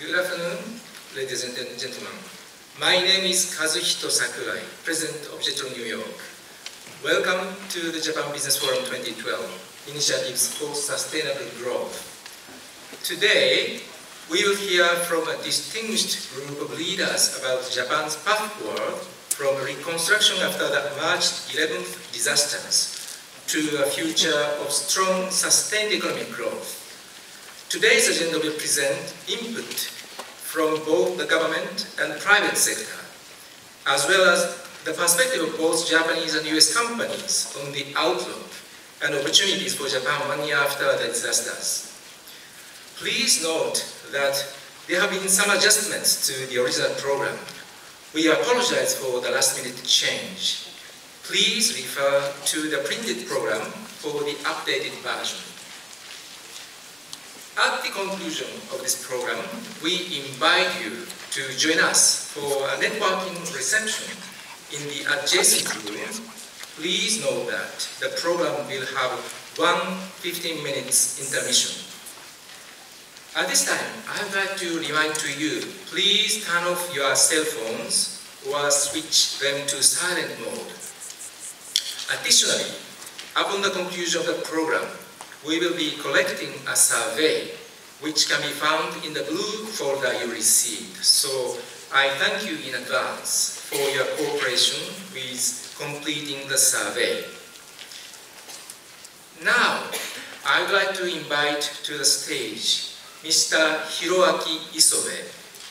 Good afternoon, ladies and gentlemen. My name is Kazuhito Sakurai, President of JETRO New York. Welcome to the Japan Business Forum 2012, Initiatives for Sustainable Growth. Today, we will hear from a distinguished group of leaders about Japan's path forward from reconstruction after the March 11th disasters to a future of strong, sustained economic growth. Today's agenda will present input from both the government and private sector, as well as the perspective of both Japanese and US companies on the outlook and opportunities for Japan 1 year after the disasters. Please note that there have been some adjustments to the original program. We apologize for the last-minute change. Please refer to the printed program for the updated version. At the conclusion of this program, we invite you to join us for a networking reception in the adjacent room. Please note that the program will have one 15-minute intermission. At this time, I would like to remind to you, please turn off your cell phones or switch them to silent mode. Additionally, upon the conclusion of the program, we will be collecting a survey which can be found in the blue folder you received. So I thank you in advance for your cooperation with completing the survey. Now, I would like to invite to the stage Mr. Hiroaki Isobe,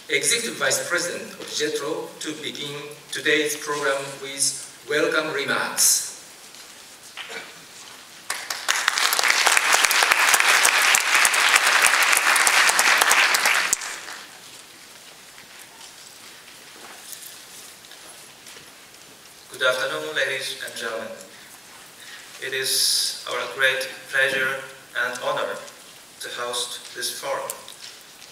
Executive Vice President of JETRO, to begin today's program with welcome remarks. Good afternoon, ladies and gentlemen. It is our great pleasure and honor to host this forum,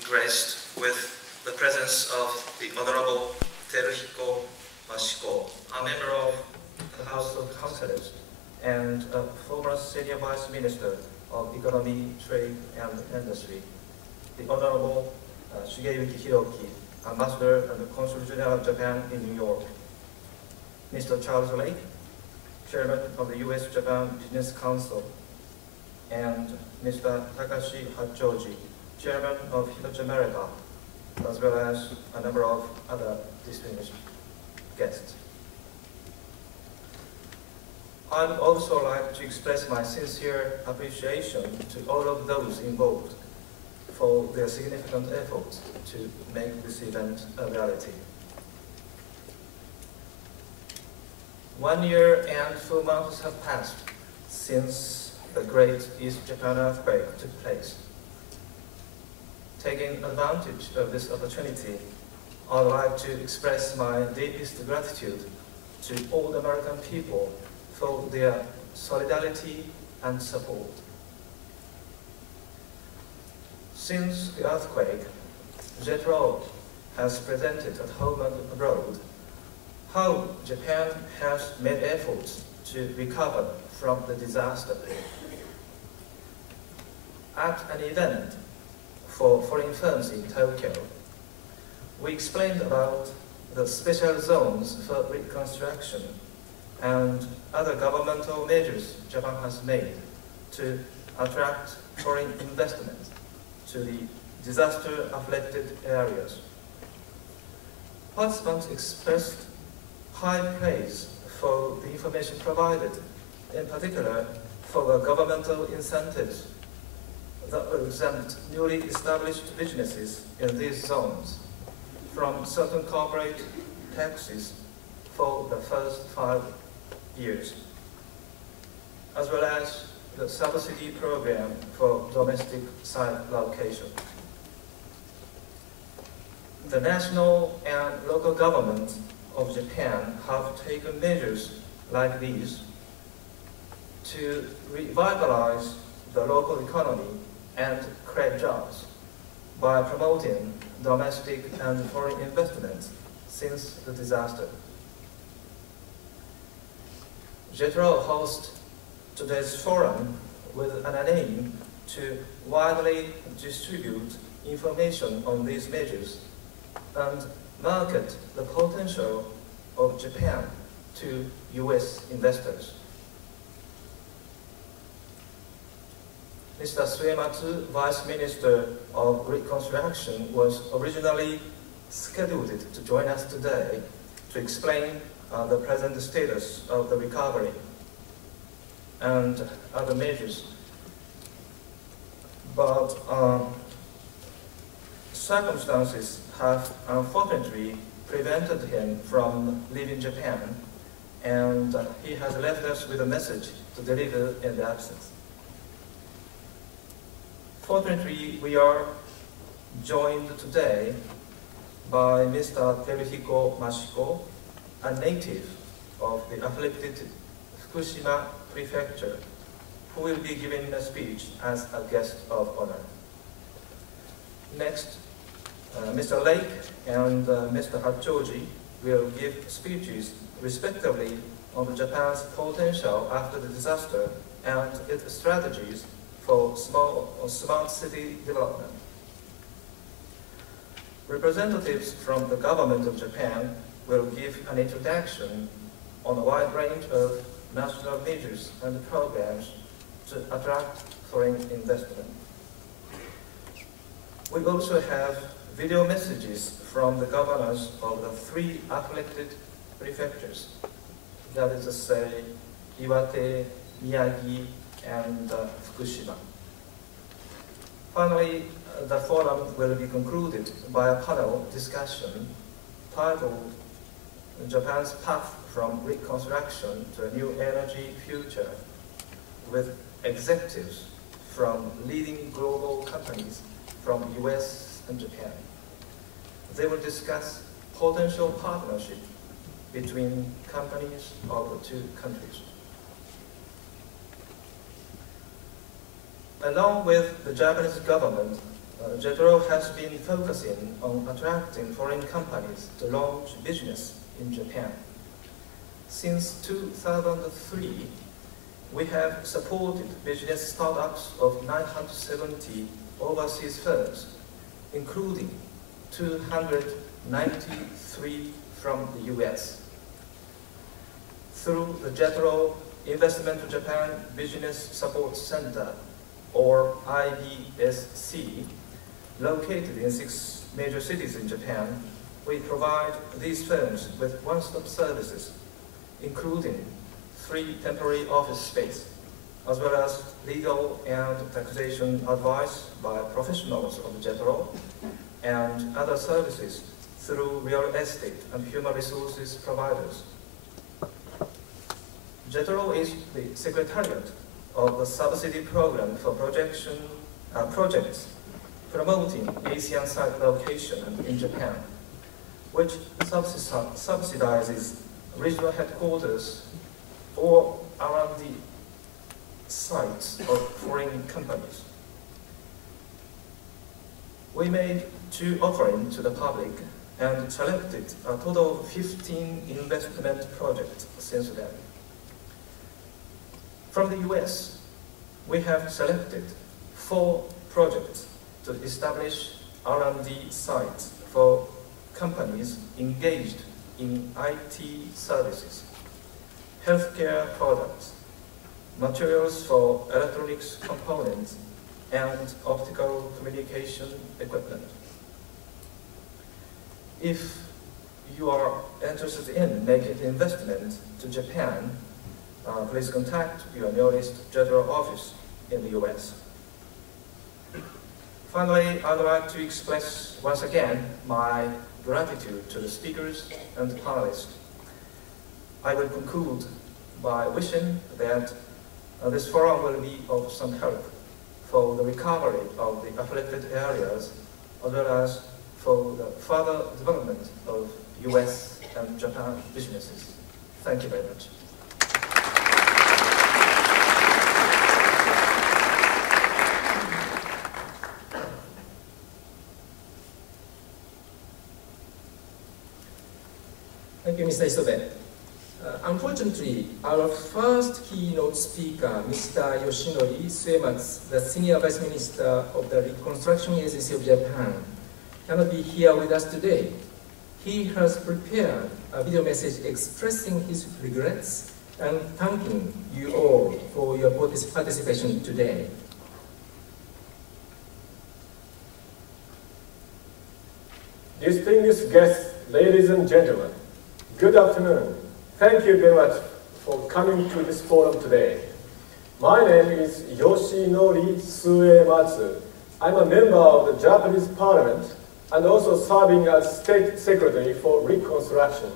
graced with the presence of the Honorable Teruhiko Mashiko, a member of the House of Councillors and a former Senior Vice Minister of Economy, Trade and Industry, the Honorable Shigeyuki Hiroki, Ambassador and Consul General of Japan in New York, Mr. Charles Lake, Chairman of the U.S.-Japan Business Council, and Mr. Takashi Hachoji, Chairman of Hitachi America, as well as a number of other distinguished guests. I would also like to express my sincere appreciation to all of those involved for their significant efforts to make this event a reality. 1 year and 4 months have passed since the Great East Japan earthquake took place. Taking advantage of this opportunity, I would like to express my deepest gratitude to all the American people for their solidarity and support. Since the earthquake, JETRO has presented at home and abroad how Japan has made efforts to recover from the disaster. At an event for foreign firms in Tokyo, we explained about the special zones for reconstruction and other governmental measures Japan has made to attract foreign investment to the disaster-afflicted areas. Participants expressed high praise for the information provided, in particular for the governmental incentives that will exempt newly established businesses in these zones from certain corporate taxes for the first 5 years, as well as the subsidy program for domestic site location. The national and local governments of Japan have taken measures like these to revitalize the local economy and create jobs by promoting domestic and foreign investments since the disaster. JETRO hosts today's forum with an aim to widely distribute information on these measures and market the potential of Japan to US investors. Mr. Suematsu, Vice Minister of Reconstruction, was originally scheduled to join us today to explain the present status of the recovery and other measures. But circumstances have unfortunately prevented him from leaving Japan, and he has left us with a message to deliver in the absence. Fortunately, we are joined today by Mr. Teruhiko Mashiko, a native of the afflicted Fukushima Prefecture, who will be giving a speech as a guest of honor. Next, Mr. Lake and Mr. Hachoji will give speeches respectively on Japan's potential after the disaster and its strategies for smart city development. Representatives from the government of Japan will give an introduction on a wide range of national measures and programs to attract foreign investment. We also have video messages from the governors of the 3 afflicted prefectures, that is to say, Iwate, Miyagi, and Fukushima. Finally, the forum will be concluded by a panel discussion titled Japan's Path from Reconstruction to a New Energy Future, with executives from leading global companies from the US and Japan. They will discuss potential partnership between companies of the 2 countries. Along with the Japanese government, JETRO has been focusing on attracting foreign companies to launch business in Japan. Since 2003, we have supported business startups of 970 overseas firms, including 293 from the US. Through the JETRO Investment to Japan Business Support Center, or IBSC, located in 6 major cities in Japan, we provide these firms with one-stop services, including 3 temporary office space, as well as legal and taxation advice by professionals of JETRO, and other services through real estate and human resources providers. JETRO is the secretariat of the subsidy program for projects promoting Asian site location in Japan, which subsidizes regional headquarters or R&D sites of foreign companies. We made 2 offerings to the public and selected a total of 15 investment projects since then. From the US, we have selected 4 projects to establish R&D sites for companies engaged in IT services, healthcare products, materials for electronics components, and optical communication equipment. If you are interested in making investment to Japan, please contact your nearest JETRO office in the US. Finally, I would like to express once again my gratitude to the speakers and the panelists. I will conclude by wishing that this forum will be of some help for the recovery of the afflicted areas, as well as for the further development of US and Japan businesses. Thank you very much. Thank you, Mr. Isobe. unfortunately, our first keynote speaker, Mr. Yoshinori Suematsu, the Senior Vice Minister of the Reconstruction Agency of Japan, cannot be here with us today. He has prepared a video message expressing his regrets and thanking you all for your participation today. Distinguished guests, ladies and gentlemen, good afternoon. Thank you very much for coming to this forum today. My name is Yoshinori Suematsu. I'm a member of the Japanese Parliament and also serving as State Secretary for Reconstruction.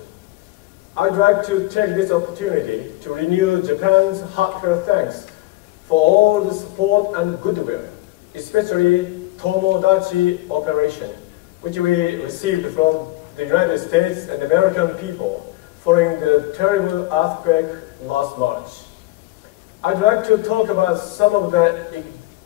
I'd like to take this opportunity to renew Japan's heartfelt thanks for all the support and goodwill, especially Tomodachi Operation, which we received from the United States and American people following the terrible earthquake last March. I'd like to talk about some of the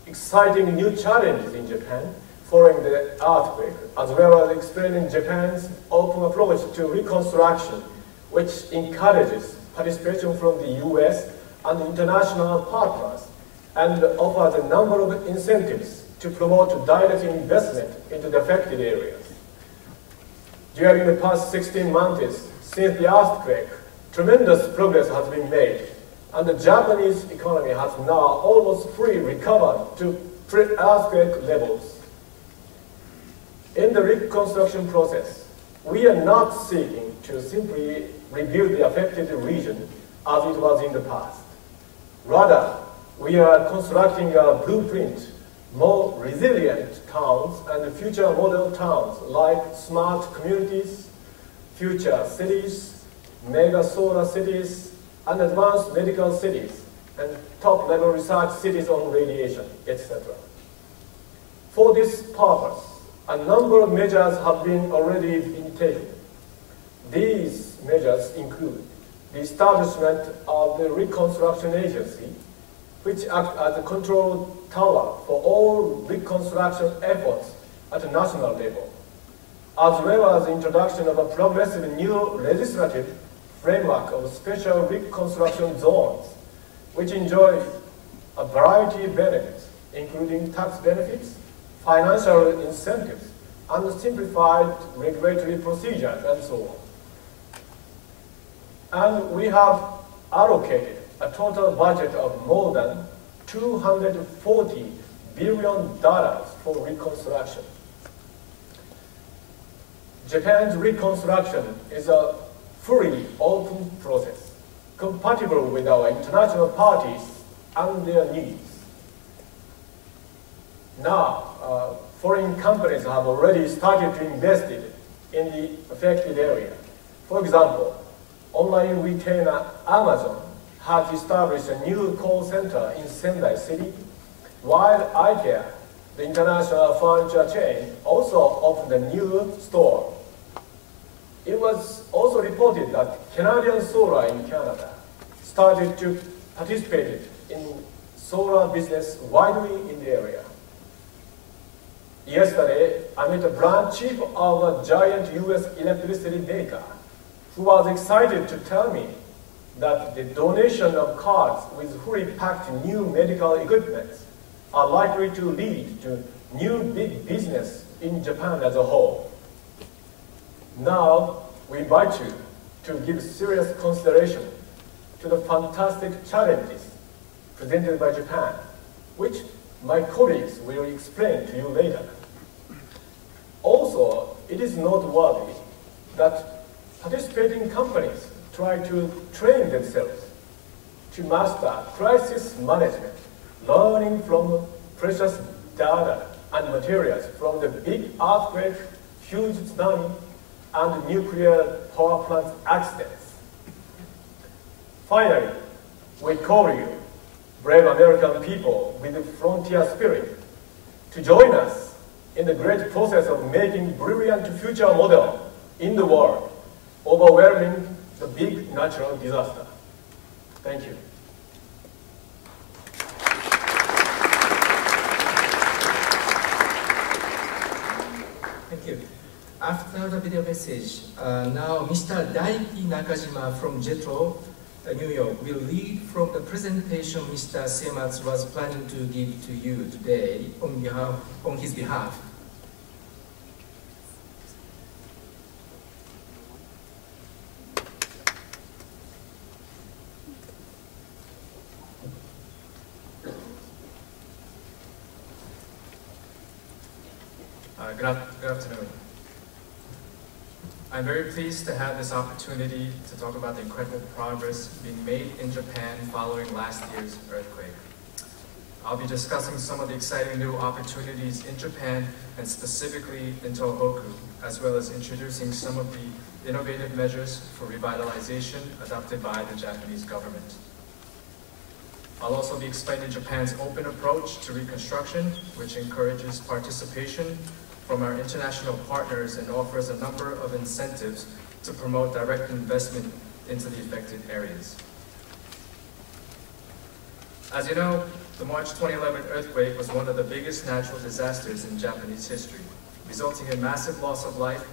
exciting new challenges in Japan following the earthquake, as well as explaining Japan's open approach to reconstruction, which encourages participation from the US and international partners, and offers a number of incentives to promote direct investment into the affected areas. During the past 16 months since the earthquake, tremendous progress has been made, and the Japanese economy has now almost fully recovered to pre-earthquake levels. In the reconstruction process, we are not seeking to simply rebuild the affected region as it was in the past. Rather, we are constructing a blueprint, more resilient towns and future model towns like smart communities, future cities, mega solar cities, and advanced medical cities, and top-level research cities on radiation, etc. For this purpose, a number of measures have already been taken. These measures include the establishment of the Reconstruction Agency, which acts as a control tower for all reconstruction efforts at a national level, as well as the introduction of a progressive new legislative framework of special reconstruction zones, which enjoy a variety of benefits, including tax benefits, financial incentives, and simplified regulatory procedures, and so on. And we have allocated a total budget of more than $240 billion for reconstruction. Japan's reconstruction is a fully open process, compatible with our international parties and their needs. Now, foreign companies have already started to invest in the affected area. For example, online retailer Amazon has established a new call center in Sendai City, while IKEA, the international furniture chain, also opened a new store. It was also reported that Canadian Solar in Canada started to participate in solar business widely in the area. Yesterday, I met a branch chief of a giant US electricity maker who was excited to tell me that the donation of cars with fully packed new medical equipment are likely to lead to new big business in Japan as a whole. Now, we invite you to give serious consideration to the fantastic challenges presented by Japan, which my colleagues will explain to you later. Also, it is noteworthy that participating companies try to train themselves to master crisis management, learning from precious data and materials from the big earthquake, huge tsunami, and nuclear power plant accidents. Finally, we call you, brave American people with the frontier spirit, to join us in the great process of making brilliant future model in the world, overwhelming the big natural disaster. Thank you. Thank you. After the video message, now Mr. Daiki Nakajima from JETRO New York, will read from the presentation Mr. Suematsu was planning to give to you today on his behalf. Good afternoon. I'm very pleased to have this opportunity to talk about the incredible progress being made in Japan following last year's earthquake. I'll be discussing some of the exciting new opportunities in Japan and specifically in Tohoku, as well as introducing some of the innovative measures for revitalization adopted by the Japanese government. I'll also be explaining Japan's open approach to reconstruction, which encourages participation from our international partners and offers a number of incentives to promote direct investment into the affected areas. As you know, the March 2011 earthquake was one of the biggest natural disasters in Japanese history, resulting in massive loss of life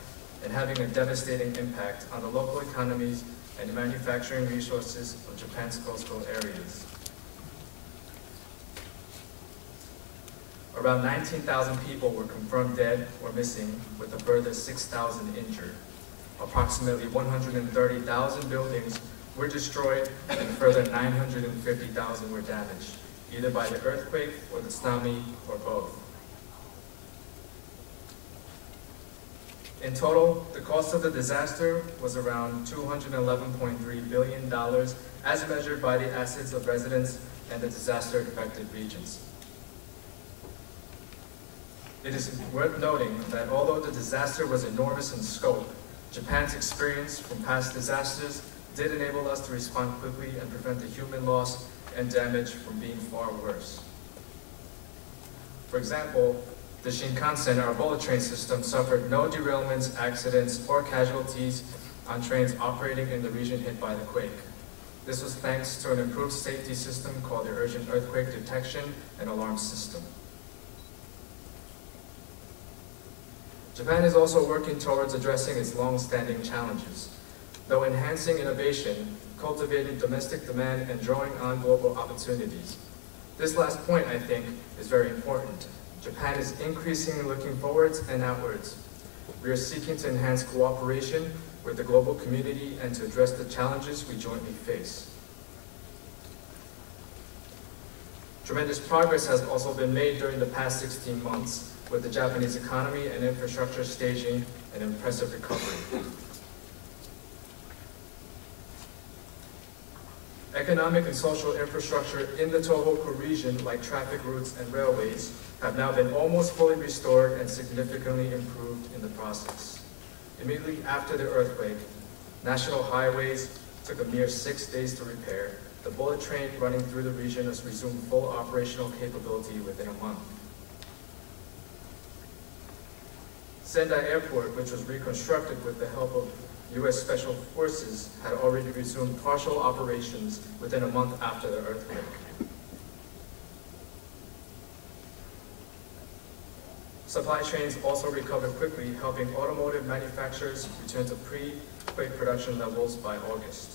and having a devastating impact on the local economies and manufacturing resources of Japan's coastal areas. Around 19,000 people were confirmed dead or missing, with a further 6,000 injured. Approximately 130,000 buildings were destroyed and further 950,000 were damaged, either by the earthquake or the tsunami or both. In total, the cost of the disaster was around $211.3 billion as measured by the assets of residents and the disaster-affected regions. It is worth noting that although the disaster was enormous in scope, Japan's experience from past disasters did enable us to respond quickly and prevent the human loss and damage from being far worse. For example, the Shinkansen, our bullet train system, suffered no derailments, accidents, or casualties on trains operating in the region hit by the quake. This was thanks to an improved safety system called the Urgent Earthquake Detection and Alarm System. Japan is also working towards addressing its long-standing challenges. Though enhancing innovation, cultivating domestic demand, and drawing on global opportunities. This last point, I think, is very important. Japan is increasingly looking forwards and outwards. We are seeking to enhance cooperation with the global community and to address the challenges we jointly face. Tremendous progress has also been made during the past 16 months, with the Japanese economy and infrastructure staging an impressive recovery. Economic and social infrastructure in the Tohoku region, like traffic routes and railways, have now been almost fully restored and significantly improved in the process. Immediately after the earthquake, national highways took a mere 6 days to repair. The bullet train running through the region has resumed full operational capability within a month. Sendai Airport, which was reconstructed with the help of U.S. Special Forces, had already resumed partial operations within a month after the earthquake. Supply chains also recovered quickly, helping automotive manufacturers return to pre-quake production levels by August.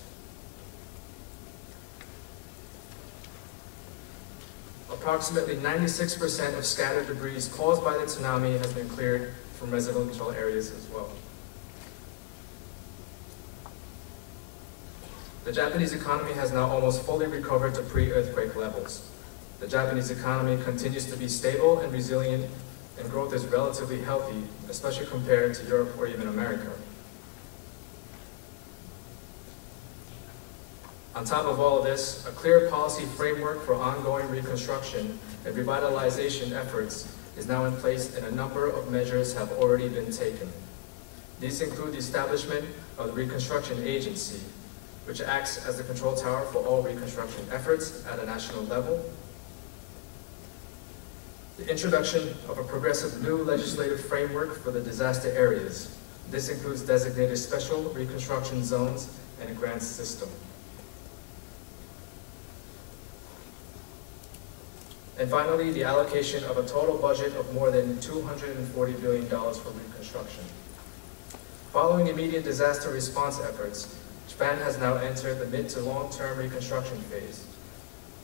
Approximately 96% of scattered debris caused by the tsunami has been cleared from residential areas as well. The Japanese economy has now almost fully recovered to pre-earthquake levels. The Japanese economy continues to be stable and resilient, and growth is relatively healthy, especially compared to Europe or even America. On top of all of this, a clear policy framework for ongoing reconstruction and revitalization efforts is now in place, and a number of measures have already been taken. These include the establishment of the Reconstruction Agency, which acts as the control tower for all reconstruction efforts at a national level, the introduction of a progressive new legislative framework for the disaster areas. This includes designated special reconstruction zones and a grants system. And finally, the allocation of a total budget of more than $240 billion for reconstruction. Following immediate disaster response efforts, Japan has now entered the mid to long-term reconstruction phase.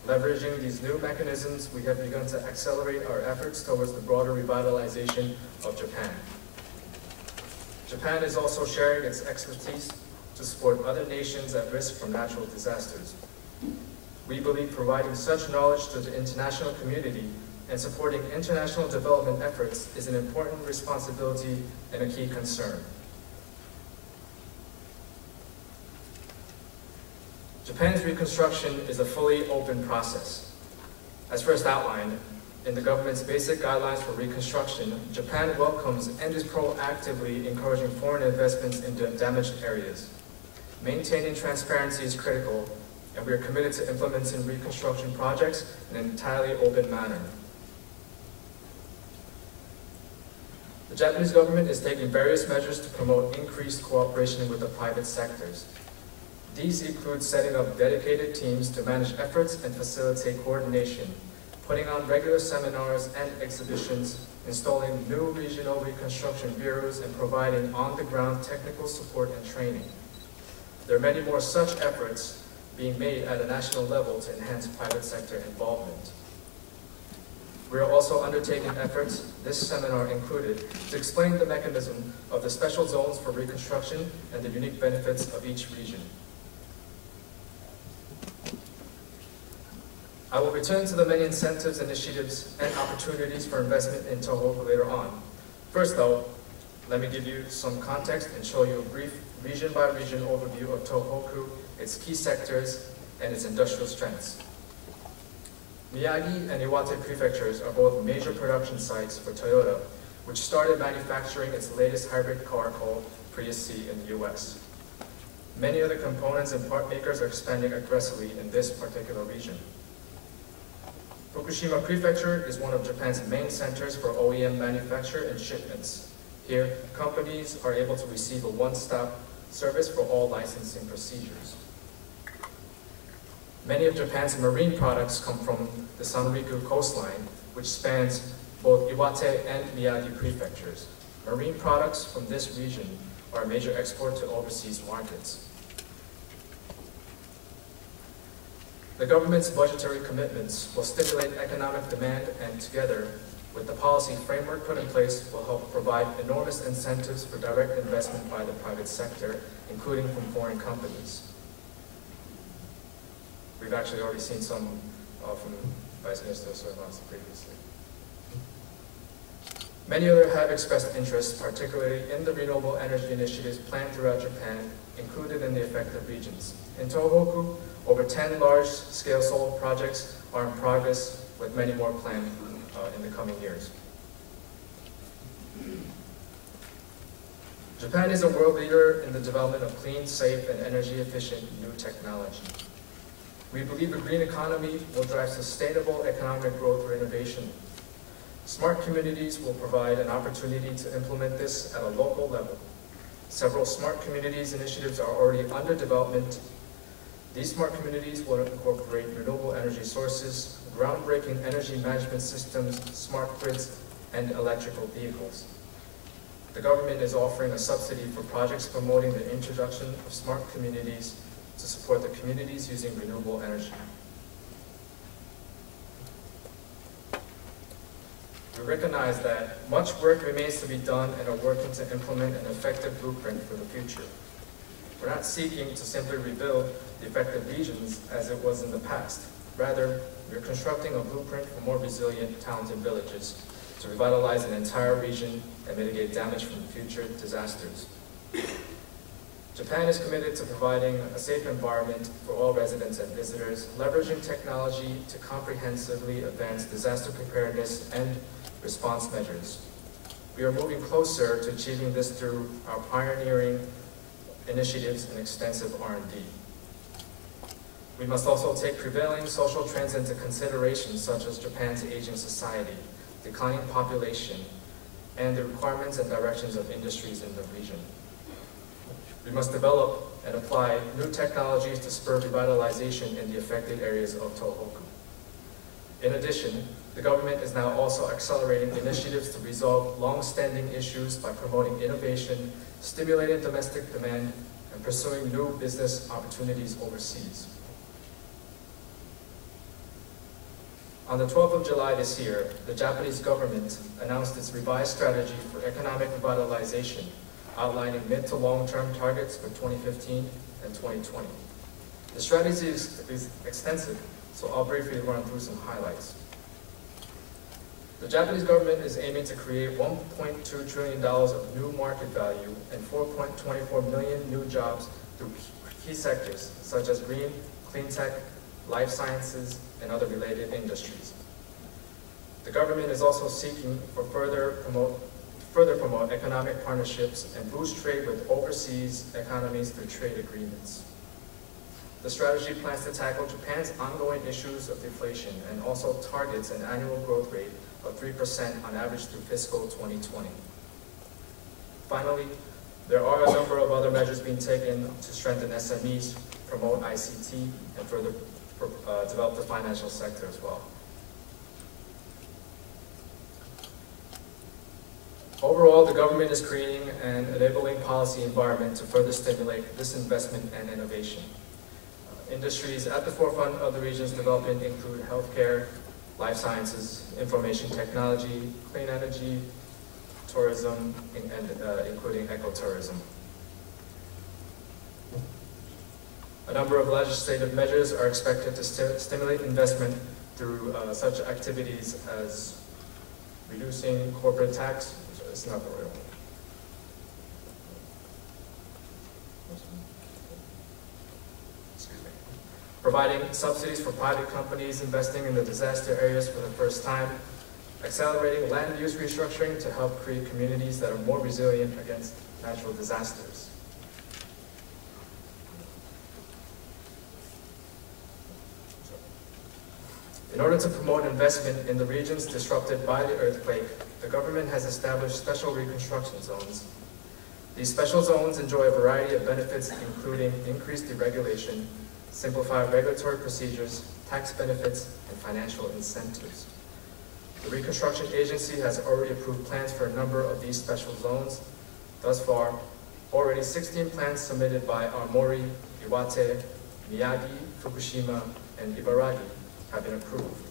Leveraging these new mechanisms, we have begun to accelerate our efforts towards the broader revitalization of Japan. Japan is also sharing its expertise to support other nations at risk from natural disasters. We believe providing such knowledge to the international community and supporting international development efforts is an important responsibility and a key concern. Japan's reconstruction is a fully open process. As first outlined in the government's basic guidelines for reconstruction, Japan welcomes and is proactively encouraging foreign investments into damaged areas. Maintaining transparency is critical, and we are committed to implementing reconstruction projects in an entirely open manner. The Japanese government is taking various measures to promote increased cooperation with the private sectors. These include setting up dedicated teams to manage efforts and facilitate coordination, putting on regular seminars and exhibitions, installing new regional reconstruction bureaus, and providing on-the-ground technical support and training. There are many more such efforts being made at a national level to enhance private sector involvement. We are also undertaking efforts, this seminar included, to explain the mechanism of the special zones for reconstruction and the unique benefits of each region. I will return to the many incentives, initiatives, and opportunities for investment in Tohoku later on. First though, let me give you some context and show you a brief region-by-region overview of Tohoku, its key sectors, and its industrial strengths. Miyagi and Iwate prefectures are both major production sites for Toyota, which started manufacturing its latest hybrid car called Prius C in the US. Many other components and part makers are expanding aggressively in this particular region. Fukushima Prefecture is one of Japan's main centers for OEM manufacture and shipments. Here, companies are able to receive a one-stop service for all licensing procedures. Many of Japan's marine products come from the Sanriku coastline, which spans both Iwate and Miyagi prefectures. Marine products from this region are a major export to overseas markets. The government's budgetary commitments will stimulate economic demand, and together with the policy framework put in place will help provide enormous incentives for direct investment by the private sector, including from foreign companies. We've actually already seen some from Vice Minister Soimatsu previously. Many others have expressed interest, particularly in the renewable energy initiatives planned throughout Japan, included in the affected regions. In Tohoku, over 10 large-scale solar projects are in progress, with many more planned in the coming years. Japan is a world leader in the development of clean, safe, and energy-efficient new technology. We believe the green economy will drive sustainable economic growth through innovation. Smart communities will provide an opportunity to implement this at a local level. Several smart communities initiatives are already under development. These smart communities will incorporate renewable energy sources, groundbreaking energy management systems, smart grids, and electrical vehicles. The government is offering a subsidy for projects promoting the introduction of smart communities to support the communities using renewable energy. We recognize that much work remains to be done and are working to implement an effective blueprint for the future. We're not seeking to simply rebuild the affected regions as it was in the past. Rather, we're constructing a blueprint for more resilient towns and villages to revitalize an entire region and mitigate damage from future disasters. Japan is committed to providing a safe environment for all residents and visitors, leveraging technology to comprehensively advance disaster preparedness and response measures. We are moving closer to achieving this through our pioneering initiatives and extensive R&D. We must also take prevailing social trends into consideration, such as Japan's aging society, declining population, and the requirements and directions of industries in the region. We must develop and apply new technologies to spur revitalization in the affected areas of Tohoku. In addition, the government is now also accelerating initiatives to resolve long-standing issues by promoting innovation, stimulating domestic demand, and and pursuing new business opportunities overseas. On the 12th of July this year, the Japanese government announced its revised strategy for economic revitalization, outlining mid to long-term targets for 2015 and 2020. The strategy is extensive, so I'll briefly run through some highlights. The Japanese government is aiming to create $1.2 trillion of new market value and 4.24 million new jobs through key sectors such as green, clean tech, life sciences, and other related industries. The government is also seeking to further promote economic partnerships and boost trade with overseas economies through trade agreements. The strategy plans to tackle Japan's ongoing issues of deflation and also targets an annual growth rate of 3% on average through fiscal 2020. Finally, there are a number of other measures being taken to strengthen SMEs, promote ICT, and further develop the financial sector as well. Overall, the government is creating an enabling policy environment to further stimulate this investment and innovation. Industries at the forefront of the region's development include healthcare, life sciences, information technology, clean energy, tourism, and including ecotourism. A number of legislative measures are expected to stimulate investment through such activities as reducing corporate tax, which is not the real one. Providing subsidies for private companies investing in the disaster areas for the first time, accelerating land use restructuring to help create communities that are more resilient against natural disasters. In order to promote investment in the regions disrupted by the earthquake, the government has established special reconstruction zones. These special zones enjoy a variety of benefits, including increased deregulation, simplified regulatory procedures, tax benefits, and financial incentives. The Reconstruction Agency has already approved plans for a number of these special zones. Thus far, already 16 plans submitted by Aomori, Iwate, Miyagi, Fukushima, and Ibaraki have been approved.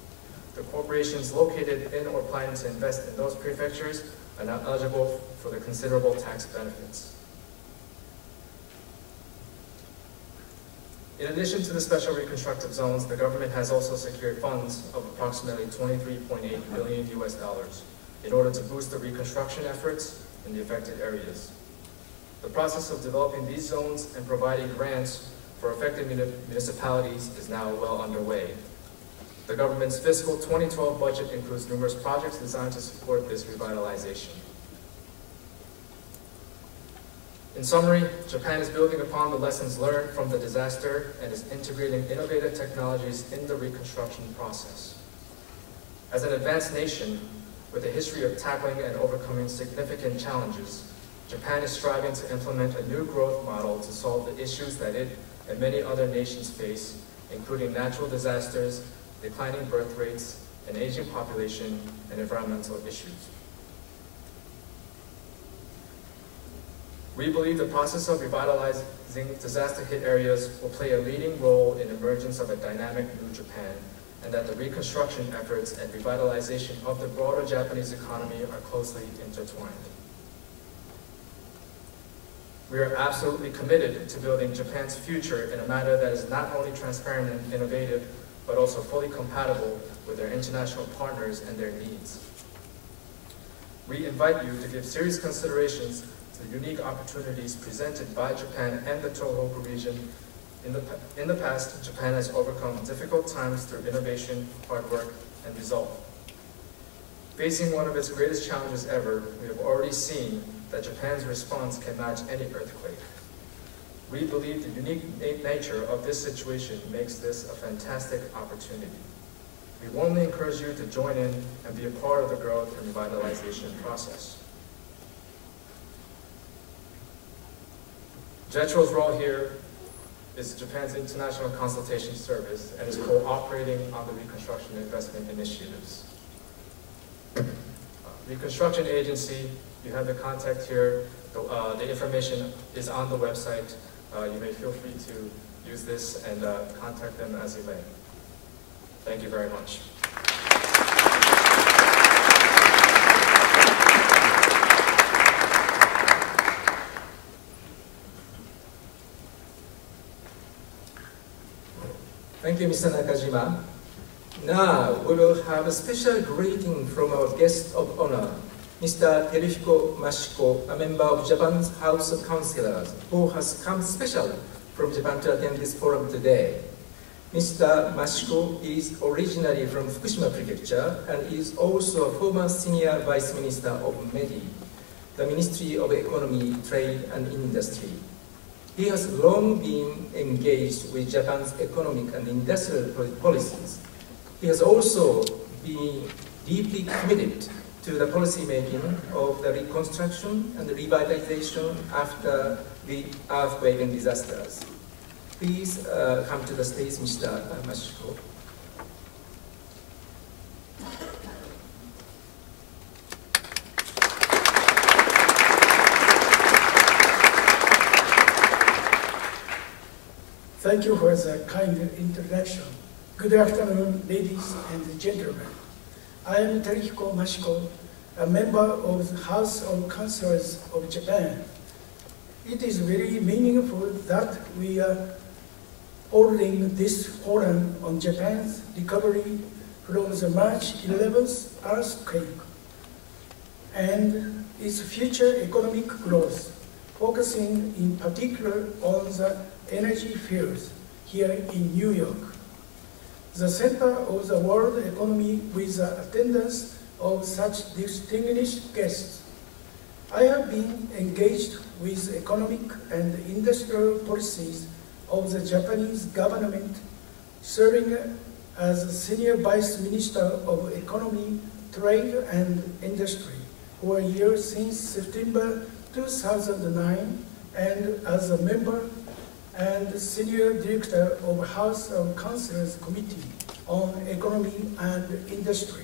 The corporations located in or planning to invest in those prefectures are now eligible for the considerable tax benefits. In addition to the special reconstructive zones, the government has also secured funds of approximately $23.8 billion in order to boost the reconstruction efforts in the affected areas. The process of developing these zones and providing grants for affected municipalities is now well underway. The government's fiscal 2012 budget includes numerous projects designed to support this revitalization. In summary, Japan is building upon the lessons learned from the disaster and is integrating innovative technologies in the reconstruction process. As an advanced nation with a history of tackling and overcoming significant challenges, Japan is striving to implement a new growth model to solve the issues that it and many other nations face, including natural disasters, declining birth rates, an aging population, and environmental issues. We believe the process of revitalizing disaster-hit areas will play a leading role in the emergence of a dynamic new Japan, and that the reconstruction efforts and revitalization of the broader Japanese economy are closely intertwined. We are absolutely committed to building Japan's future in a manner that is not only transparent and innovative, but also fully compatible with their international partners and their needs. We invite you to give serious considerations to the unique opportunities presented by Japan and the Tohoku region. In the past, Japan has overcome difficult times through innovation, hard work, and resolve. Facing one of its greatest challenges ever, we have already seen that Japan's response can match any earthquake. We believe the unique nature of this situation makes this a fantastic opportunity. We warmly encourage you to join in and be a part of the growth and revitalization process. JETRO's role here is Japan's International Consultation Service and is cooperating on the reconstruction investment initiatives. Reconstruction Agency, you have the contact here. The information is on the website. you may feel free to use this and contact them as you may. Thank you very much. Thank you, Mr. Nakajima. Now, we will have a special greeting from our guest of honor, Mr. Teruhiko Mashiko, a member of Japan's House of Councillors, who has come special from Japan to attend this forum today. Mr. Mashiko is originally from Fukushima Prefecture and is also a former Senior Vice Minister of MEDI, the Ministry of Economy, Trade and Industry. He has long been engaged with Japan's economic and industrial policies. He has also been deeply committed to the policy making of the reconstruction and revitalization after the earthquake and disasters. Please come to the stage, Mr. Mashiko. Thank you for the kind introduction. Good afternoon, ladies and gentlemen. I am Teruhiko Mashiko, a member of the House of Councillors of Japan. It is very meaningful that we are holding this forum on Japan's recovery from the March 11th earthquake and its future economic growth, focusing in particular on the energy fields here in New York, the center of the world economy with the attendance of such distinguished guests. I have been engaged with economic and industrial policies of the Japanese government, serving as Senior Vice Minister of Economy, Trade and Industry for a year since September 2009 and as a member and Senior Director of House of Councillors Committee on Economy and Industry.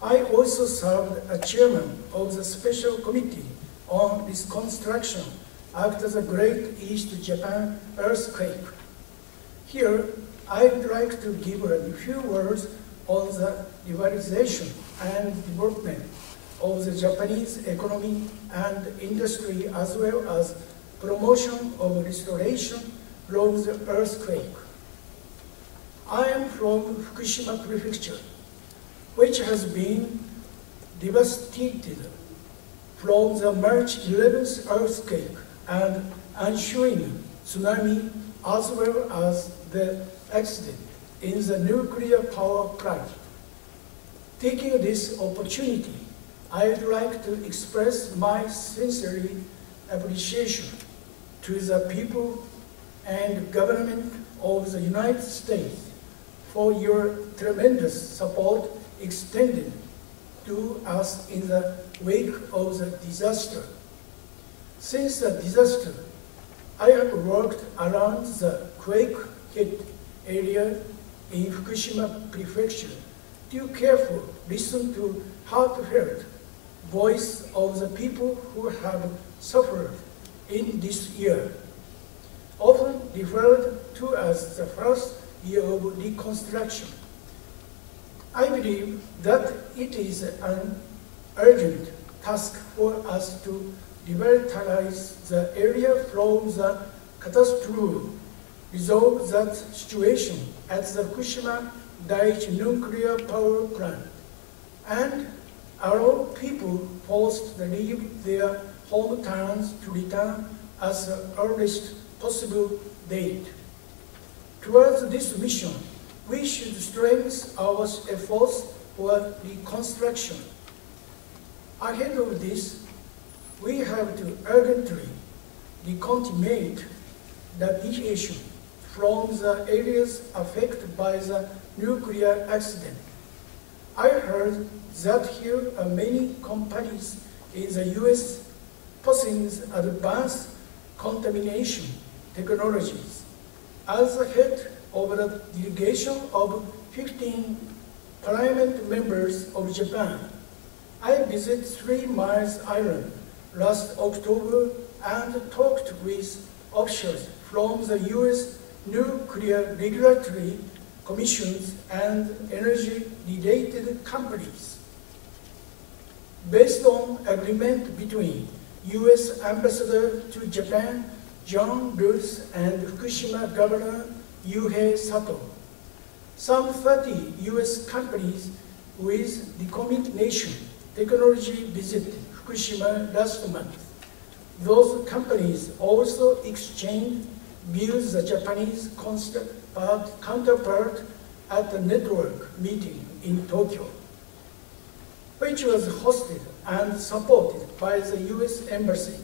I also served as Chairman of the Special Committee on Reconstruction after the Great East Japan earthquake. Here, I would like to give a few words on the revitalization and development of the Japanese economy and industry, as well as promotion of restoration from the earthquake. I am from Fukushima Prefecture, which has been devastated from the March 11th earthquake and ensuing tsunami, as well as the accident in the nuclear power plant. Taking this opportunity, I would like to express my sincere appreciation to the people and government of the United States for your tremendous support extended to us in the wake of the disaster. Since the disaster, I have worked around the quake-hit area in Fukushima Prefecture to carefully listen to heartfelt voice of the people who have suffered in this year, often referred to as the first year of reconstruction. I believe that it is an urgent task for us to revitalize the area from the catastrophe, resolve that situation at the Fukushima Daiichi nuclear power plant, and allow people forced to leave their hometowns to return as the earliest possible date. Towards this mission, we should strengthen our efforts for reconstruction. Ahead of this, we have to urgently recontaminate radiation from the areas affected by the nuclear accident. I heard that here are many companies in the US possessing advanced contamination technologies. As the head of the delegation of 15 parliament members of Japan, I visited 3 Mile Island last October and talked with officials from the U.S. Nuclear Regulatory Commissions and energy-related companies. Based on agreement between U.S. Ambassador to Japan, John Bruce, and Fukushima Governor Yuhei Sato, some 30 U.S. companies with decommissionation technology visited Fukushima last month. Those companies also exchanged views the Japanese counterpart at the network meeting in Tokyo, which was hosted and supported by the U.S. Embassy,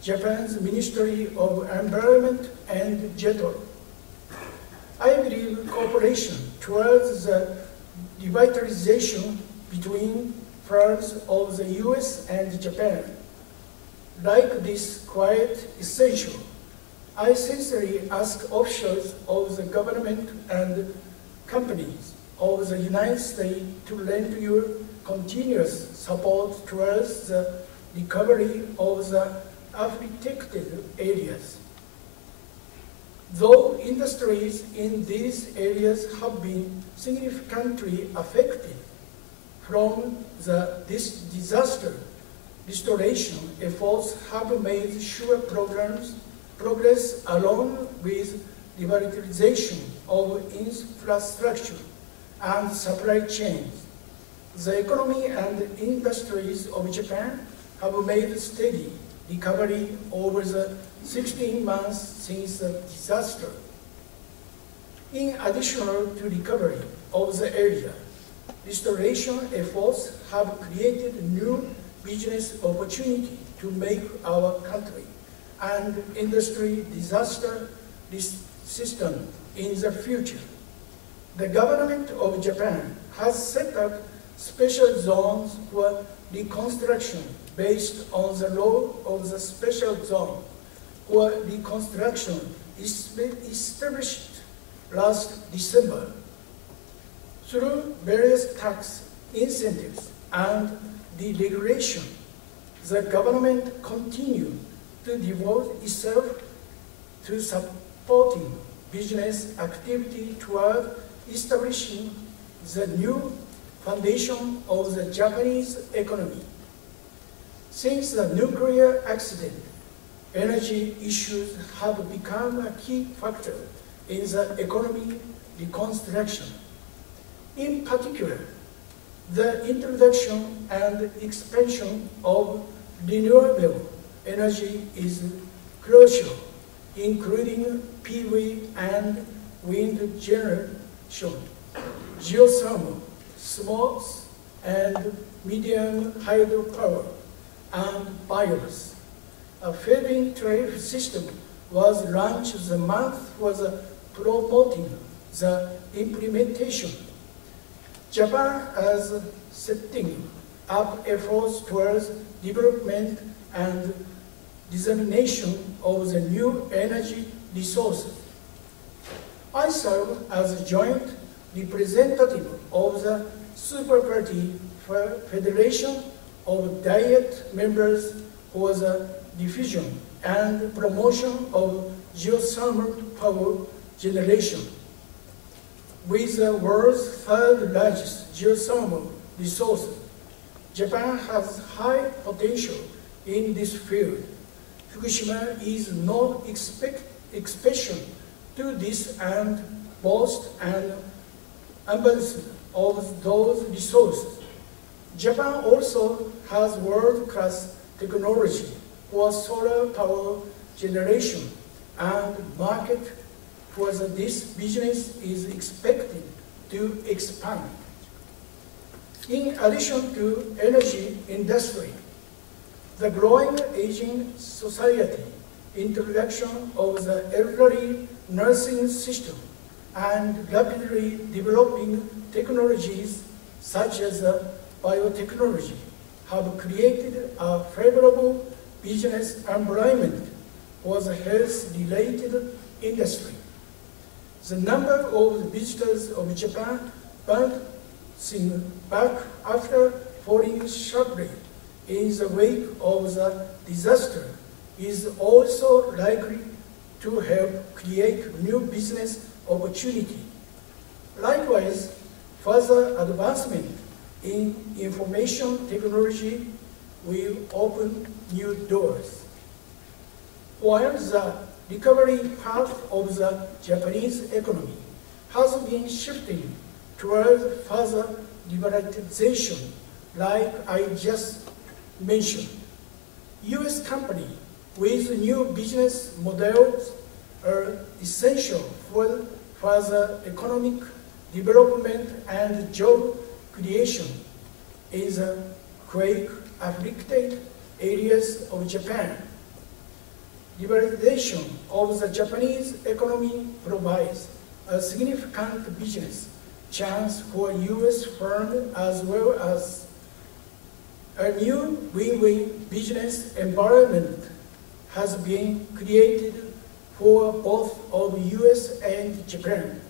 Japan's Ministry of Environment, and JETRO. I believe cooperation towards the revitalization between firms of the U.S. and Japan, like this, quite essential. I sincerely ask officials of the government and companies of the United States to lend your continuous support towards the recovery of the affected areas. Though industries in these areas have been significantly affected from this disaster, restoration efforts have made sure progress along with revitalization of infrastructure and supply chains. The economy and industries of Japan have made steady recovery over the 16 months since the disaster. In addition to recovery of the area, restoration efforts have created new business opportunity to make our country and industry disaster resistant in the future. The government of Japan has set up special zones for reconstruction based on the law of the special zone for reconstruction established last December. Through various tax incentives and deregulation, the government continues to devote itself to supporting business activity toward establishing the new foundation of the Japanese economy. Since the nuclear accident, energy issues have become a key factor in the economy reconstruction. In particular, the introduction and expansion of renewable energy is crucial, including PV and wind generation, geothermal, small and medium hydropower, and biomass. A feed-in tariff system was launched the month for promoting the implementation. Japan is setting up efforts towards development and dissemination of the new energy resources. I serve as a joint representative of the Super Party Federation of Diet members for the diffusion and promotion of geothermal power generation. With the world's third largest geothermal resources, Japan has high potential in this field. Fukushima is no exception to this and boasts an abundance of those resources. Japan also has world-class technology for solar power generation, and market for this business is expected to expand. In addition to energy industry, the growing aging society, introduction of the elderly nursing system, and rapidly developing technologies such as biotechnology have created a favorable business environment for the health-related industry. The number of visitors of Japan bouncing back after falling sharply in the wake of the disaster is also likely to help create new business opportunity. Likewise, further advancement in information technology will open new doors. While the recovery path of the Japanese economy has been shifting towards further liberalization, like I just mentioned, U.S. companies with new business models are essential for further economic development and job creation in the quake-afflicted areas of Japan. Liberalization of the Japanese economy provides a significant business chance for U.S. firms as well as a new win-win business environment has been created for both of U.S. and Japan.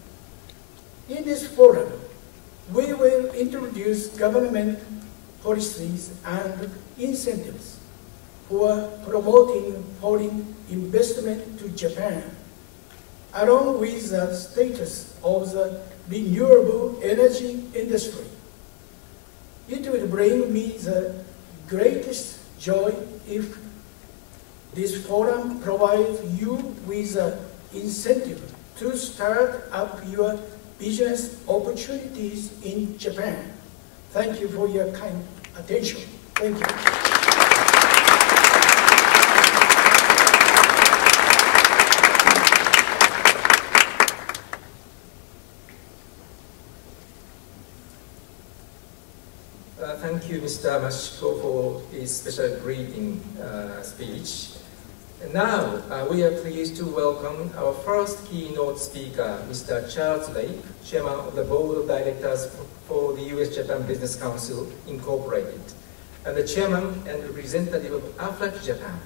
In this forum, we will introduce government policies and incentives for promoting foreign investment to Japan, along with the status of the renewable energy industry. It will bring me the greatest joy if this forum provides you with an incentive to start up your business opportunities in Japan. Thank you for your kind attention. Thank you. Thank you, Mr. Mashiko, for his special greeting speech. And now, we are pleased to welcome our first keynote speaker, Mr. Charles Lake, Chairman of the Board of Directors for the U.S.-Japan Business Council, Incorporated, and the Chairman and representative of AFLAC Japan.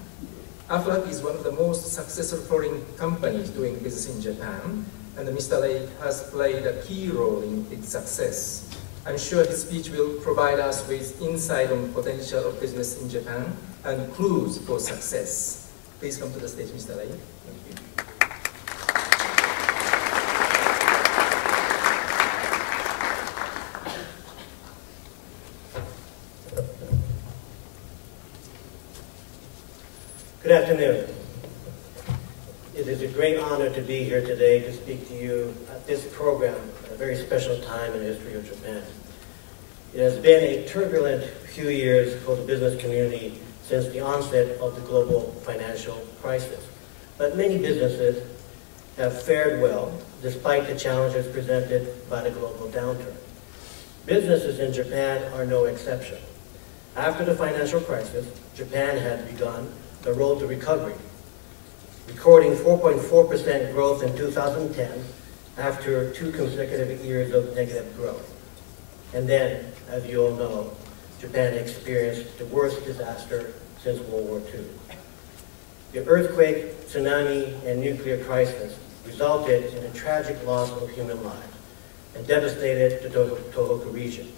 AFLAC is one of the most successful foreign companies doing business in Japan, and Mr. Lake has played a key role in its success. I'm sure his speech will provide us with insight on potential of business in Japan and clues for success. Please come to the stage, Mr. Lake. Thank you. Good afternoon. It is a great honor to be here today to speak to you at this program, a very special time in the history of Japan. It has been a turbulent few years for the business community since the onset of the global financial crisis. But many businesses have fared well despite the challenges presented by the global downturn. Businesses in Japan are no exception. After the financial crisis, Japan had begun the road to recovery, recording 4.4% growth in 2010 after 2 consecutive years of negative growth. And then, as you all know, Japan experienced the worst disaster since World War II. The earthquake, tsunami, and nuclear crisis resulted in a tragic loss of human lives and devastated the Tohoku region.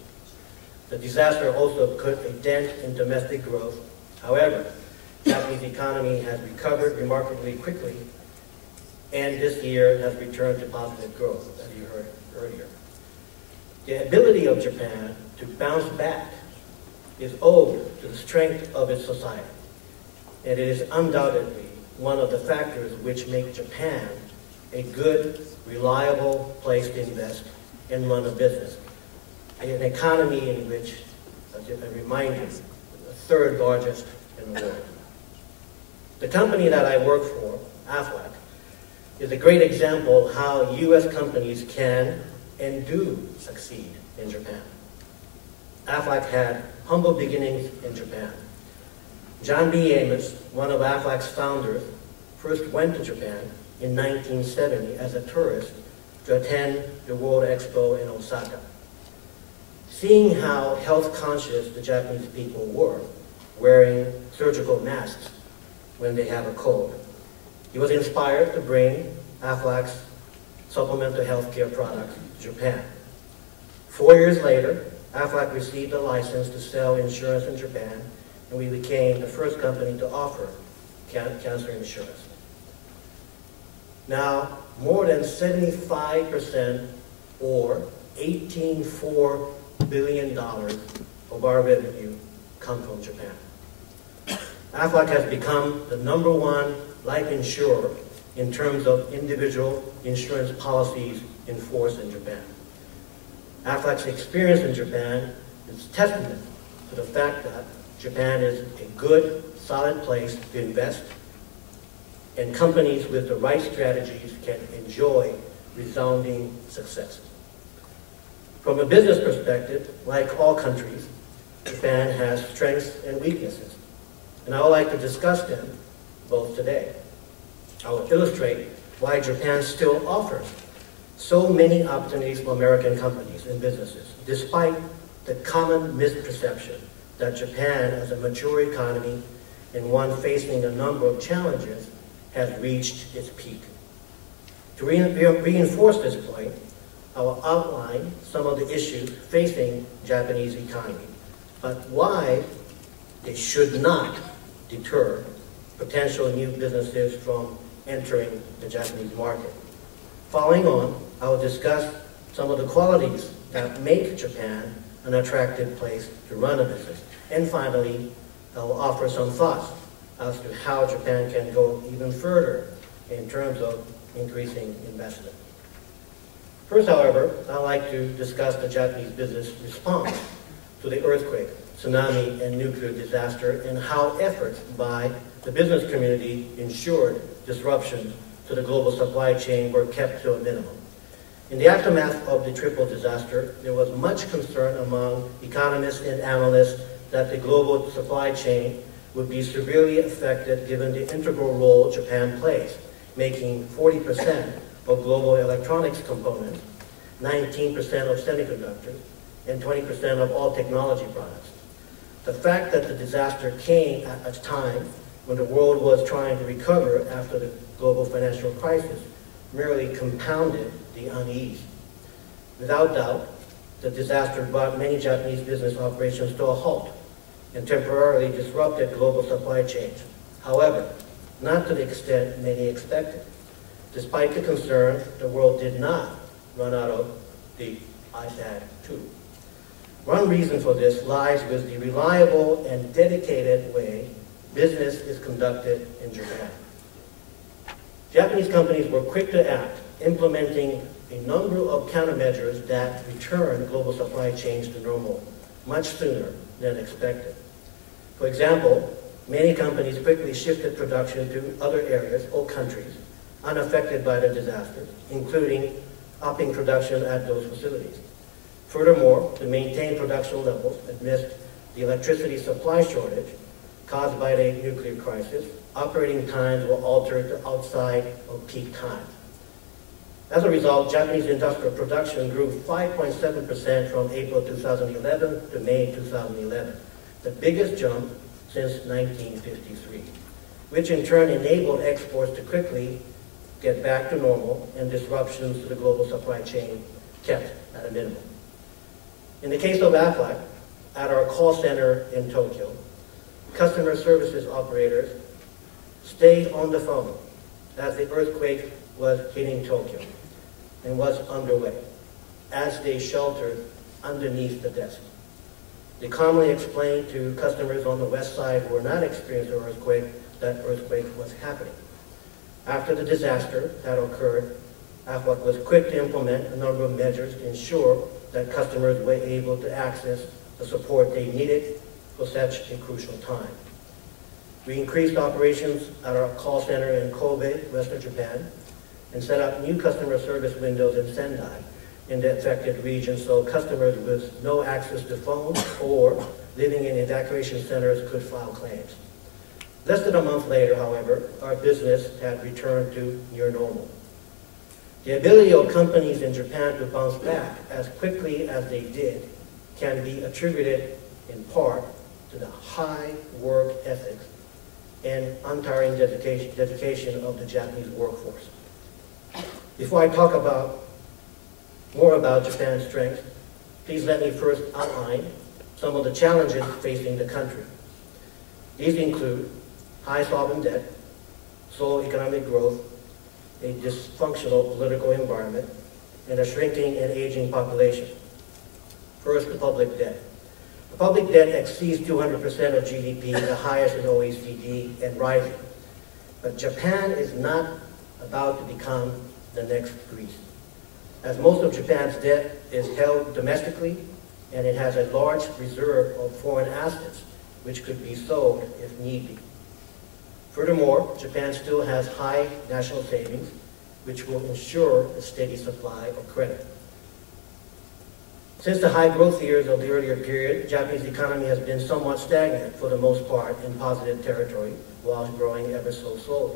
The disaster also put a dent in domestic growth. However, the Japanese economy has recovered remarkably quickly, and this year has returned to positive growth, as you heard earlier. The ability of Japan to bounce back is owed to the strength of its society. And it is undoubtedly one of the factors which make Japan a good, reliable place to invest and run a business. An economy in which, as a reminder, the 3rd largest in the world. The company that I work for, AFLAC, is a great example how U.S. companies can and do succeed in Japan. AFLAC had humble beginnings in Japan. John B. Amos, one of AFLAC's founders, first went to Japan in 1970 as a tourist to attend the World Expo in Osaka. Seeing how health-conscious the Japanese people were, wearing surgical masks when they have a cold, he was inspired to bring AFLAC's supplemental healthcare products to Japan. 4 years later, AFLAC received a license to sell insurance in Japan, and we became the first company to offer cancer insurance. Now, more than 75% or $18.4 billion of our revenue come from Japan. Aflac has become the #1 life insurer in terms of individual insurance policies in force in Japan. Aflac's experience in Japan is testament to the fact that Japan is a good, solid place to invest, and companies with the right strategies can enjoy resounding success. From a business perspective, like all countries, Japan has strengths and weaknesses, and I would like to discuss them both today. I will illustrate why Japan still offers so many opportunities for American companies and businesses, despite the common misperception that Japan, as a mature economy and one facing a number of challenges, has reached its peak. To reinforce this point, I will outline some of the issues facing Japanese economy, but why they should not deter potential new businesses from entering the Japanese market. Following on, I will discuss some of the qualities that make Japan an attractive place to run a business. And finally, I will offer some thoughts as to how Japan can go even further in terms of increasing investment. First, however, I'd like to discuss the Japanese business response to the earthquake, tsunami, and nuclear disaster, and how efforts by the business community ensured disruption to the global supply chain were kept to a minimum. In the aftermath of the triple disaster, there was much concern among economists and analysts that the global supply chain would be severely affected given the integral role Japan plays, making 40% of global electronics components, 19% of semiconductors, and 20% of all technology products. The fact that the disaster came at a time when the world was trying to recover after the global financial crisis merely compounded the unease. Without doubt, the disaster brought many Japanese business operations to a halt and temporarily disrupted global supply chains. However, not to the extent many expected. Despite the concern, the world did not run out of the iPad 2. One reason for this lies with the reliable and dedicated way business is conducted in Japan. Japanese companies were quick to act, implementing a number of countermeasures that returned global supply chains to normal much sooner than expected. For example, many companies quickly shifted production to other areas or countries unaffected by the disaster, including upping production at those facilities. Furthermore, to maintain production levels amidst the electricity supply shortage caused by the nuclear crisis, operating times were altered to outside of peak times. As a result, Japanese industrial production grew 5.7% from April 2011 to May 2011, the biggest jump since 1953, which in turn enabled exports to quickly get back to normal and disruptions to the global supply chain kept at a minimum. In the case of Aflac, at our call center in Tokyo, customer services operators stayed on the phone as the earthquake was hitting Tokyo and was underway, as they sheltered underneath the desk. They calmly explained to customers on the west side who were not experiencing the earthquake that earthquake was happening. After the disaster that occurred, Aflac was quick to implement a number of measures to ensure that customers were able to access the support they needed for such a crucial time. We increased operations at our call center in Kobe, Western Japan, and set up new customer service windows in Sendai in the affected region so customers with no access to phones or living in evacuation centers could file claims. Less than a month later, however, our business had returned to near normal. The ability of companies in Japan to bounce back as quickly as they did can be attributed in part to the high work ethics and untiring dedication of the Japanese workforce. Before I talk more about Japan's strengths, please let me first outline some of the challenges facing the country. These include high sovereign debt, slow economic growth, a dysfunctional political environment, and a shrinking and aging population. First, the public debt. The public debt exceeds 200% of GDP, the highest in OECD, and rising. But Japan is not about to become the next Greece. As most of Japan's debt is held domestically, and it has a large reserve of foreign assets, which could be sold if need be. Furthermore, Japan still has high national savings, which will ensure a steady supply of credit. Since the high growth years of the earlier period, the Japanese economy has been somewhat stagnant for the most part in positive territory, while growing ever so slowly.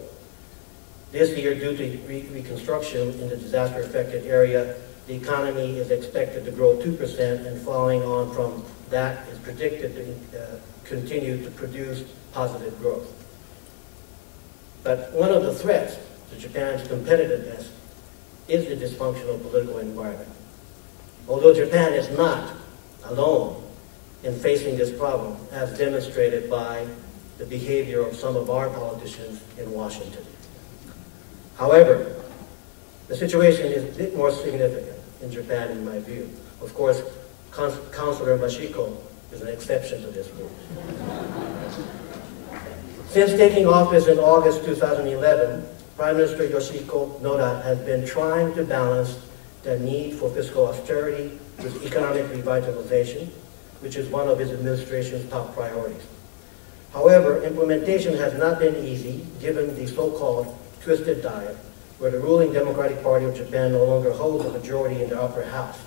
This year, due to reconstruction in the disaster-affected area, the economy is expected to grow 2%, and following on from that is predicted to continue to produce positive growth. But one of the threats to Japan's competitiveness is the dysfunctional political environment. Although Japan is not alone in facing this problem, as demonstrated by the behavior of some of our politicians in Washington. However, the situation is a bit more significant in Japan, in my view. Of course, Councillor Mashiko is an exception to this rule. Since taking office in August 2011, Prime Minister Yoshihiko Noda has been trying to balance the need for fiscal austerity with economic revitalization, which is one of his administration's top priorities. However, implementation has not been easy given the so-called twisted diet, where the ruling Democratic Party of Japan no longer holds a majority in the upper house.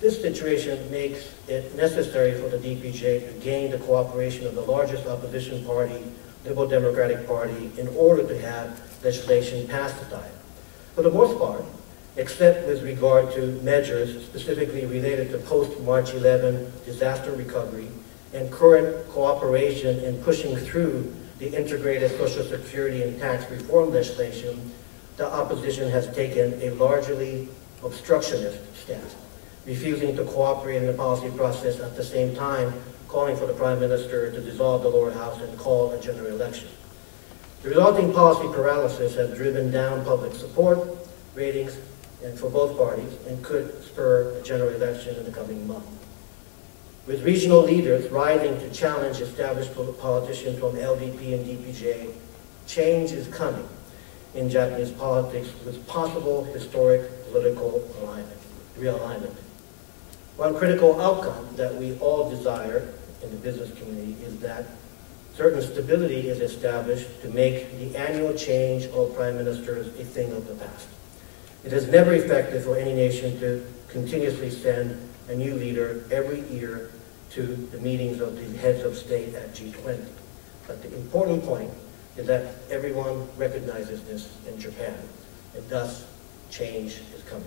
This situation makes it necessary for the DPJ to gain the cooperation of the largest opposition party, Liberal Democratic Party, in order to have legislation passed the diet. For the most part, except with regard to measures specifically related to post-March 11 disaster recovery and current cooperation in pushing through the integrated Social Security and tax reform legislation, the opposition has taken a largely obstructionist stance, refusing to cooperate in the policy process, at the same time calling for the Prime Minister to dissolve the lower house and call a general election. The resulting policy paralysis has driven down public support ratings and for both parties, and could spur a general election in the coming month. With regional leaders rising to challenge established politicians from LDP and DPJ, change is coming in Japanese politics with possible historic political realignment. One critical outcome that we all desire in the business community is that certain stability is established to make the annual change of prime ministers a thing of the past. It is never effective for any nation to continuously send a new leader every year to the meetings of the heads of state at G20. But the important point is that everyone recognizes this in Japan, and thus change is coming.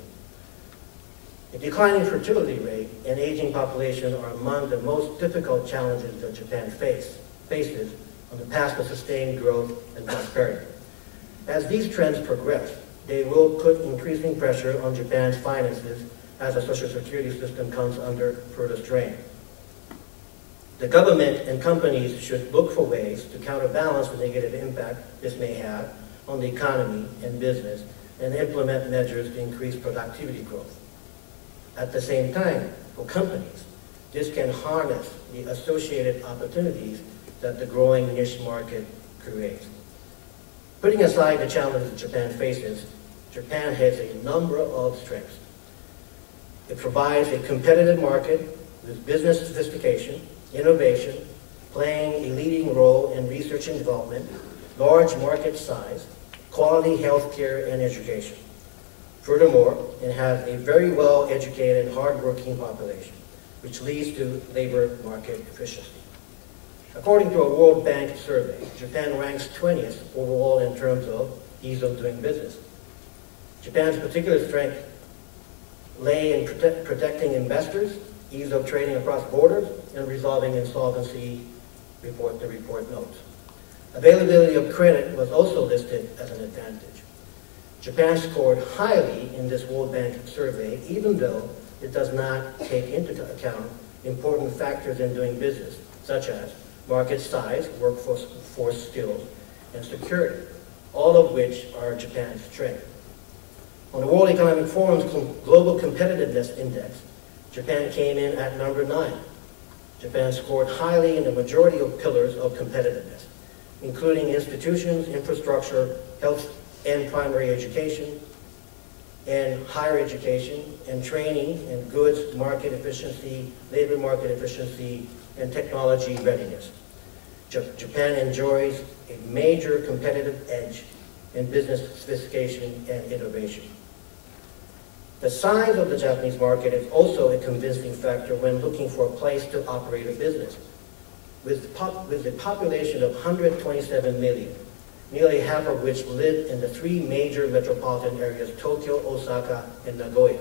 A declining fertility rate and aging population are among the most difficult challenges that Japan faces on the path to sustained growth and prosperity. As these trends progress, they will put increasing pressure on Japan's finances as the Social Security system comes under further strain. The government and companies should look for ways to counterbalance the negative impact this may have on the economy and business and implement measures to increase productivity growth. At the same time, for companies, this can harness the associated opportunities that the growing niche market creates. Putting aside the challenges Japan faces, Japan has a number of strengths. It provides a competitive market with business sophistication, innovation, playing a leading role in research and development, large market size, quality healthcare and education. Furthermore, it has a very well-educated, hard-working population, which leads to labor market efficiency. According to a World Bank survey, Japan ranks 20th overall in terms of ease of doing business. Japan's particular strength lay in protecting investors, ease of trading across borders, and resolving insolvency report notes. Availability of credit was also listed as an advantage. Japan scored highly in this World Bank survey, even though it does not take into account important factors in doing business, such as market size, workforce skills, and security. all of which are Japan's strength. On the World Economic Forum's Global Competitiveness Index, Japan came in at number 9. Japan scored highly in the majority of pillars of competitiveness, including institutions, infrastructure, health and primary education, and higher education, and training, and goods market efficiency, labor market efficiency, and technology readiness. Japan enjoys a major competitive edge in business sophistication and innovation. The size of the Japanese market is also a convincing factor when looking for a place to operate a business. With a population of 127 million, nearly half of which live in the 3 major metropolitan areas, Tokyo, Osaka, and Nagoya,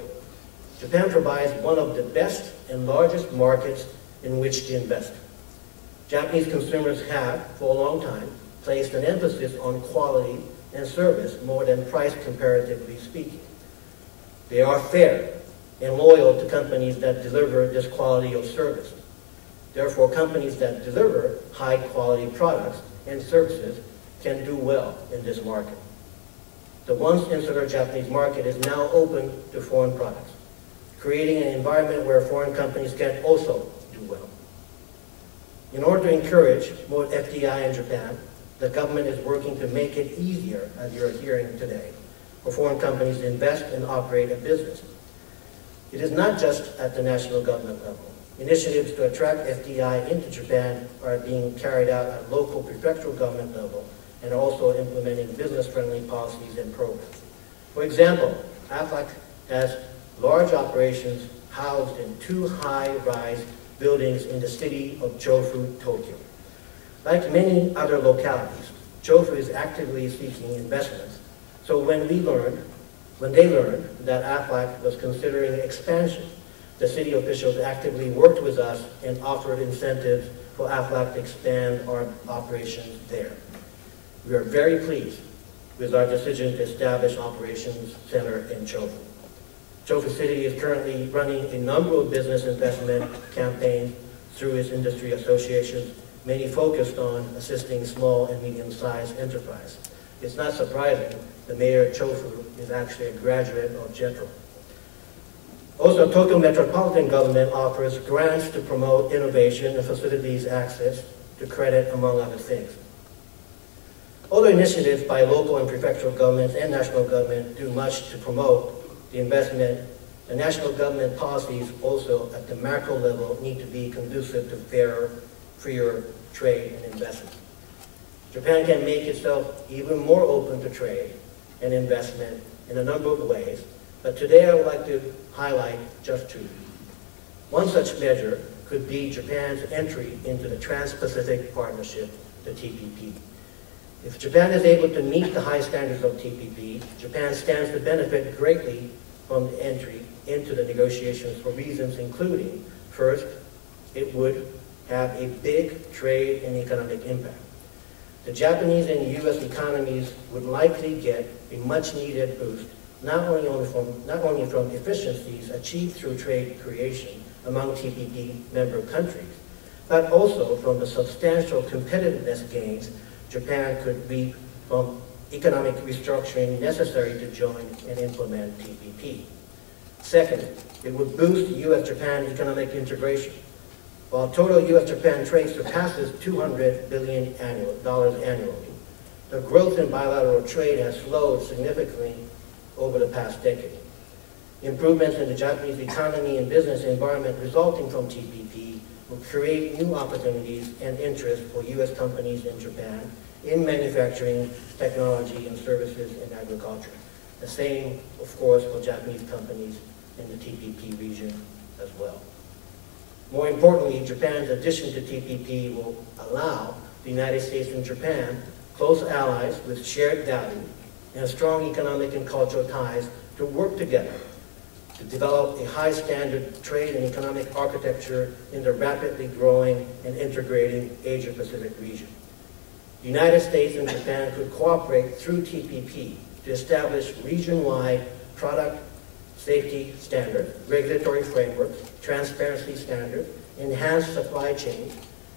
Japan provides one of the best and largest markets in which to invest. Japanese consumers have, for a long time, placed an emphasis on quality and service more than price, comparatively speaking. They are fair and loyal to companies that deliver this quality of service. Therefore, companies that deliver high-quality products and services can do well in this market. The once insular Japanese market is now open to foreign products, creating an environment where foreign companies can also do well. In order to encourage more FDI in Japan, the government is working to make it easier, as you're hearing today, for foreign companies to invest and operate a business. It is not just at the national government level. Initiatives to attract FDI into Japan are being carried out at local prefectural government level and are also implementing business-friendly policies and programs. For example, AFLAC has large operations housed in 2 high-rise buildings in the city of Chofu, Tokyo. Like many other localities, Chofu is actively seeking investments. So when they learned that AFLAC was considering expansion, the city officials actively worked with us and offered incentives for AFLAC to expand our operations there. We are very pleased with our decision to establish operations center in Chofu. Chofu City is currently running a number of business investment campaigns through its industry associations, many focused on assisting small and medium-sized enterprise. It's not surprising the mayor of Chofu is actually a graduate of JETRO. Also, Tokyo Metropolitan Government offers grants to promote innovation and facilities access to credit, among other things. Other initiatives by local and prefectural governments and national government do much to promote the investment. The national government policies also at the macro level need to be conducive to fairer, freer trade and investment. Japan can make itself even more open to trade and investment in a number of ways, but today I would like to highlight just 2. One such measure could be Japan's entry into the Trans-Pacific Partnership, the TPP. If Japan is able to meet the high standards of TPP, Japan stands to benefit greatly from the entry into the negotiations for reasons including, first, it would have a big trade and economic impact. The Japanese and U.S. economies would likely get a much-needed boost, not only from efficiencies achieved through trade creation among TPP member countries, but also from the substantial competitiveness gains Japan could reap from economic restructuring necessary to join and implement TPP. Second, it would boost U.S.-Japan economic integration. While total U.S.-Japan trade surpasses $200 billion annually, the growth in bilateral trade has slowed significantly over the past decade. Improvements in the Japanese economy and business environment resulting from TPP will create new opportunities and interest for U.S. companies in Japan in manufacturing, technology, and services in agriculture. The same, of course, for Japanese companies in the TPP region as well. More importantly, Japan's addition to TPP will allow the United States and Japan, close allies with shared value and strong economic and cultural ties, to work together to develop a high standard trade and economic architecture in the rapidly growing and integrating Asia-Pacific region. The United States and Japan could cooperate through TPP to establish region-wide product safety standards, regulatory frameworks, transparency standards, enhanced supply chains,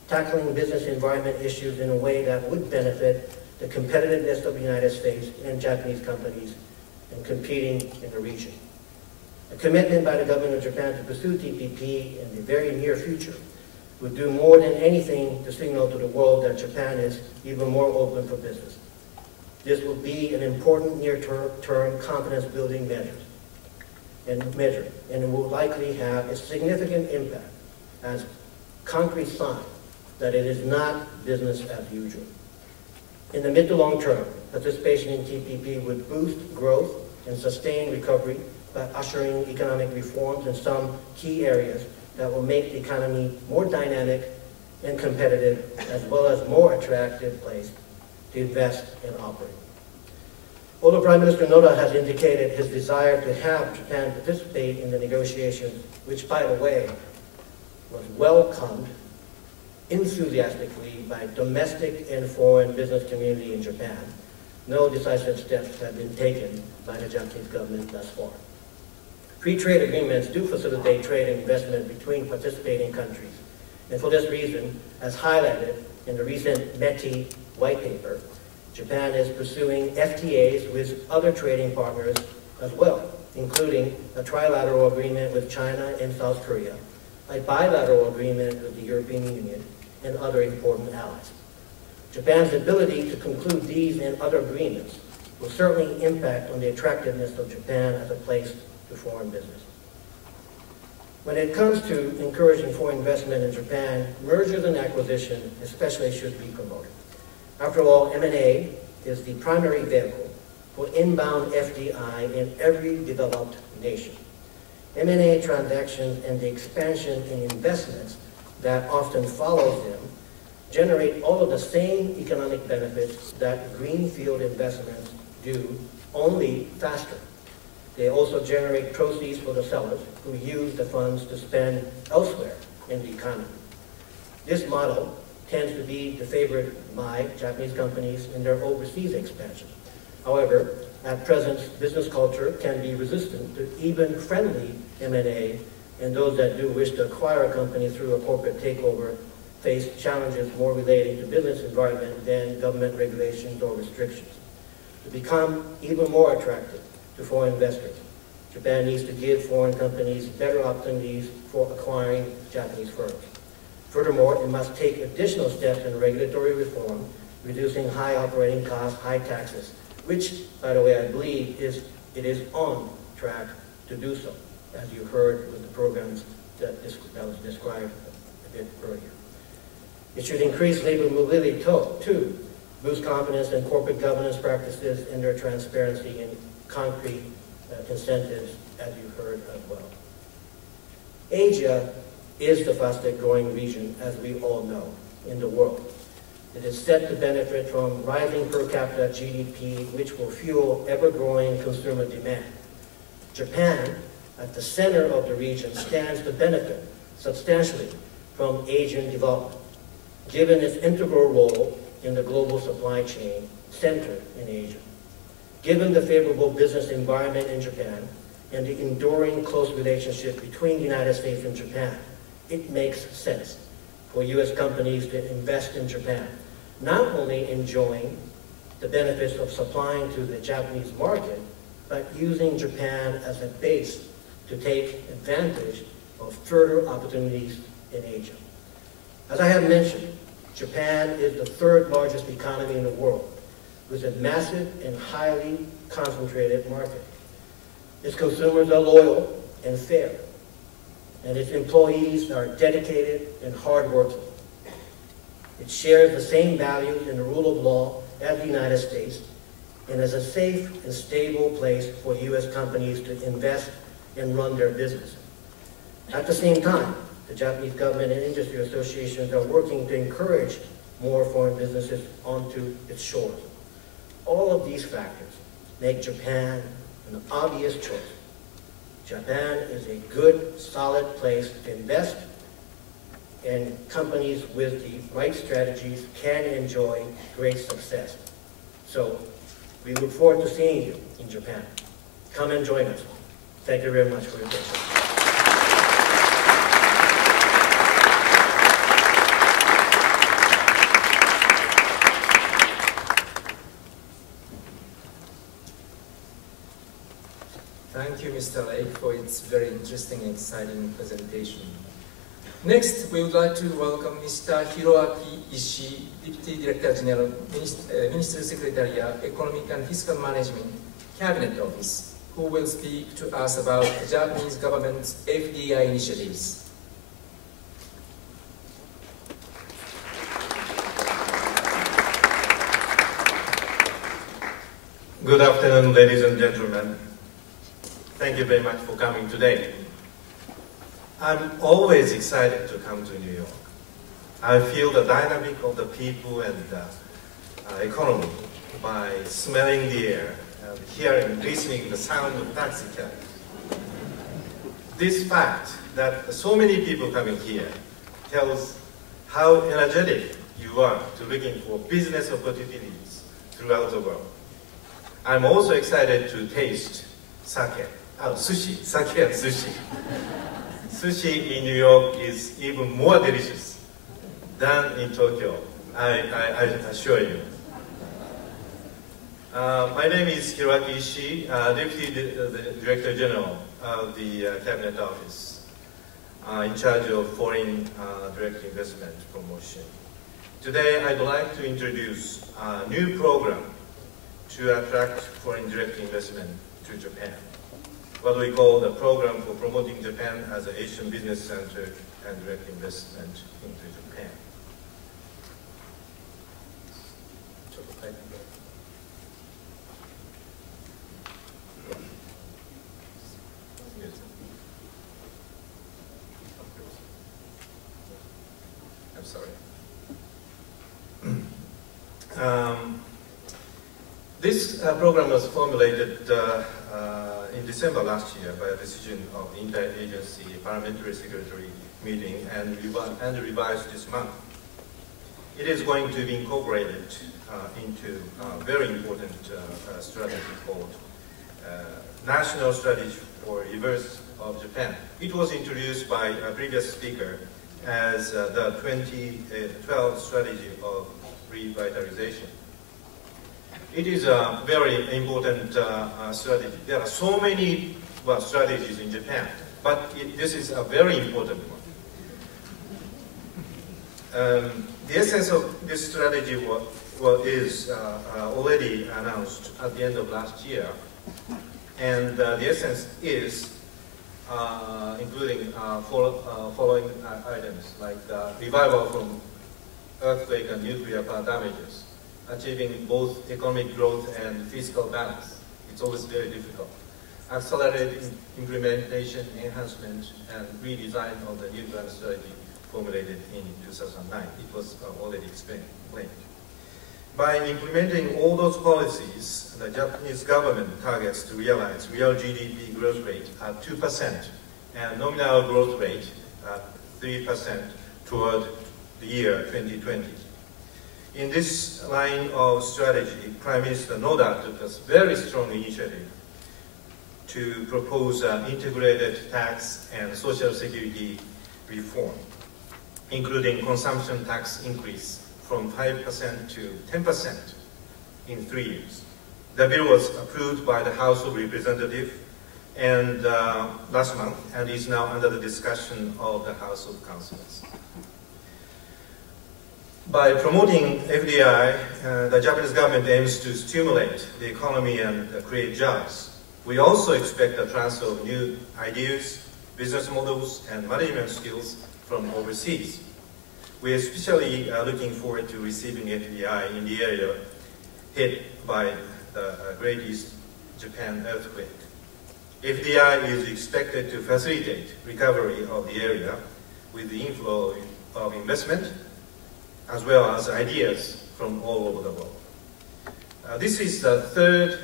tackling business environment issues in a way that would benefit the competitiveness of the United States and Japanese companies in competing in the region. A commitment by the government of Japan to pursue TPP in the very near future would do more than anything to signal to the world that Japan is even more open for business. This will be an important near-term confidence-building measure, and it will likely have a significant impact as concrete sign that it is not business as usual. In the mid to long term, participation in TPP would boost growth and sustain recovery by ushering economic reforms in some key areas that will make the economy more dynamic and competitive, as well as more attractive place to invest and operate. Although Prime Minister Noda has indicated his desire to have Japan participate in the negotiations, which, by the way, was welcomed enthusiastically by domestic and foreign business community in Japan, no decisive steps have been taken by the Japanese government thus far. Free trade agreements do facilitate trade and investment between participating countries, and for this reason, as highlighted in the recent METI white paper, Japan is pursuing FTAs with other trading partners as well, including a trilateral agreement with China and South Korea, a bilateral agreement with the European Union, and other important allies. Japan's ability to conclude these and other agreements will certainly impact on the attractiveness of Japan as a place to foreign business. When it comes to encouraging foreign investment in Japan, mergers and acquisition especially should be promoted. After all, M&A is the primary vehicle for inbound FDI in every developed nation. M&A transactions and the expansion in investments that often follows them generate all of the same economic benefits that greenfield investments do, only faster. They also generate proceeds for the sellers who use the funds to spend elsewhere in the economy. This model tends to be the favorite by Japanese companies in their overseas expansion. However, at present, business culture can be resistant to even friendly M&A, and those that do wish to acquire a company through a corporate takeover face challenges more relating to business environment than government regulations or restrictions. To become even more attractive to foreign investors, Japan needs to give foreign companies better opportunities for acquiring Japanese firms. Furthermore, it must take additional steps in regulatory reform, reducing high operating costs, high taxes, which, by the way, I believe it is on track to do so, as you heard with the programs that was described a bit earlier. It should increase labor mobility too, boost confidence in corporate governance practices and their transparency and concrete incentives, as you heard as well. Asia is the fastest growing region, as we all know, in the world. It is set to benefit from rising per capita GDP, which will fuel ever-growing consumer demand. Japan, at the center of the region, stands to benefit substantially from Asian development, given its integral role in the global supply chain centered in Asia. Given the favorable business environment in Japan and the enduring close relationship between the United States and Japan, it makes sense for U.S. companies to invest in Japan, not only enjoying the benefits of supplying to the Japanese market, but using Japan as a base to take advantage of further opportunities in Asia. As I have mentioned, Japan is the third largest economy in the world, with a massive and highly concentrated market. Its consumers are loyal and fair, and its employees are dedicated and hardworking. It shares the same values in the rule of law as the United States, and is a safe and stable place for U.S. companies to invest and run their business. At the same time, the Japanese government and industry associations are working to encourage more foreign businesses onto its shores. All of these factors make Japan an obvious choice. Japan is a good, solid place to invest, and companies with the right strategies can enjoy great success. So we look forward to seeing you in Japan. Come and join us. Thank you very much for your attention. Thank you, Mr. Lake, for its very interesting and exciting presentation. Next, we would like to welcome Mr. Hiroaki Ishii, Deputy Director General, Ministry Secretariat, Economic and Fiscal Management, Cabinet Office, who will speak to us about the Japanese government's FDI initiatives. Good afternoon, ladies and gentlemen. Thank you very much for coming today. I'm always excited to come to New York. I feel the dynamic of the people and the economy by smelling the air and hearing, listening the sound of taxi cab. This fact that so many people coming here tells how energetic you are to looking for business opportunities throughout the world. I'm also excited to taste sake, sushi, sake and sushi. Sushi in New York is even more delicious than in Tokyo, I assure you. My name is Hiroaki Ishii, Deputy Director General of the Cabinet Office, in charge of foreign direct investment promotion. Today, I'd like to introduce a new program to attract foreign direct investment to Japan, what we call the Program for Promoting Japan as an Asian Business Center and Direct Investment into Japan. I'm sorry. This program was formulated in December last year by a decision of Interagency Parliamentary Secretary meeting and revised this month. It is going to be incorporated into a very important strategy called National Strategy for Reverse of Japan. It was introduced by a previous speaker as the 2012 Strategy of Revitalization. It is a very important strategy. There are so many strategies in Japan, but this is a very important one. The essence of this strategy is already announced at the end of last year, and the essence is including following items like revival from earthquake and nuclear power damages, achieving both economic growth and fiscal balance. It's always very difficult. Accelerated implementation, enhancement, and redesign of the nuclear strategy formulated in 2009. It was already explained. By implementing all those policies, the Japanese government targets to realize real GDP growth rate at 2% and nominal growth rate at 3% toward the year 2020. In this line of strategy, Prime Minister Noda took a very strong initiative to propose an integrated tax and social security reform, including consumption tax increase from 5% to 10% in 3 years. The bill was approved by the House of Representatives and last month and is now under the discussion of the House of Councillors. By promoting FDI, the Japanese government aims to stimulate the economy and create jobs. We also expect a transfer of new ideas, business models, and management skills from overseas. We are especially looking forward to receiving FDI in the area hit by the Great East Japan earthquake. FDI is expected to facilitate recovery of the area with the inflow of investment, as well as ideas from all over the world. This is the third,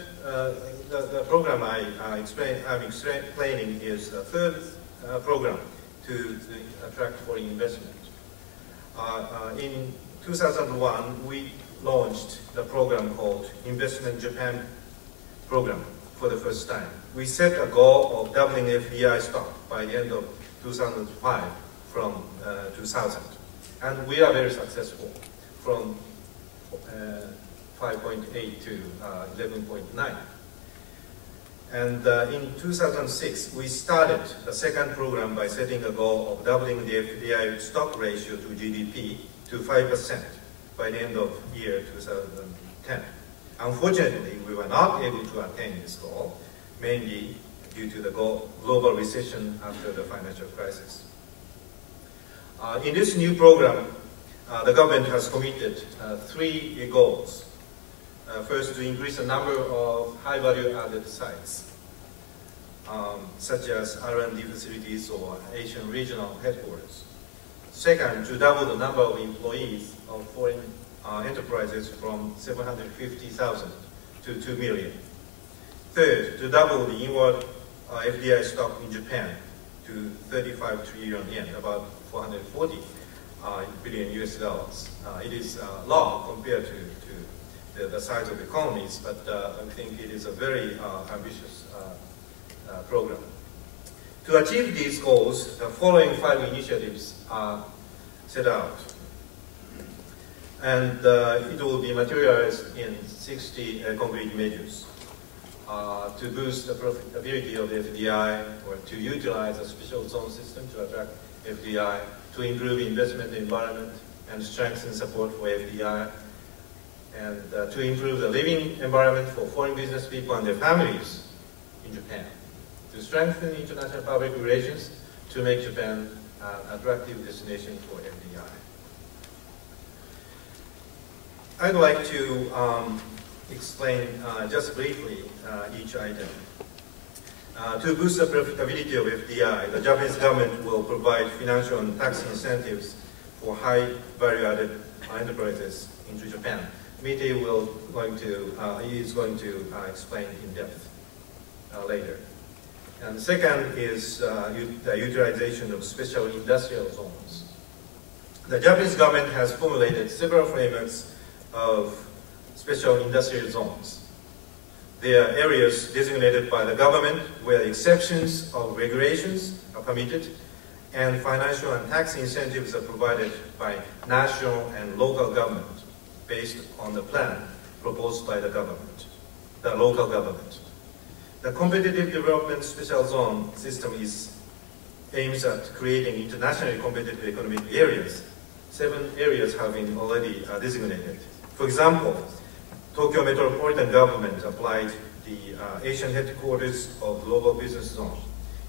the program I'm explaining is the third program to attract foreign investment. In 2001, we launched the program called Investment Japan Program for the first time. We set a goal of doubling FDI stock by the end of 2005 from 2000. And we are very successful, from 5.8 to 11.9. And in 2006, we started the second program by setting a goal of doubling the FDI stock ratio to GDP to 5% by the end of year 2010. Unfortunately, we were not able to attain this goal, mainly due to the global recession after the financial crisis. In this new program, the government has committed 3 goals. First, to increase the number of high-value added sites, such as R&D facilities or Asian regional headquarters. Second, to double the number of employees of foreign enterprises from 750,000 to 2 million. Third, to double the inward FDI stock in Japan to 35 trillion yen, about 440 billion US dollars. It is low compared to the size of economies, but I think it is a very ambitious program. To achieve these goals, the following 5 initiatives are set out. And it will be materialized in 60 concrete measures to boost the profitability of the FDI, or to utilize a special zone system to attract FDI, to improve investment environment and strengthen support for FDI, and to improve the living environment for foreign business people and their families in Japan, to strengthen international public relations, to make Japan an attractive destination for FDI. I'd like to explain just briefly each item. To boost the profitability of FDI, the Japanese government will provide financial and tax incentives for high value-added enterprises into Japan. Mite is going to explain in depth later. And second is the utilization of special industrial zones. The Japanese government has formulated several frameworks of special industrial zones. They are areas designated by the government where exceptions of regulations are permitted and financial and tax incentives are provided by national and local government based on the plan proposed by the government, the local government. The competitive development special zone system aims at creating internationally competitive economic areas. 7 areas have been already designated. For example, Tokyo Metropolitan Government applied the Asian headquarters of Global Business Zone.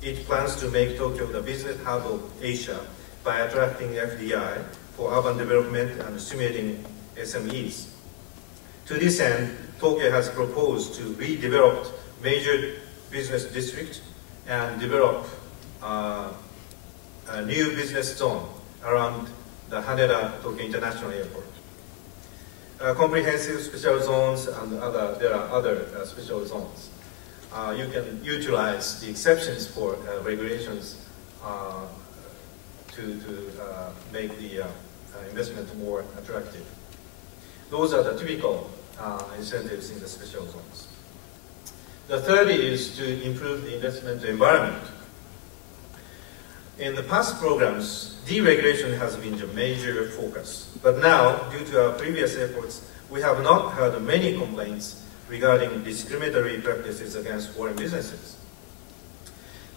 It plans to make Tokyo the business hub of Asia by attracting FDI for urban development and stimulating SMEs. To this end, Tokyo has proposed to redevelop major business districts and develop a new business zone around the Haneda Tokyo International Airport. Comprehensive special zones and there are other special zones. You can utilize the exceptions for regulations to make the investment more attractive. Those are the typical incentives in the special zones. The third is to improve the investment environment. In the past programs, deregulation has been the major focus. But now, due to our previous efforts, we have not heard many complaints regarding discriminatory practices against foreign businesses.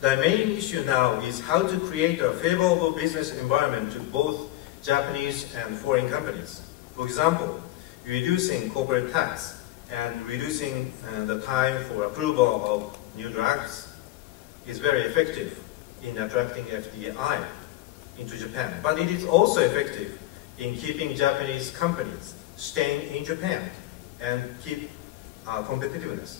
The main issue now is how to create a favorable business environment to both Japanese and foreign companies. For example, reducing corporate tax and reducing the time for approval of new drugs is very effective in attracting FDI into Japan. But it is also effective in keeping Japanese companies staying in Japan and keep competitiveness.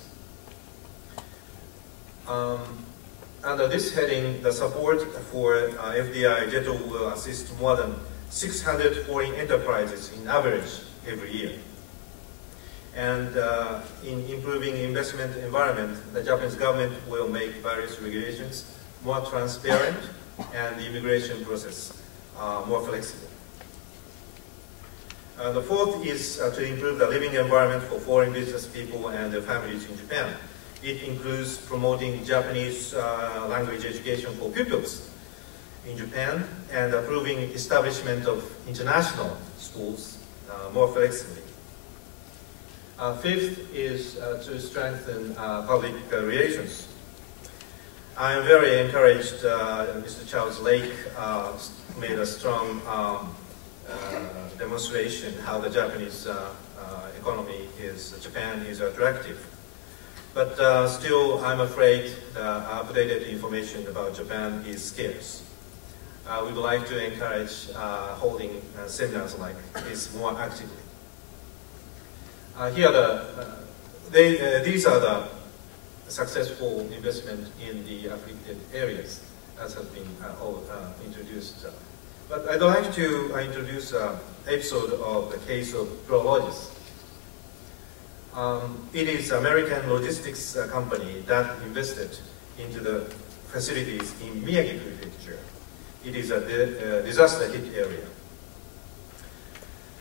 Under this heading, the support for FDI JETRO will assist more than 600 foreign enterprises in average every year. And in improving investment environment, the Japanese government will make various regulations more transparent and the immigration process more flexible. The fourth is to improve the living environment for foreign business people and their families in Japan. It includes promoting Japanese language education for pupils in Japan and approving establishment of international schools more flexibly. Fifth is to strengthen public relations. I am very encouraged. Mr. Charles Lake made a strong demonstration how the Japanese Japan is attractive. But still, I'm afraid the updated information about Japan is scarce. We would like to encourage holding seminars like this more actively. These are the successful investment in the affected areas, as has been introduced. But I'd like to introduce an episode of the case of Prologis. It is an American logistics company that invested into the facilities in Miyagi Prefecture. It is a disaster hit area.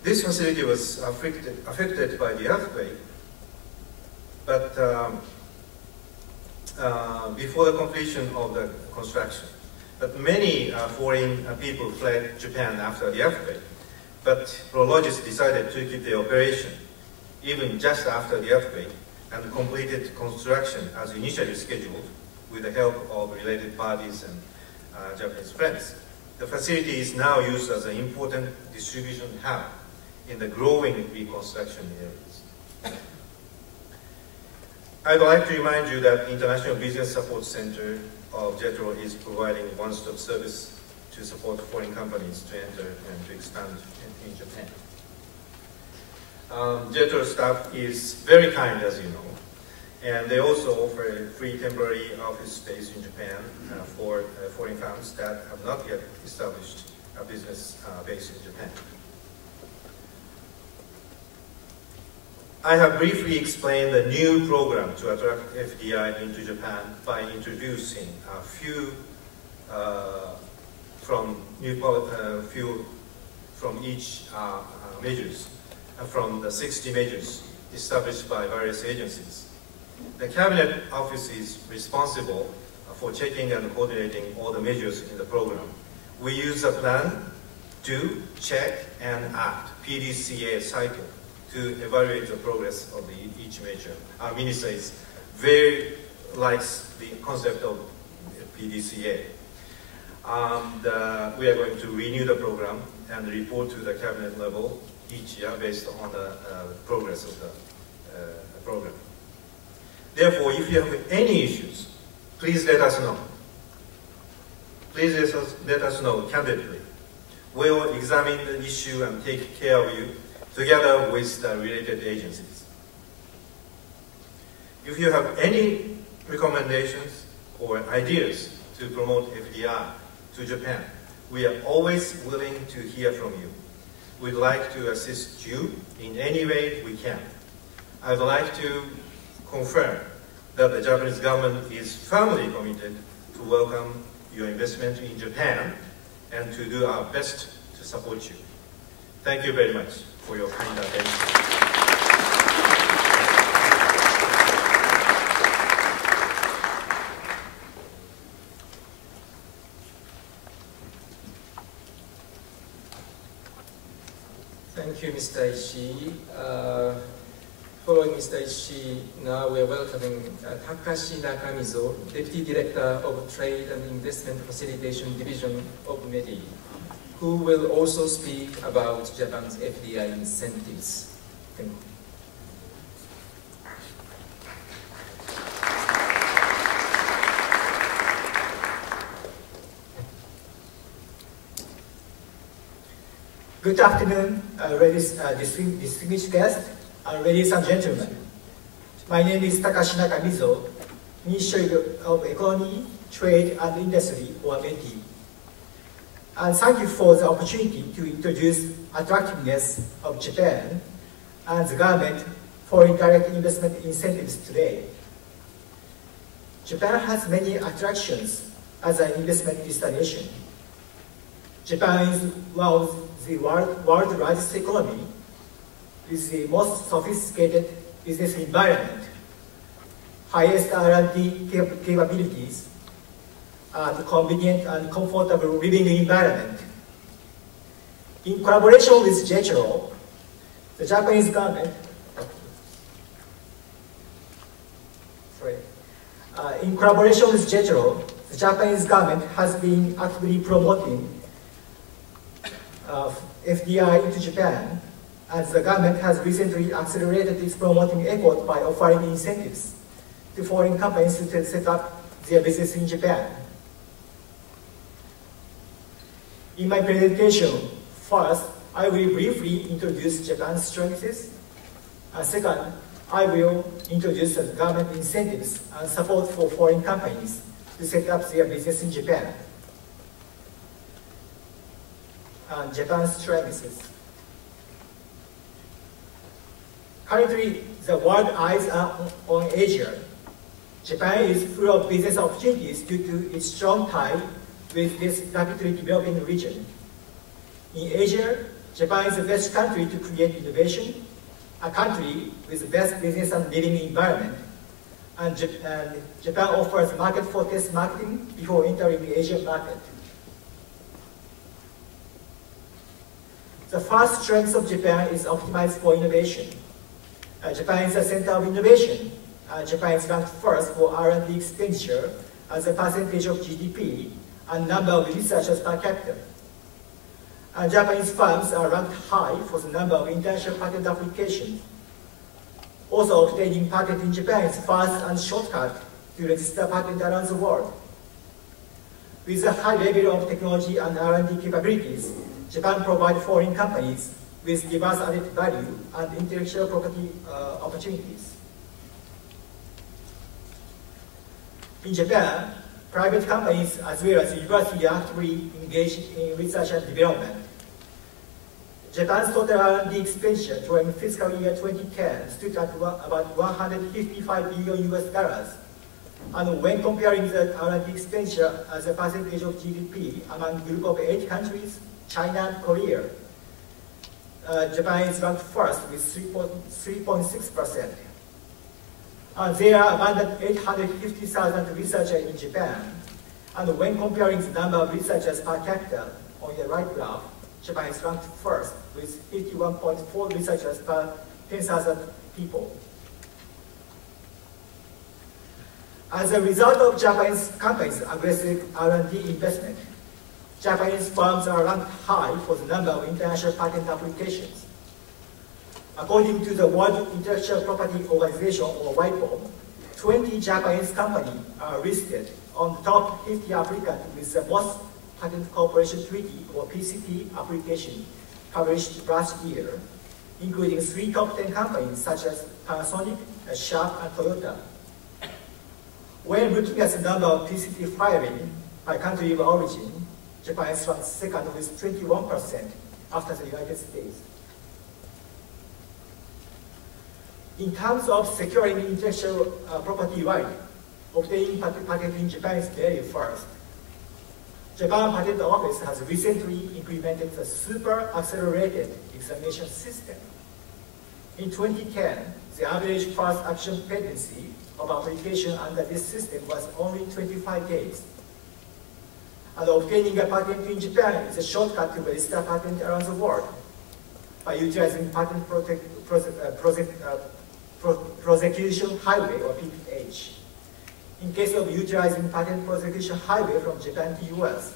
This facility was affected by the earthquake, but before the completion of the construction. But many foreign people fled Japan after the earthquake. But Prologis decided to keep the operation even just after the earthquake and completed construction as initially scheduled with the help of related parties and Japanese friends. The facility is now used as an important distribution hub in the growing reconstruction areas. I'd like to remind you that International Business Support Center of JETRO is providing one-stop service to support foreign companies to enter and to expand in Japan. JETRO staff is very kind, as you know, and they also offer free temporary office space in Japan for foreign firms that have not yet established a business base in Japan. I have briefly explained the new program to attract FDI into Japan by introducing a few from each measures, from the 60 measures established by various agencies. The Cabinet Office is responsible for checking and coordinating all the measures in the program. We use a plan, do, check, and act, PDCA cycle, to evaluate the progress of each measure. Our minister very likes the concept of PDCA. We are going to renew the program and report to the cabinet level each year based on the progress of the program. Therefore, if you have any issues, please let us know. Please let us know candidly. We will examine the issue and take care of you together with the related agencies. If you have any recommendations or ideas to promote FDI to Japan, we are always willing to hear from you. We'd like to assist you in any way we can. I'd like to confirm that the Japanese government is firmly committed to welcome your investment in Japan and to do our best to support you. Thank you very much for your kind attention. Thank you, Mr. Ishii. Following Mr. Ishii, now we are welcoming Takashi Nakamizo, Deputy Director of Trade and Investment Facilitation Division of MEDI, who will also speak about Japan's FDI incentives. Thank you. Good afternoon, distinguished guests, ladies and gentlemen. My name is Takashi Nakamizo, Ministry of Economy, Trade and Industry, or MEDI. And thank you for the opportunity to introduce attractiveness of Japan and the government foreign direct investment incentives today. Japan has many attractions as an investment destination. Japan is one of the world's largest economy with the most sophisticated business environment, highest R&D capabilities, and convenient and comfortable living environment. In collaboration with JETRO, the Japanese government In collaboration with JETRO, the Japanese government has been actively promoting FDI into Japan, and the government has recently accelerated its promoting effort by offering incentives to foreign companies to set up their business in Japan. In my presentation, first, I will briefly introduce Japan's strengths. Second, I will introduce the government incentives and support for foreign companies to set up their business in Japan. And Japan's strengths. Currently, the world eyes are on Asia. Japan is full of business opportunities due to its strong tie with this rapidly developing region. In Asia, Japan is the best country to create innovation, a country with the best business and living environment, and Japan offers market for test marketing before entering the Asian market. The first strength of Japan is optimized for innovation. Japan is the center of innovation. Japan is ranked first for R&D expenditure as a percentage of GDP and number of researchers per capita. Japanese firms are ranked high for the number of international patent applications. Also, obtaining patent in Japan is fast and shortcut to register patent around the world. With a high level of technology and R&D capabilities, Japan provides foreign companies with diverse added value and intellectual property opportunities. In Japan, private companies as well as universities are actively engaged in research and development. Japan's total R&D expenditure during fiscal year 2010 stood at about $155 billion US. And when comparing the R&D expenditure as a percentage of GDP among a group of 8 countries, China and Korea, Japan is ranked first with 3.6%. There are abundant 850,000 researchers in Japan, and when comparing the number of researchers per capita on the right graph, Japan is ranked first with 81.4 researchers per 10,000 people. As a result of Japanese companies' aggressive R&D investment, Japanese firms are ranked high for the number of international patent applications. According to the World Intellectual Property Organization, or WIPO, 20 Japanese companies are listed on the top 50 applicants with the most Patent Cooperation Treaty, or PCT, application published last year, including 3 top 10 companies such as Panasonic, Sharp, and Toyota. When looking at the number of PCT filing by country of origin, Japan is ranked second with 21% after the United States. In terms of securing intellectual property right, obtaining patent in Japan is very first. Japan Patent Office has recently implemented the super accelerated examination system. In 2010, the average first action pendency of application under this system was only 25 days. And obtaining a patent in Japan is a shortcut to register patent around the world by utilizing patent prosecution highway, or PPH. In case of utilizing patent prosecution highway from Japan to US,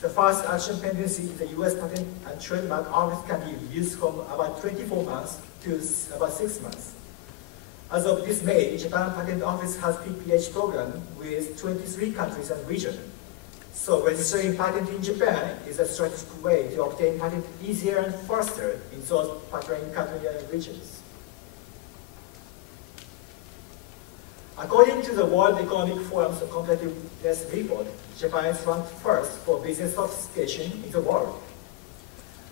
the first action pendency in the US Patent and Trademark Office can be reduced from about 24 months to about 6 months. As of this May, Japan Patent Office has PPH program with 23 countries and regions. So registering patent in Japan is a strategic way to obtain patent easier and faster in those partnering countries and regions. According to the World Economic Forum's competitiveness report, Japan is ranked first for business sophistication in the world.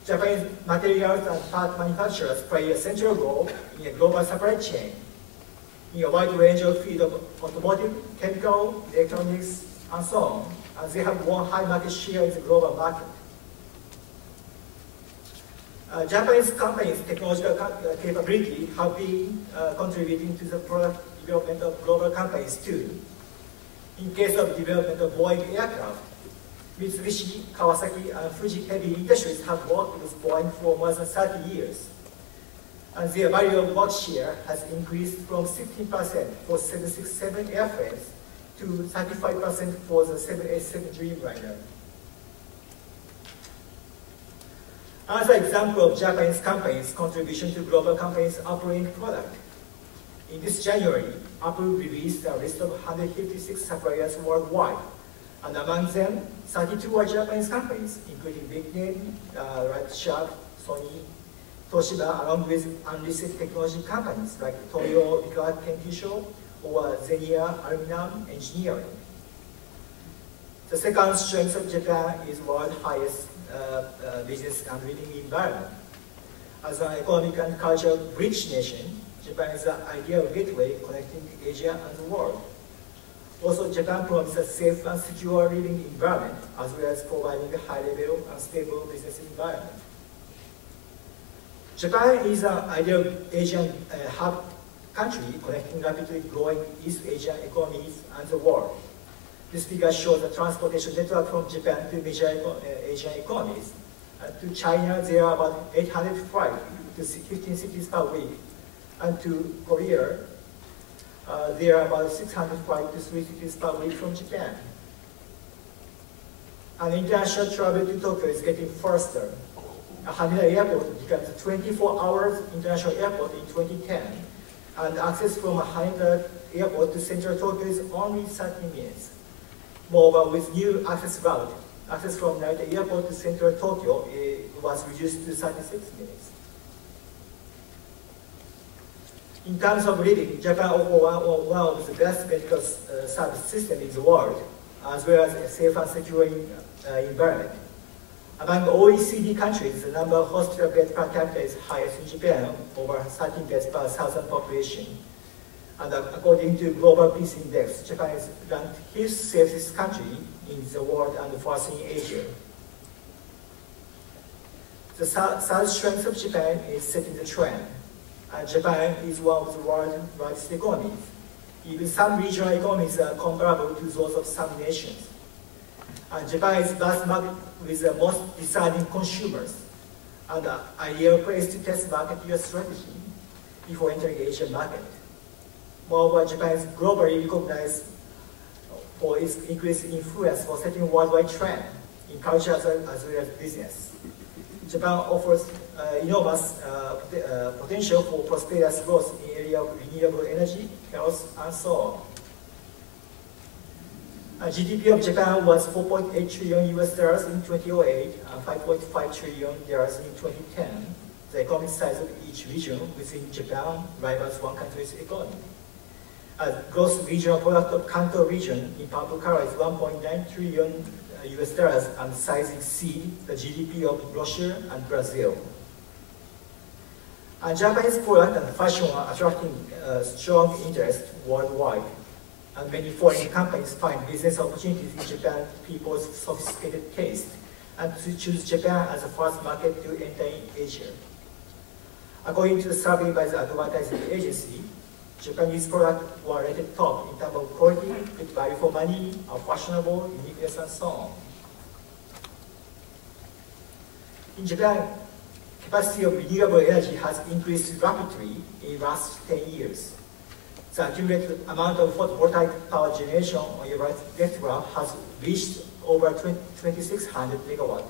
Japanese materials and part manufacturers play a central role in a global supply chain in a wide range of fields of automotive, chemical, electronics, and so on, and they have won high market share in the global market. Japanese companies' technological capability have been contributing to the product development of global companies too. In case of development of Boeing aircraft, Mitsubishi, Kawasaki, and Fuji Heavy Industries have worked with Boeing for more than 30 years. And their value of work share has increased from 16% for 767 airframes to 35% for the 787 Dreamliner. Another example of Japanese companies' contribution to global companies' operating product. In this January, Apple released a list of 156 suppliers worldwide, and among them, 32 are Japanese companies, including big names like Sharp, Sony, Toshiba, along with unlisted technology companies like Toyo Ika Kenkisho or Zenia Aluminum Engineering. The second strength of Japan is world's highest business and living environment. As an economic and cultural rich nation, Japan is the ideal gateway connecting Asia and the world. Also, Japan promises a safe and secure living environment, as well as providing a high-level and stable business environment. Japan is an ideal Asian hub country connecting rapidly growing East Asian economies and the world. This figure shows the transportation network from Japan to major Asian economies. To China, there are about 800 flights to 15 cities per week. And to Korea, there are about 600 flights to 3 cities per week from Japan. And international travel to Tokyo is getting faster. Haneda Airport becomes a 24-hour international airport in 2010, and access from Haneda Airport to central Tokyo is only 30 minutes. Moreover, with new access route, access from Narita Airport to central Tokyo was reduced to 36 minutes. In terms of living, Japan offers one of the best medical service systems in the world, as well as a safe and secure environment. Among OECD countries, the number of hospital beds per capita is highest in Japan, over 13 beds per 1,000 population. And according to Global Peace Index, Japan is ranked 5th safest country in the world and first in Asia. The third strength of Japan is setting the trend. Japan is one of the world's largest economies. Even some regional economies are comparable to those of some nations. Japan is vast market with the most discerning consumers, and an ideal place to test market your strategy before entering the Asian market. Moreover, Japan is globally recognized for its increased influence for setting worldwide trend in culture as well as business. Japan offers enormous potential for prosperous growth in the area of renewable energy, health, and so on. GDP of Japan was $4.8 trillion in 2008 and $5.5 trillion in 2010. The economic size of each region within Japan rivals one country's economy. Gross regional product of Kanto region in purple color is $1.9 trillion and size exceeds the GDP of Russia and Brazil. Japanese product and fashion are attracting strong interest worldwide, and many foreign companies find business opportunities in Japan's people's sophisticated taste and to choose Japan as the first market to enter in Asia. According to the survey by the advertising agency, Japanese products were rated top in terms of quality, good value for money, are fashionable, uniqueness, and so on. In Japan, capacity of renewable energy has increased rapidly in the last 10 years. The accumulated amount of photovoltaic power generation on your left graph has reached over 2,600 megawatts,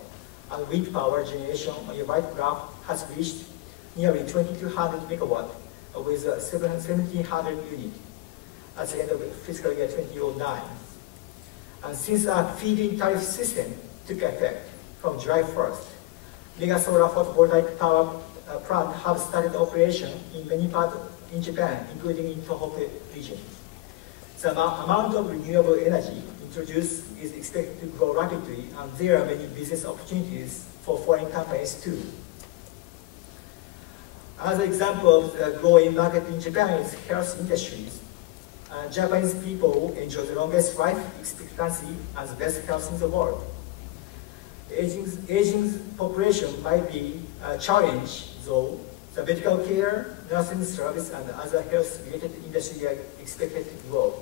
and wind power generation on your right graph has reached nearly 2,200 megawatts, with 1,700 units at the end of fiscal year 2009. And since our feed-in tariff system took effect from July 1st, mega solar photovoltaic power plants have started operation in many parts in Japan, including in Tohoku region. The amount of renewable energy introduced is expected to grow rapidly, and there are many business opportunities for foreign companies too. Another example of the growing market in Japan is health industries. Japanese people enjoy the longest life expectancy and the best health in the world. The aging population might be a challenge, though the medical care, nursing service, and other health-related industries are expected to grow.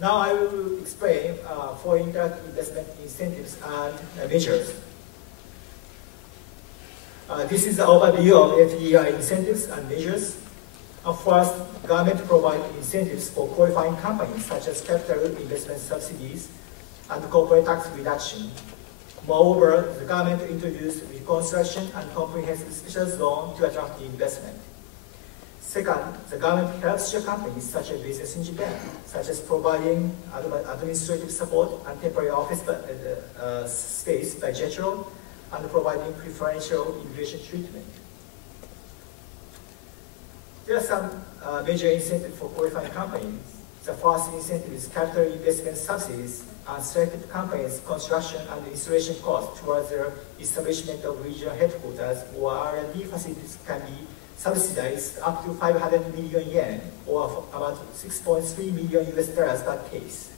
Now I will explain foreign direct investment incentives and measures. This is the overview of FDI incentives and measures. First, government provides incentives for qualifying companies such as capital investment subsidies and corporate tax reduction. Moreover, the government introduced reconstruction and comprehensive special zone to attract investment. Second, the government helps your companies such as business in Japan, such as providing administrative support and temporary office space by JETRO and providing preferential immigration treatment. There are some major incentives for qualifying companies. The first incentive is capital investment subsidies and selected companies' construction and installation costs towards the establishment of regional headquarters or R&D facilities can be subsidized up to 500 million yen or about $6.3 million per case.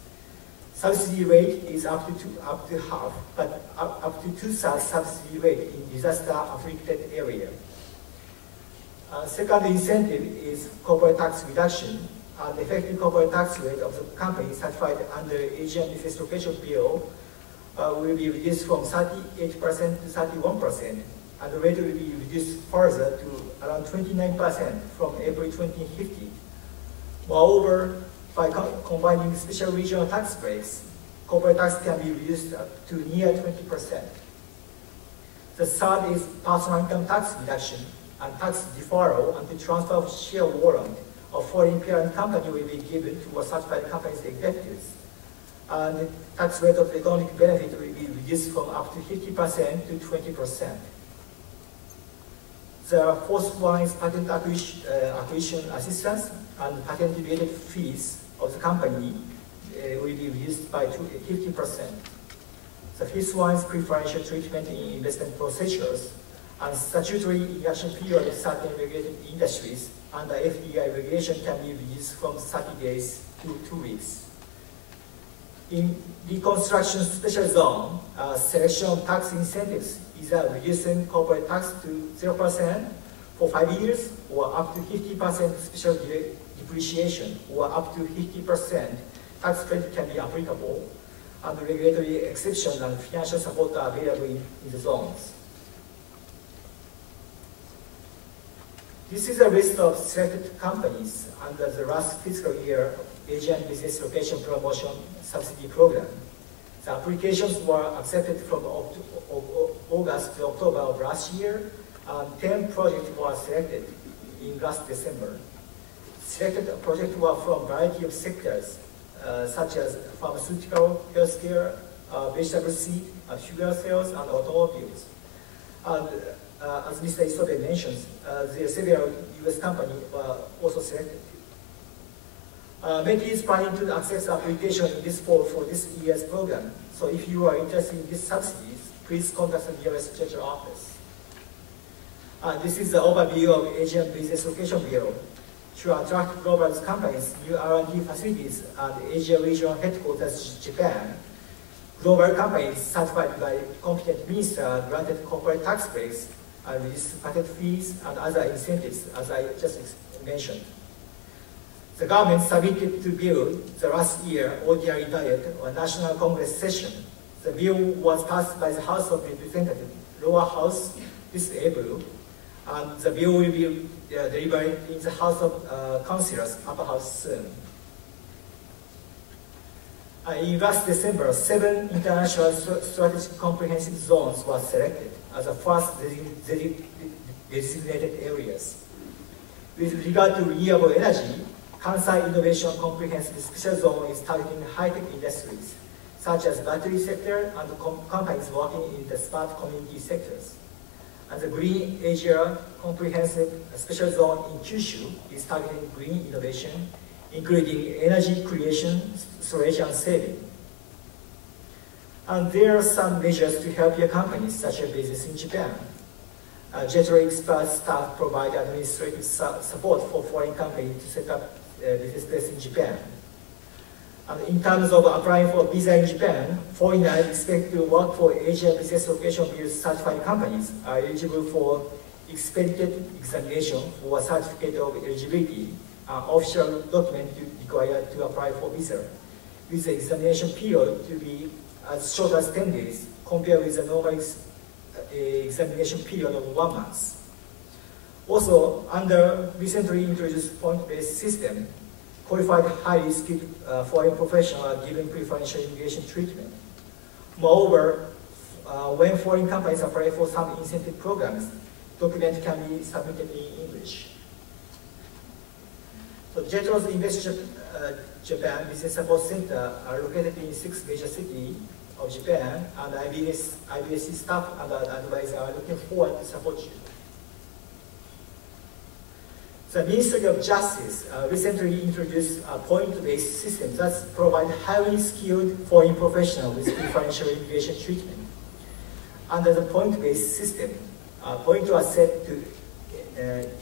Subsidy rate is up to half, but up to two-thirds subsidy rate in disaster-affected area. Second incentive is corporate tax reduction. The effective corporate tax rate of the company certified under Asian Business Location Bill will be reduced from 38% to 31%, and the rate will be reduced further to around 29% from April 2050. Moreover, by combining special regional tax breaks, corporate tax can be reduced up to near 20%. The third is personal income tax reduction and tax deferral and the transfer of share warrant of foreign parent company will be given to a certified company's executives. And the tax rate of economic benefit will be reduced from up to 50% to 20%. The fourth one is patent acquisition assistance and patent-related fees of the company will be reduced by 50%. The fifth one is preferential treatment in investment procedures and statutory induction period of certain regulated industries under FDI regulation can be reduced from 30 days to 2 weeks. In reconstruction special zone, selection of tax incentives is reducing corporate tax to 0% for 5 years or up to 50% special depreciation or up to 50% tax credit can be applicable, and regulatory exceptions and financial support are available in the zones. This is a list of selected companies under the last fiscal year Asian Business Location Promotion Subsidy Program. The applications were accepted from August to October of last year, and 10 projects were selected in last December. Selected projects were from a variety of sectors, such as pharmaceutical, healthcare, vegetable seed, sugar sales, and automobiles. And as Mr. Isobe mentions, there are several U.S. companies were also selected. METI is planning to access the application in this fall for this year's program. So if you are interested in these subsidies, please contact the nearest JETRO office. This is the overview of Asian Business Location Bureau. To attract global companies, new R&D facilities, and Asia regional headquarters to Japan, global companies certified by competent minister are granted corporate tax breaks and reduced patent fees and other incentives, as I just mentioned. The government submitted to bill the last year ordinary diet or National Congress session. The bill was passed by the House of Representatives, lower house this April, and the bill will be delivered in the House of Councillors, upper house soon. In last December, 7 international strategic comprehensive zones were selected as the first designated areas. With regard to renewable energy, Kansai Innovation Comprehensive Special Zone is targeting high-tech industries, such as battery sector and companies working in the smart community sectors. And the Green Asia Comprehensive Special Zone in Kyushu is targeting green innovation, including energy creation, storage, and saving. And there are some measures to help your companies, such as business in Japan. JETRO expert staff provide administrative support for foreign companies to set up business place in Japan. And in terms of applying for visa in Japan, foreigners expected to work for Asian Business Location Bureau certified companies are eligible for expedited examination for a certificate of eligibility, an official document required to apply for visa, with the examination period to be as short as 10 days, compared with the normal examination period of 1 month. Also, under recently introduced point-based system, qualified highly skilled foreign professionals are given preferential immigration treatment. Moreover, when foreign companies apply for some incentive programs, documents can be submitted in English. So JETRO's Invest Japan Business Support Center are located in 6 major cities of Japan, and IBSC staff and advisors are looking forward to support you. The Ministry of Justice recently introduced a point-based system that provides highly skilled foreign professionals with preferential immigration treatment. Under the point-based system, points are set to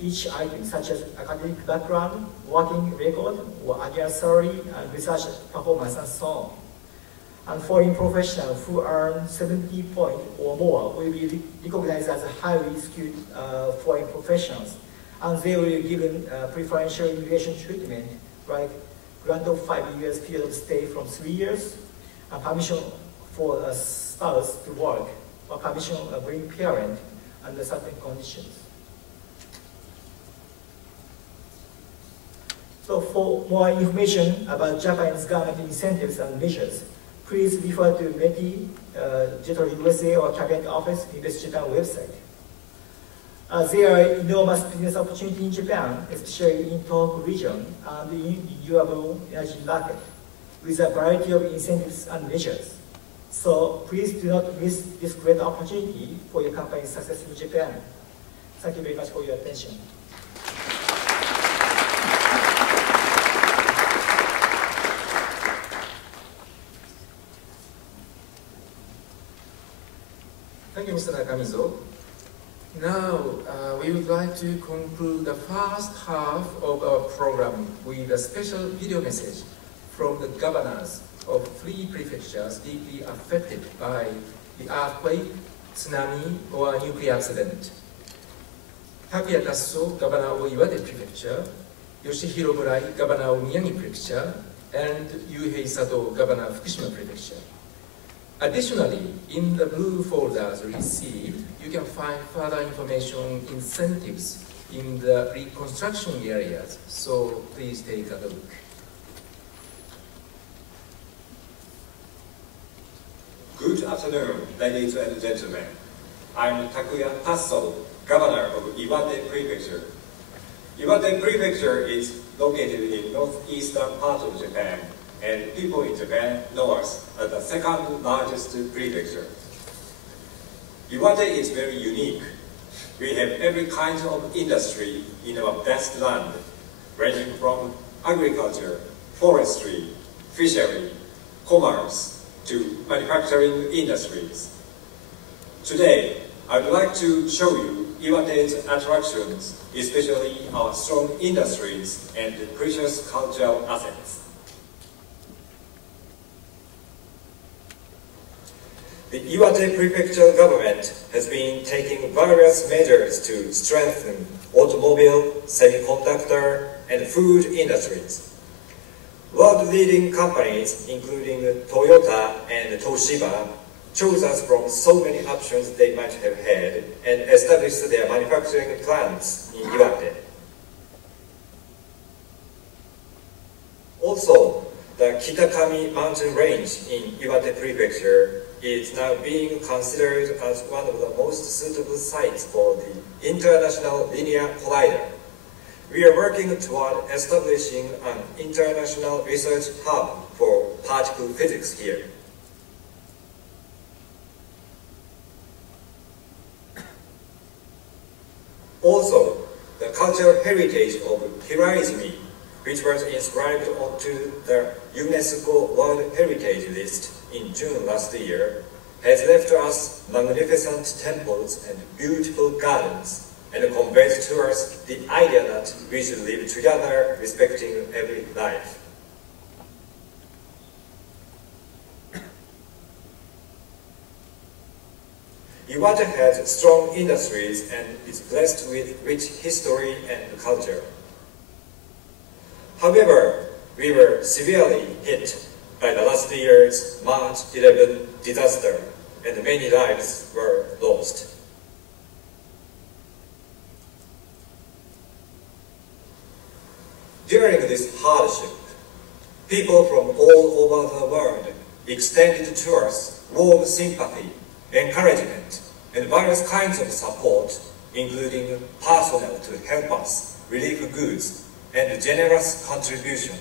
each item, such as academic background, working record, or annual salary, and research performance, and so on. And foreign professionals who earn 70 points or more will be recognized as highly skilled foreign professionals, and they will be given preferential immigration treatment, like grant of 5 years period of stay from 3 years, and permission for a spouse to work, or permission of a green parent under certain conditions. So for more information about Japanese government incentives and measures, please refer to METI, JETRO USA, or Cabinet Office Invest Japan website. There are enormous business opportunities in Japan, especially in Tohoku region and in renewable energy market, with a variety of incentives and measures. So please do not miss this great opportunity for your company's success in Japan. Thank you very much for your attention. Thank you, Mr. Nakamizo. Now, we would like to conclude the first half of our program with a special video message from the governors of 3 prefectures deeply affected by the earthquake, tsunami, or nuclear accident. Takuya Tasso, Governor of Iwate Prefecture, Yoshihiro Murai, Governor of Miyagi Prefecture, and Yuhei Sato, Governor of Fukushima Prefecture. Additionally, in the blue folders received, you can find further information incentives in the reconstruction areas, so please take a look. Good afternoon, ladies and gentlemen. I'm Takuya Tasso, Governor of Iwate Prefecture. Iwate Prefecture is located in northeastern part of Japan, and people in Japan know us as the second largest prefecture. Iwate is very unique. We have every kind of industry in our vast land, ranging from agriculture, forestry, fishery, commerce, to manufacturing industries. Today, I would like to show you Iwate's attractions, especially our strong industries and precious cultural assets. The Iwate Prefecture government has been taking various measures to strengthen automobile, semiconductor, and food industries. World-leading companies, including Toyota and Toshiba, chose us from so many options they might have had and established their manufacturing plants in Iwate. Also, the Kitakami mountain range in Iwate Prefecture is now being considered as one of the most suitable sites for the International Linear Collider. We are working toward establishing an international research hub for particle physics here. Also, the cultural heritage of Hiraizumi, which was inscribed onto the UNESCO World Heritage List in June last year, has left us magnificent temples and beautiful gardens, and conveyed to us the idea that we should live together respecting every life. Iwate has strong industries and is blessed with rich history and culture. However, we were severely hit by the last year's March 11 disaster, and many lives were lost. Also, the cultural heritage of Hiraizumi, which was inscribed onto the UNESCO World Heritage List in June last year, has left us magnificent temples and beautiful gardens, and conveyed to us the idea that we should live together respecting every life. hardship. People from all over the world extended to us warm sympathy, encouragement, and various kinds of support, including personnel to help us, relief goods, and generous contribution.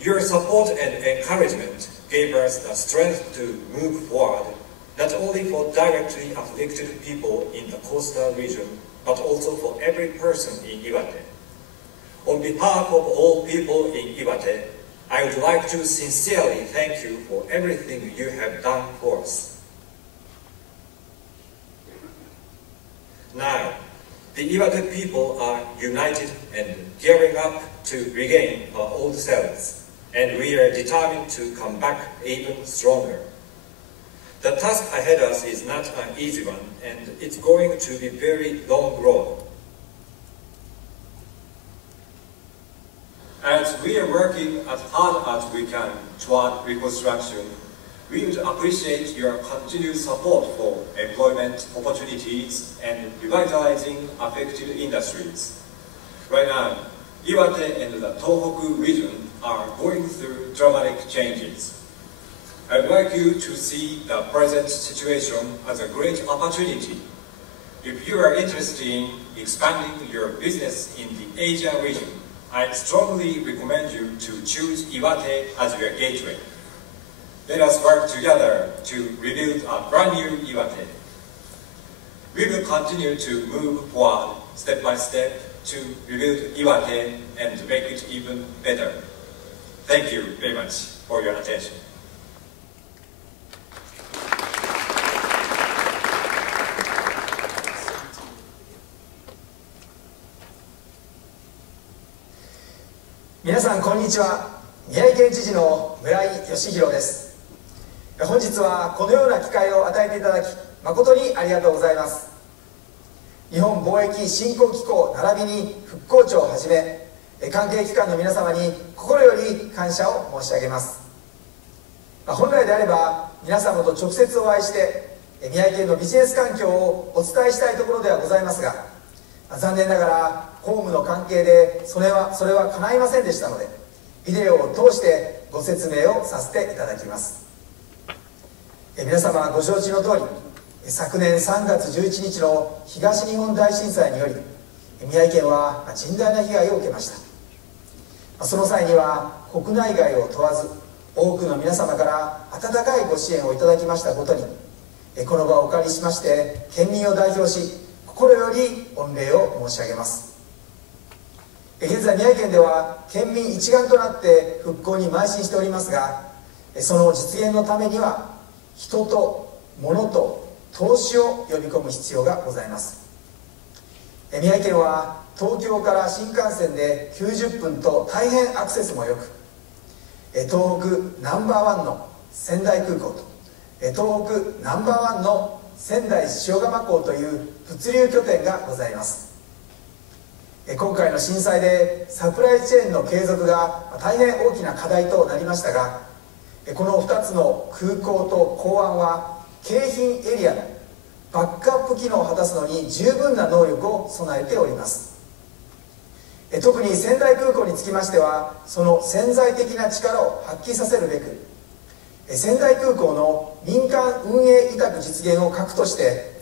Your support and encouragement gave us the strength to move forward, not only for directly afflicted people in the coastal region, but also for every person in Iwate. On behalf of all people in Iwate, I would like to sincerely thank you for everything you have done for us. Now, the Iwate people are united and gearing up to regain our old selves, and we are determined to come back even stronger. The task ahead of us is not an easy one, and it's going to be a very long road. As we are working as hard as we can toward reconstruction, we would appreciate your continued support for employment opportunities and revitalizing affected industries. Right now, Iwate and the Tohoku region are going through dramatic changes. I would like you to see the present situation as a great opportunity. If you are interested in expanding your business in the Asia region, I strongly recommend you to choose Iwate as your gateway. Let us work together to rebuild a brand new Iwate. We will continue to move forward step by step to rebuild Iwate and make it even better. Thank you very much for your attention.皆さんこんにちは。宮城県知事の村井義弘です。本日はこのような機会を与えていただき誠にありがとうございます。日本貿易振興機構並びに復興庁をはじめ関係機関の皆様に心より感謝を申し上げます。本来であれば皆様と直接お会いして宮城県のビジネス環境をお伝えしたいところではございますが、残念ながら公務の関係でそれは叶いませんでしたので、ビデオを通してご説明をさせていただきます。皆様ご承知の通り、昨年3月11日の東日本大震災により宮城県は甚大な被害を受けました。その際には国内外を問わず多くの皆様から温かいご支援をいただきましたことに、この場をお借りしまして県民を代表し心より御礼を申し上げます。現在宮城県では県民一丸となって復興に邁進しておりますが、その実現のためには人と物と投資を呼び込む必要がございます。宮城県は東京から新幹線で90分と大変アクセスも良く、東北ナンバーワンの仙台空港と東北ナンバーワンの仙台塩釜港という物流拠点がございます。今回の震災でサプライチェーンの継続が大変大きな課題となりましたが、この2つの空港と港湾は京浜エリアのバックアップ機能を果たすのに十分な能力を備えております。特に仙台空港につきましてはその潜在的な力を発揮させるべく、仙台空港の民間運営委託実現を核として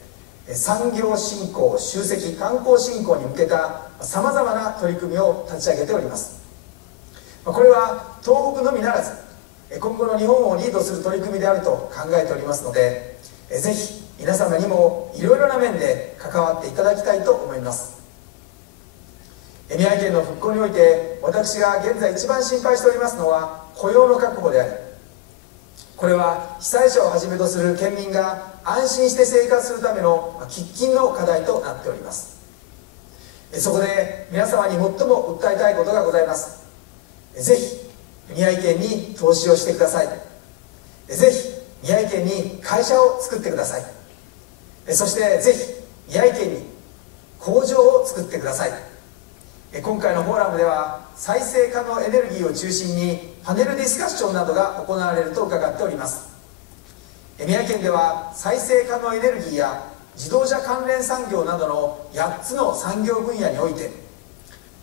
産業振興、集積、観光振興に向けたさまざまな取り組みを立ち上げております。これは東北のみならず今後の日本をリードする取り組みであると考えておりますので、ぜひ皆様にもいろいろな面で関わっていただきたいと思います。宮城県の復興において私が現在一番心配しておりますのは雇用の確保であり、これは被災者をはじめとする県民が安心して生活するための喫緊の課題となっております。そこで皆様に最も訴えたいことがございます。ぜひ宮城県に投資をしてください。ぜひ宮城県に会社を作ってください。そしてぜひ宮城県に工場を作ってください。今回のフォーラムでは再生可能エネルギーを中心にパネルディスカッションなどが行われると伺っております。宮城県では再生可能エネルギーや自動車関連産業などの8つの産業分野において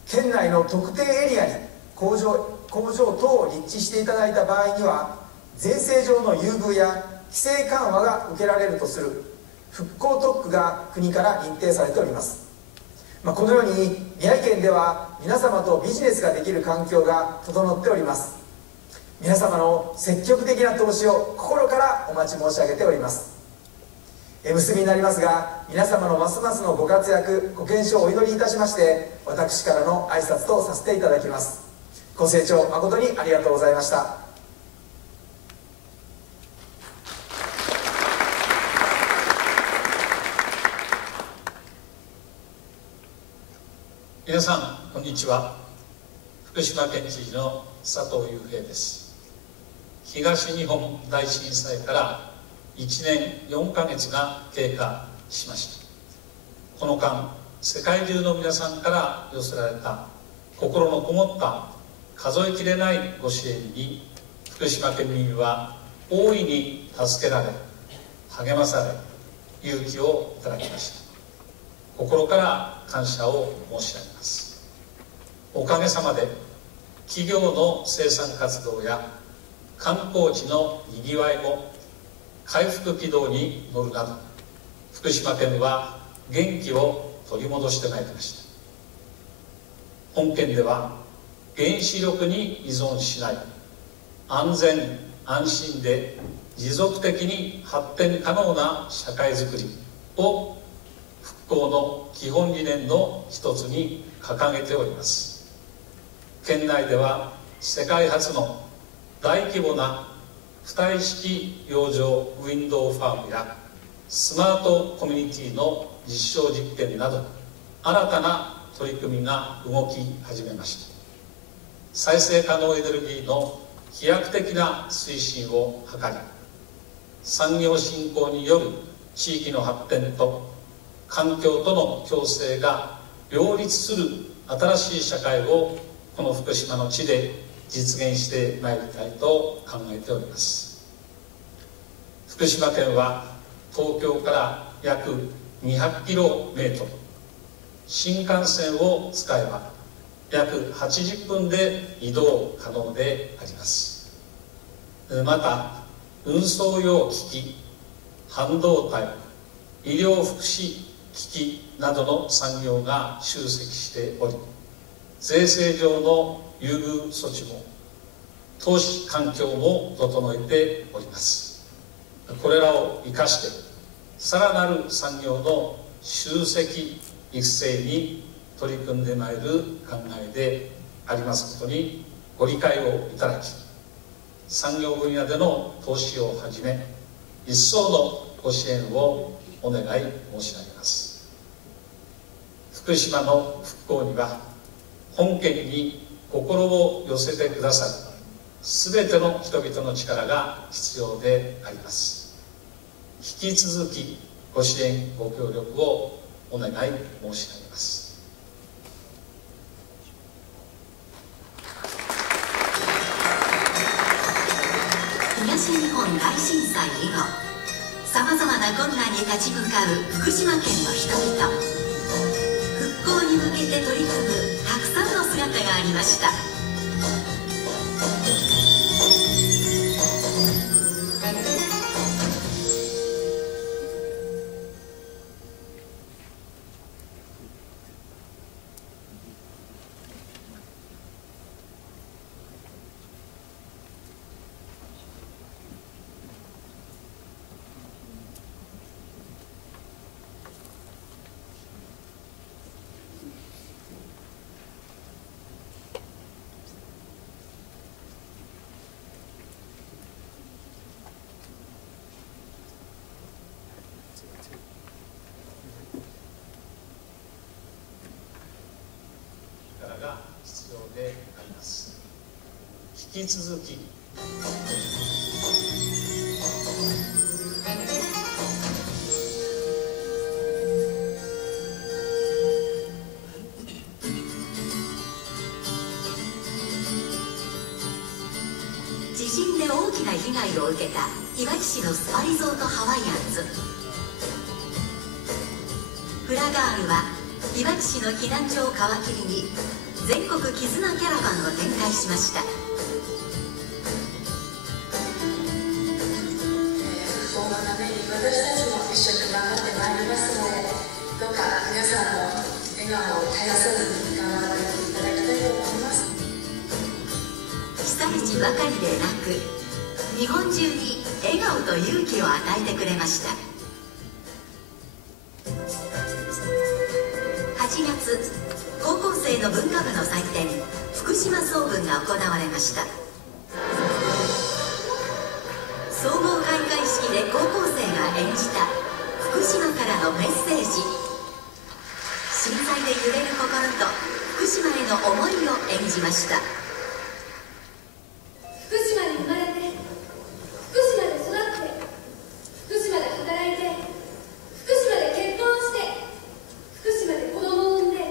県内の特定エリアに工場等を立地していただいた場合には、税制上の優遇や規制緩和が受けられるとする復興特区が国から認定されております。このように宮城県では皆様とビジネスができる環境が整っております。皆様の積極的な投資を心からお待ち申し上げております。結びになりますが、皆様のますますのご活躍ご健勝をお祈りいたしまして、私からの挨拶とさせていただきます。ご清聴誠にありがとうございました。皆さんこんにちは。福島県知事の佐藤雄平です。東日本大震災から1年4ヶ月が経過しました。この間、世界中の皆さんから寄せられた心のこもった数えきれないご支援に、福島県民は大いに助けられ、励まされ、勇気をいただきました。心から感謝を申し上げます。おかげさまで企業の生産活動や観光地のにぎわいも回復軌道に乗るなど、福島県は元気を取り戻してまいりました。本県では原子力に依存しない安全安心で持続的に発展可能な社会づくりを復興の基本理念の一つに掲げております。県内では世界初の大規模な浮体式洋上ウィンドウファームやスマートコミュニティの実証実験など、新たな取り組みが動き始めました。再生可能エネルギーの飛躍的な推進を図り、産業振興による地域の発展と環境との共生が両立する新しい社会をこの福島の地で実現してまいりたいと考えております。福島県は東京から約200km、新幹線を使えば約80分で移動可能であります。また運送用機器、半導体、医療福祉機器などの産業が集積しており、税制上の優遇措置も投資環境も整えております。これらを生かしてさらなる産業の集積育成に取り組んでまいる考えでありますことにご理解をいただき、産業分野での投資をはじめ一層のご支援をお願い申し上げます。福島の復興には本県に心を寄せてくださるすべての人々の力が必要であります。引き続きご支援ご協力をお願い申し上げます。東日本大震災以後、さまざまな困難に立ち向かう福島県の人々。復興に向けて取り組むたくさんの姿がありました。必要であります。引き続き地震で大きな被害を受けたいわき市のスパリゾートハワイアンズ。フラガールはいわき市の避難所を皮切りに全国絆キャラバンを展開しました。復興のために私たちも一緒に頑張ってまいりますので、どうか皆さんの笑顔を絶やさずに頑張っていただきたいと思います。被災地ばかりでなく、日本中に笑顔と勇気を与えてくれました。8月、高校生の文化部の祭典、福島総文が行われました。総合開会式で高校生が演じた福島からのメッセージ。震災で揺れる心と福島への思いを演じました。福島に生まれて、福島で育って、福島で働いて、福島で結婚して、福島で子供を産んで、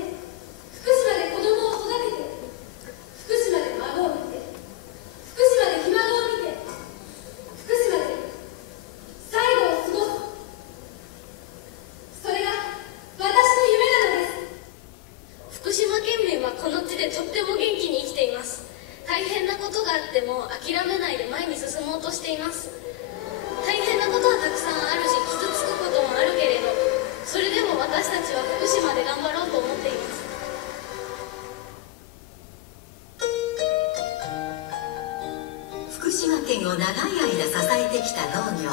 福島で子供を育てて、福島で孫を見て、福島でひ孫を見て、福島で最後を過ごす。それが私の夢なのです。福島県民はこの地でとっても元気に生きています。大変なことがあっても諦めないで前に進もうとしています。大変なことはたくさんあるし、傷つくこともあるけれど、それでも私たちは福島で頑張ろうと思っています。福島県を長い間支えてきた農業。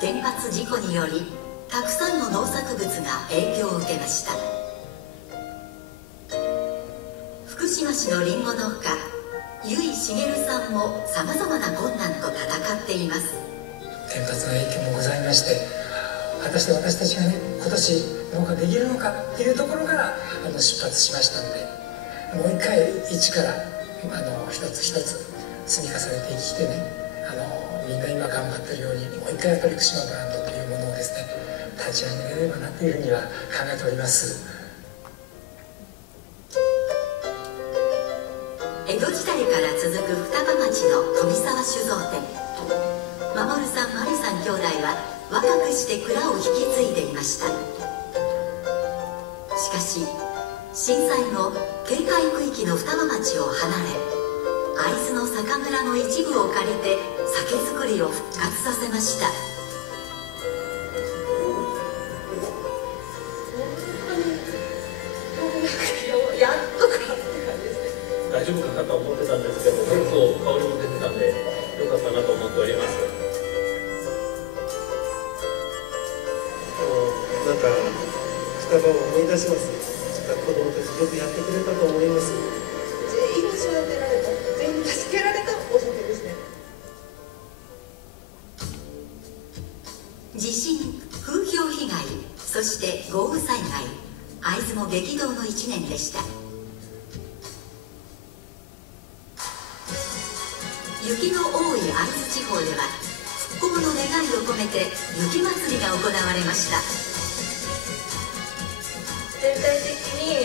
原発事故によりたくさんの農作物が影響を受けました。福島市のりんご農家、由井茂さんもさまざまな困難と戦っています。原発の影響もございまして、果たして私たちがね、今年農家できるのかっていうところから出発しましたので、もう一回一から一つ一つ積み重ねてきてね、みんな今頑張ってるように、もう一回やっぱり福島ブランドというものをですね、立ち上げれればなというふうには考えております。江戸時代から続く双葉町の富沢酒造店。守さん、真理さん兄弟は若くして蔵を引き継いでいました。しかし震災後、警戒区域の双葉町を離れ、会津の酒蔵の一部を借りて酒造りを復活させました。やっとかって感じですね。大丈夫かなと思ってたんですけど、結構香りも出てたんでよかったなと思っております。なんか双葉を思い出します。子供たちよくやってくれたと思います。全員育てられた、全員助けられたお酒ですね。地震、風評被害、そして豪雨災害、会津も激動の1年でした。雪の多い会津地方では復興の願いを込めて雪まつりが行われました。全体的に、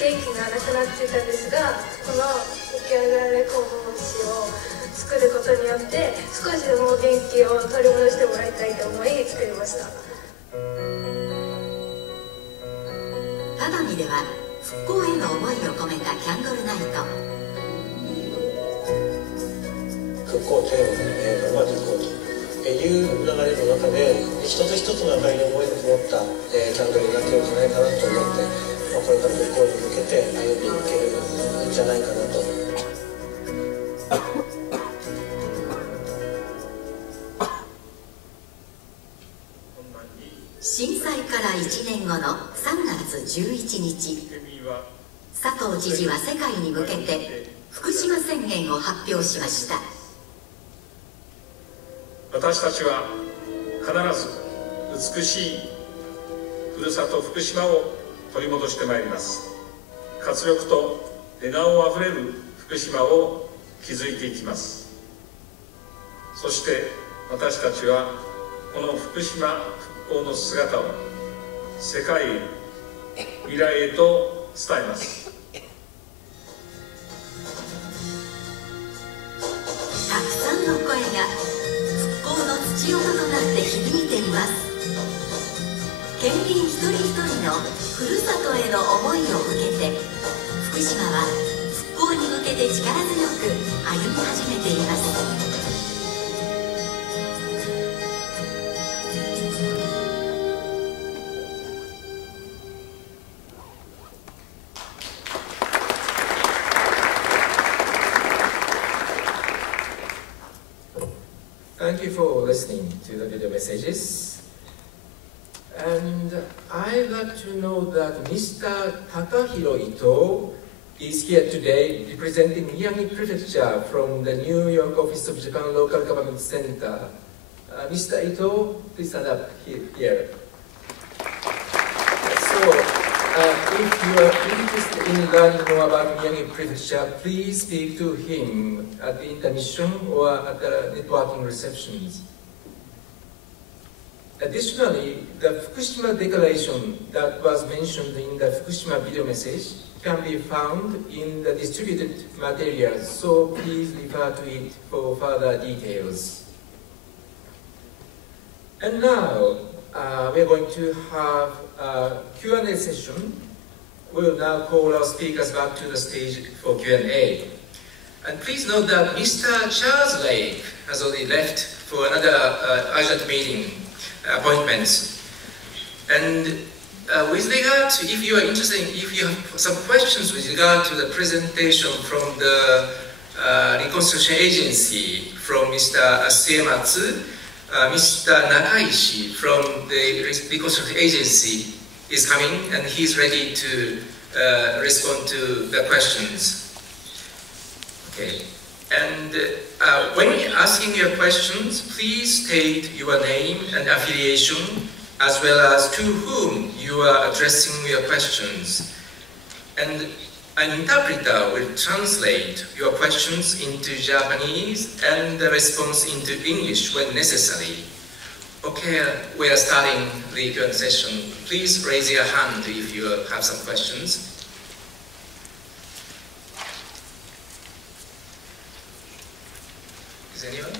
元気がなくなっていたんですが、この雪上がれ工房餅を作ることによって少しでも元気を取り戻してもらいたいと思い作りました。只見では復興への思いを込めたキャンドルナイト。復興テーマで頑張っていこうという流れの中で、一つ一つの明かりの思いがこもった、キャンドルになっているんじゃないかなと思って、これから復興に向けて歩んでいけるんじゃないかなと。震災から1年後の3月11日、佐藤知事は世界に向けて福島宣言を発表しました。私たちは必ず美しいふるさと福島を取り戻してまいります。活力と笑顔あふれる福島を築いていきます。そして私たちはこの福島復興の姿を世界へ、未来へと伝えます。たくさんの声が復興の土音となって響いています。県民一人一人のふるさとへの思いを受けて、福島は復興に向けて力強く歩み始めています。Thank you for listening to the video messages. And I'd like to know that Mr. Takahiro Ito is here today representing Miyagi Prefecture from the New York Office of Japan Local Government Center. Mr. Ito, please stand up here. So, if you are interested in learning more about Miyagi Prefecture, please speak to him at the intermission or at the networking receptions. Additionally, the Fukushima Declaration that was mentioned in the Fukushima video message can be found in the distributed materials, so please refer to it for further details. And now, we are going to have a Q&A session. We will now call our speakers back to the stage for Q&A. And please note that Mr. Charles Lake has already left for another urgent meeting appointments. And with regard to, if you are interested, if you have some questions with regard to the presentation from the Reconstruction Agency from Mr. Suematsu, Mr. Nakaishi from the Reconstruction Agency is coming and he's ready to respond to the questions. Okay. And when asking your questions, please state your name and affiliation as well as to whom you are addressing your questions. And an interpreter will translate your questions into Japanese and the response into English when necessary. Okay, we are starting the Q&A session. Please raise your hand if you have some questions. Is anyone?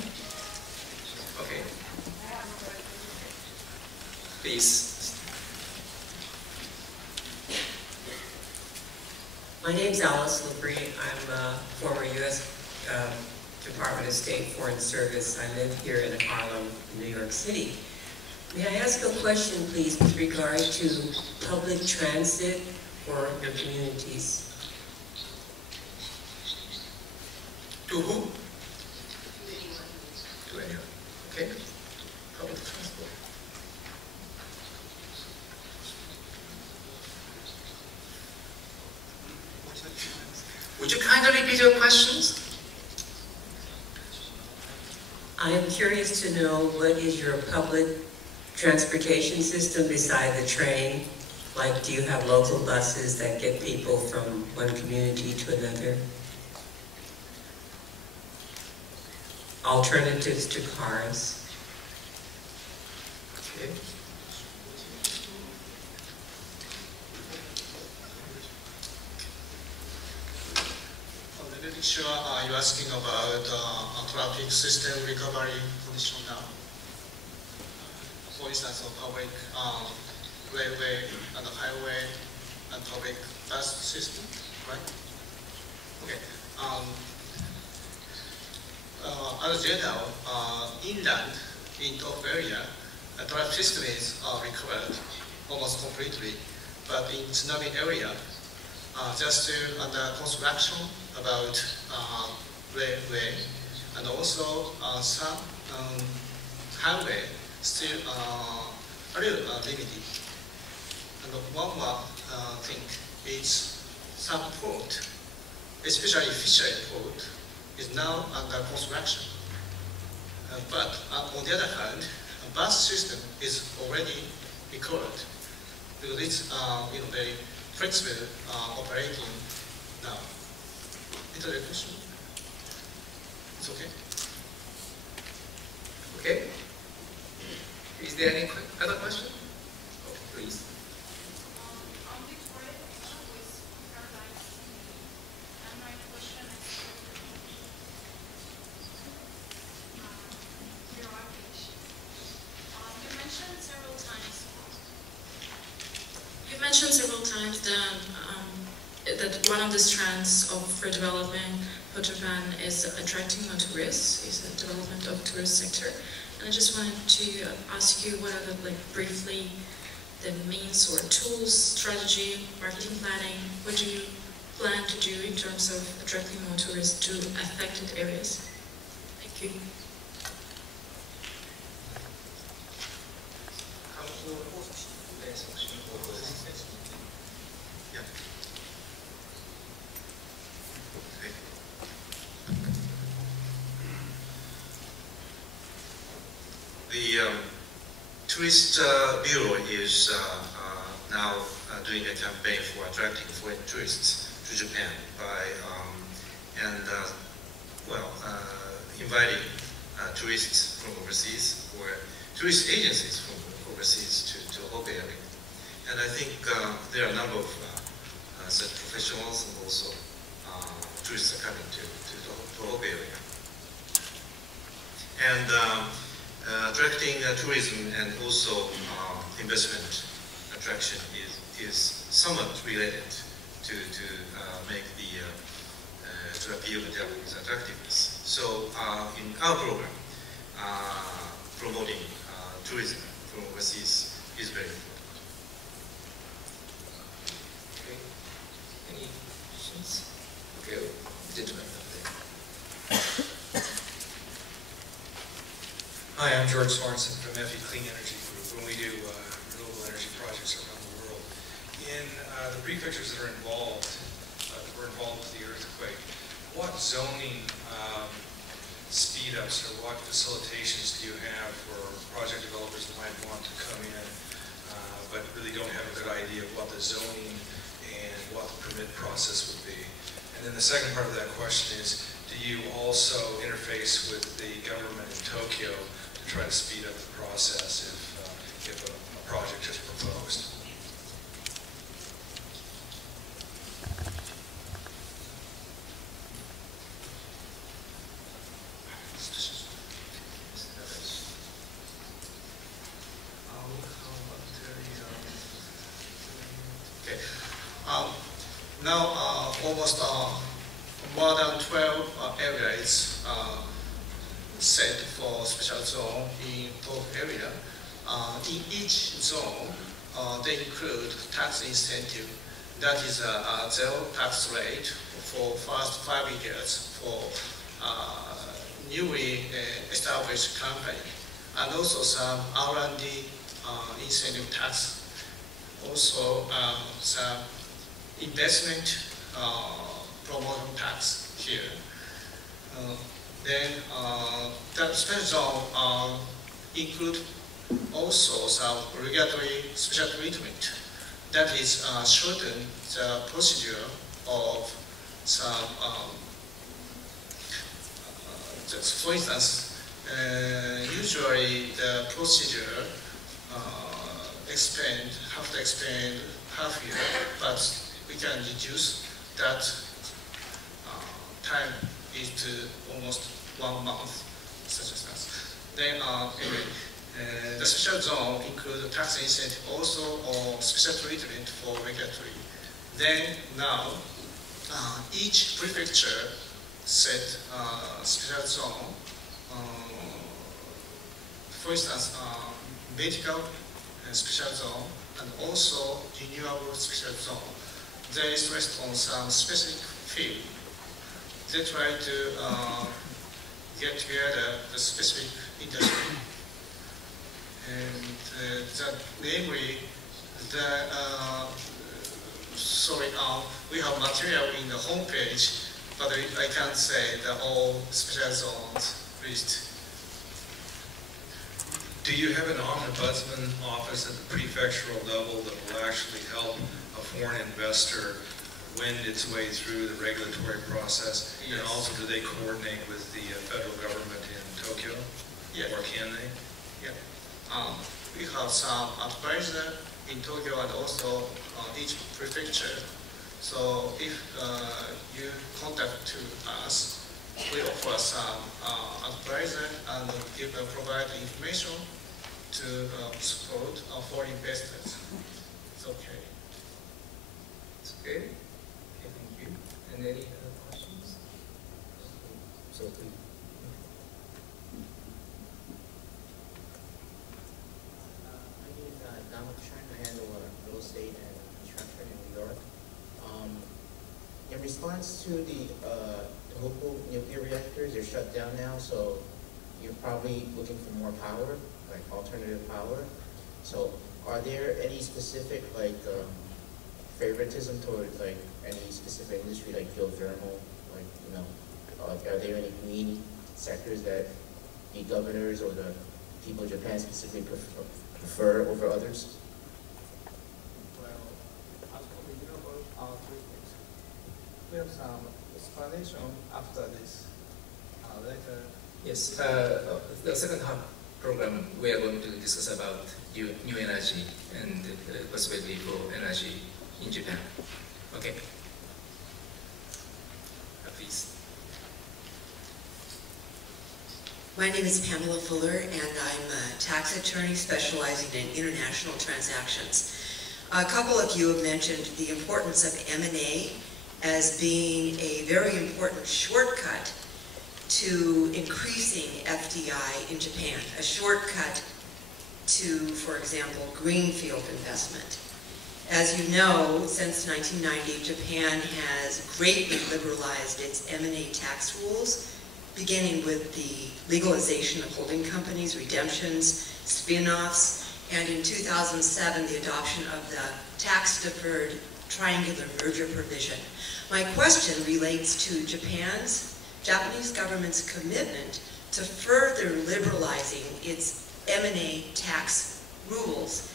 Okay. Please. My name's Alice Labrie. I'm a former U.S. Department of State Foreign Service. I live here in Harlem, New York City. May I ask a question, please, with regard to public transit for your communities? To who? To anyone. Okay. Public transport. Would you kindly repeat your questions? I am curious to know what is your public transportation system beside the train? Like, do you have local buses that get people from one community to another? Alternatives to cars? Okay. Sure, you're asking about traffic system recovery condition now. For instance, of public railway and highway and public bus system, right? Okay. As general, inland in top area, the traffic system is recovered almost completely, but in tsunami area, just under construction about railway and also some highway still a little limited. And one more thing is some port, especially fishery port, is now under construction. But on the other hand, a bus system is already recovered because it's very flexible operating now. Is that a question? It's okay? Okay. Is there any other question? Oh, please. You mentioned several times that one of the strands of for development for Japan is attracting more tourists, is the development of tourist sector. And I just wanted to ask you what are the, briefly, the means or tools, strategy, marketing planning, what do you plan to do in terms of attracting more tourists to affected areas? Thank you. The Tourist Bureau is now doing a campaign for attracting foreign tourists to Japan by inviting tourists from overseas or tourist agencies from overseas to the Hobe area. And I think there are a number of such professionals and also tourists are coming to the Hobe area. And attracting tourism and also investment attraction is somewhat related to make the to appeal the Japanese attractiveness. So in our program, promoting tourism from overseas is very important. Okay. Any questions? Okay, gentlemen. Hi, I'm George Sorensen from FE Clean Energy Group, and we do renewable energy projects around the world. In the prefectures that are involved, that were involved with the earthquake, what zoning speed-ups or what facilitations do you have for project developers that might want to come in but really don't have a good idea of what the zoning and what the permit process would be? And then the second part of that question is, do you also interface with the government in Tokyo to try to speed up the process if a project is proposed? Okay. Now, almost more than 12 areas set for special zone in both area. In each zone, they include tax incentive. That is a zero tax rate for first 5 years for newly established company, and also some R&D incentive tax. Also, some investment promotion tax here. Then the special zone include also some regulatory special treatment that is shorten the procedure of some, for instance, usually the procedure have to expand half year, but we can reduce that time is to almost 1 month, such as that. Then anyway, the special zone includes tax incentive also or special treatment for regulatory. Then now each prefecture set special zone. For instance, medical special zone and also renewable special zone. They stress on some specific field. They try to get together the specific industry. And namely, we have material in the homepage, but I can't say that all special zones list. Do you have an ombudsman office at the prefectural level that will actually help a foreign investor wend its way through the regulatory process? Yes. And also, do they coordinate with the federal government in Tokyo? Yeah. Or can they? Yeah. We have some advisor in Tokyo and also each prefecture. So if you contact to us, we offer some advisor and provide information to support foreign investors. It's okay. It's okay? Okay, thank you. And any other questions? So please. My name is Donald Chen. I handle real estate and construction in New York. In response to the Tohoku nuclear reactors, they're shut down now, so you're probably looking for more power, like alternative power. So are there any specific favoritism towards any specific industry like geothermal, are there any green sectors that the governors or the people of Japan specifically prefer over others? Well, as for the renewable treatment, we have some explanation after this later. Yes, the second half program we are going to discuss about new energy and the possibility for energy in Japan. Okay. Please. My name is Pamela Fuller, and I'm a tax attorney specializing in international transactions. A couple of you have mentioned the importance of M&A as being a very important shortcut to increasing FDI in Japan, a shortcut to, for example, greenfield investment. As you know, since 1990, Japan has greatly liberalized its M&A tax rules, beginning with the legalization of holding companies, redemptions, spin-offs, and in 2007, the adoption of the tax-deferred triangular merger provision. My question relates to Japanese government's commitment to further liberalizing its M&A tax rules.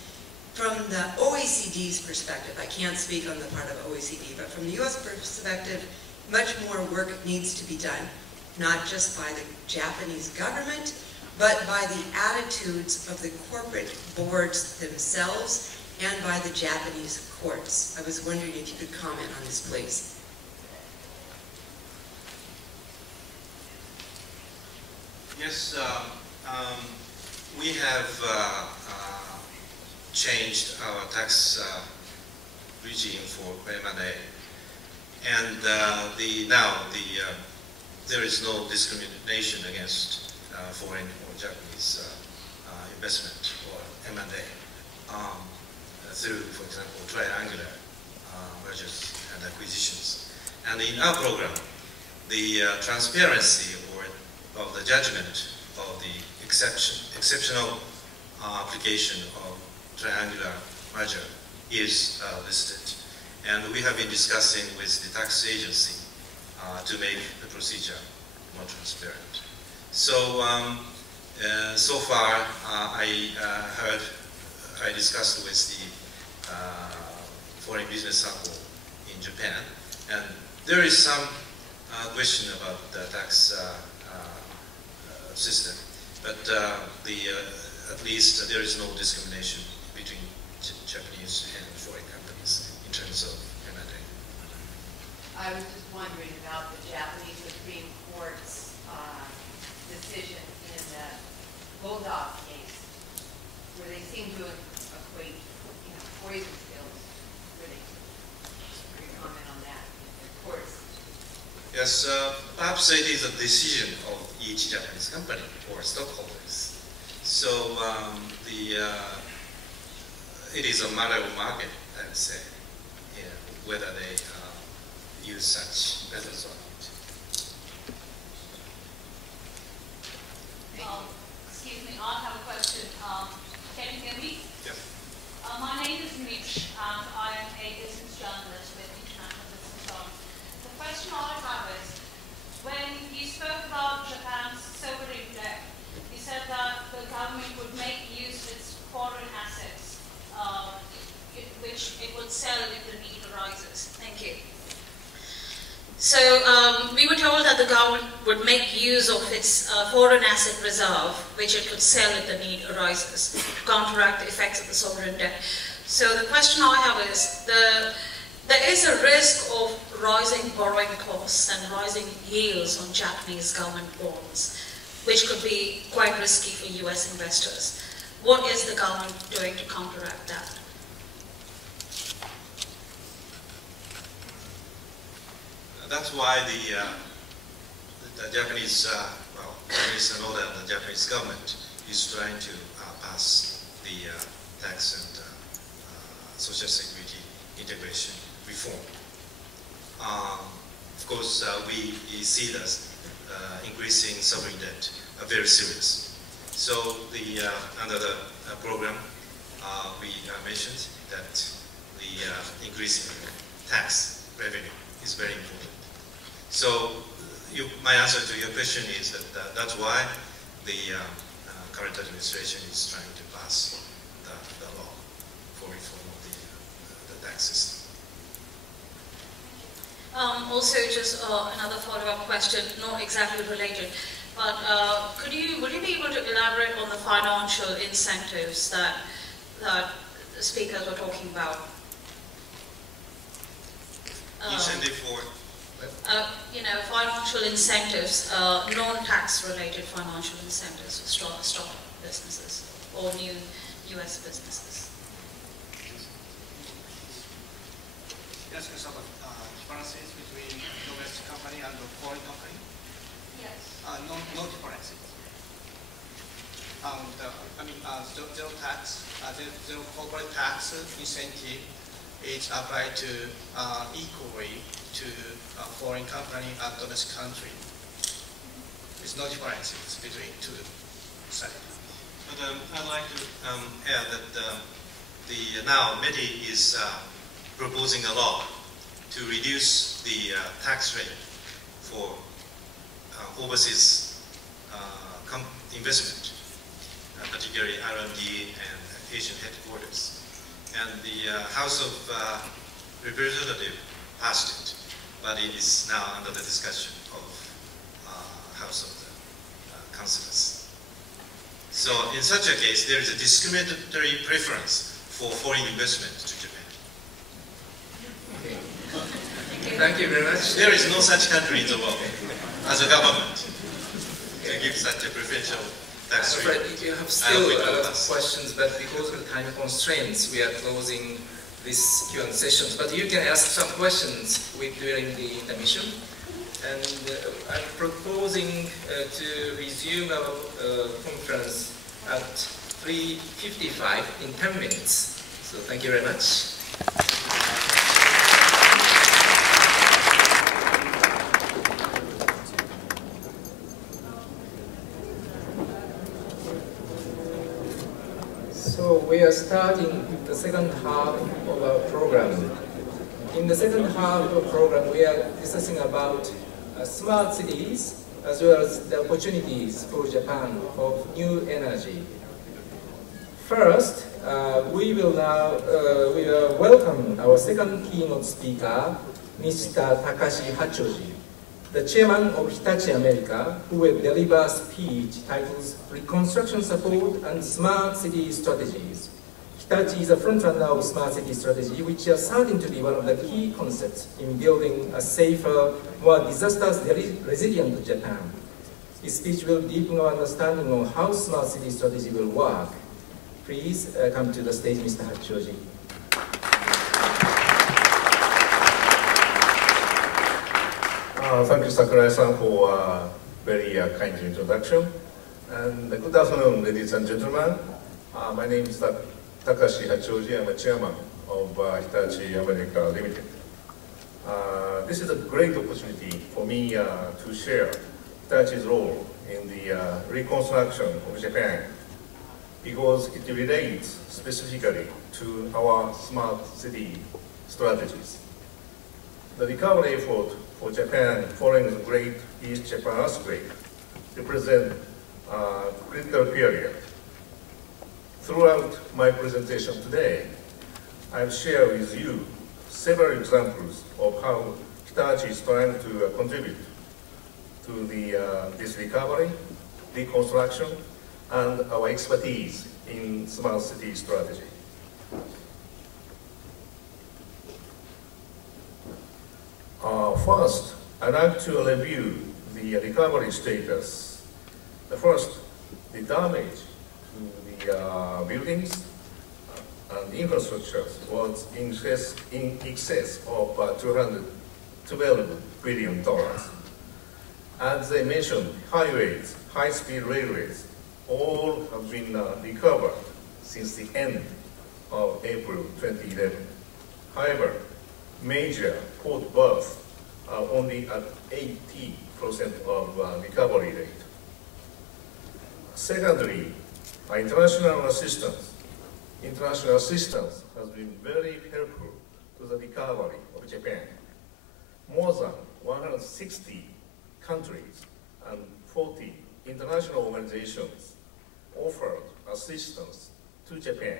From the OECD's perspective, I can't speak on the part of OECD, but from the US perspective, much more work needs to be done, not just by the Japanese government, but by the attitudes of the corporate boards themselves and by the Japanese courts. I was wondering if you could comment on this, please. Yes, we have changed our tax regime for M&A, and there is no discrimination against foreign or Japanese investment or M&A through, for example, triangular mergers and acquisitions. And in our program, the transparency of the judgment of the exceptional application of triangular merger is listed. And we have been discussing with the tax agency to make the procedure more transparent. So, so far I discussed with the foreign business circle in Japan, and there is some question about the tax system, but at least there is no discrimination between Japanese and foreign companies in terms of M&A. I was just wondering about the Japanese Supreme Court's decision in the Bulldog case, where they seem to equate, poison pills. Could you comment on that? Of course. Yes, perhaps it is a decision of each Japanese company or stockholders. So it is a matter of market, I would say, whether they use such methods or not. Excuse me, I have a question. Can you hear me? Yeah. My name is Mitch, and I am a business journalist with International Business On. The question I have is, when you spoke about Japan's sovereign debt, you said that the government would make use of its foreign assets, which it would sell if the need arises. Thank you. So we were told that the government would make use of its foreign asset reserve, which it could sell if the need arises, to counteract the effects of the sovereign debt. So the question I have is, there is a risk of rising borrowing costs and rising yields on Japanese government bonds, which could be quite risky for US investors. What is the government doing to counteract that? That's why the Japanese, Japanese and all that, the Japanese government is trying to pass the tax and social security integration reform. Of course, we see that increasing sovereign debt very serious. So under the program, we mentioned that the increasing tax revenue is very important. So my answer to your question is that that's why the current administration is trying to pass the law for reform of the tax system. Also, just another follow-up question, not exactly related, but would you be able to elaborate on the financial incentives that the speakers were talking about? Incentive for? Financial incentives, non-tax related financial incentives for startup businesses or new U.S. businesses. Yes, some differences between domestic company and the foreign company? Yes. No differences. Zero tax, zero corporate tax incentive is applied to equally to foreign company and domestic country. There's no differences between two sides. But I'd like to add that now METI is proposing a law to reduce the tax rate for overseas investment, particularly R&D and Asian headquarters. And the House of Representatives passed it, but it is now under the discussion of House of the Councillors. So in such a case, there is a discriminatory preference for foreign investment to Japan. Thank you very much. There is no such country in the world as a government to give such a preferential tax rate. I'm afraid you have still a lot of questions, but because of the time constraints, we are closing this Q&A session. But you can ask some questions during the intermission. And I'm proposing to resume our conference at 3:55 in 10 minutes. So thank you very much. So we are starting the second half of our program. In the second half of the program, we are discussing about smart cities as well as the opportunities for Japan of new energy. First, we will welcome our second keynote speaker, Mr. Takashi Hachoji, the chairman of Hitachi America, who will deliver a speech titled Reconstruction Support and Smart City Strategies. Hitachi is a frontrunner of smart city strategy, which is starting to be one of the key concepts in building a safer, more disaster-resilient Japan. His speech will deepen our understanding of how smart city strategy will work. Please come to the stage, Mr. Hachoji. Thank you, Sakurai-san, for a very kind introduction. And good afternoon, ladies and gentlemen. My name is Takashi Hachoji. I'm a chairman of Hitachi America Limited. This is a great opportunity for me to share Hitachi's role in the reconstruction of Japan, because it relates specifically to our smart city strategies. The recovery effort for Japan following the Great East Japan earthquake represent a critical period. Throughout my presentation today, I've shared with you several examples of how Hitachi is trying to contribute to this recovery, reconstruction, and our expertise in smart city strategy. First, I'd like to review the recovery status. First, the damage to the buildings and infrastructure was in excess of 212 billion. As I mentioned, highways, high-speed railways, all have been recovered since the end of April 2011. However, major port berths are only at 80% of recovery rate. Secondly, international assistance. International assistance has been very helpful to the recovery of Japan. More than 160 countries and 40 international organizations offered assistance to Japan.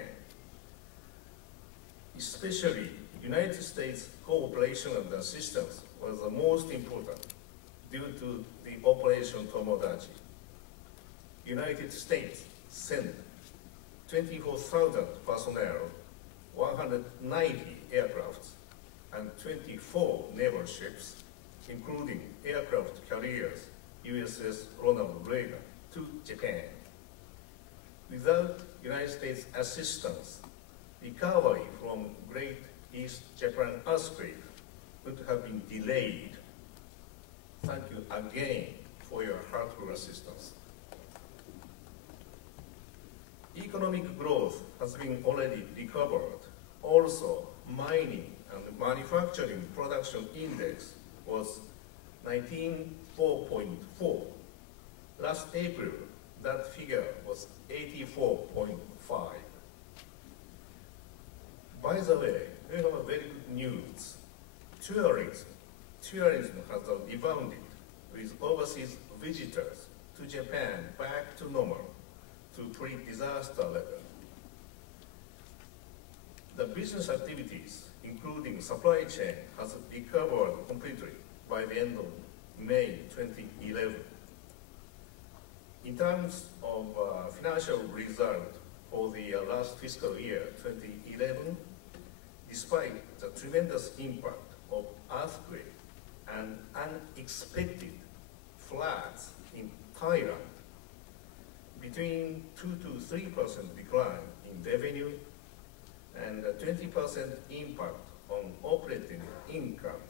Especially United States cooperation and assistance was the most important due to the Operation Tomodachi. United States sent 24,000 personnel, 190 aircrafts, and 24 naval ships, including aircraft carriers USS Ronald Reagan, to Japan. Without United States assistance, recovery from Great East Japan earthquake would have been delayed. Thank you again for your heartful assistance. Economic growth has been already recovered. Also, mining and manufacturing production index was 94.4. Last April, that figure was 84.5. By the way, we have a very good news. Tourism has rebounded with overseas visitors to Japan back to normal, to pre-disaster level. The business activities, including supply chain, has recovered completely by the end of May 2011. In terms of financial result for the last fiscal year, 2011, despite the tremendous impact of earthquake and unexpected floods in Thailand, between 2 to 3% decline in revenue and a 20% impact on operating income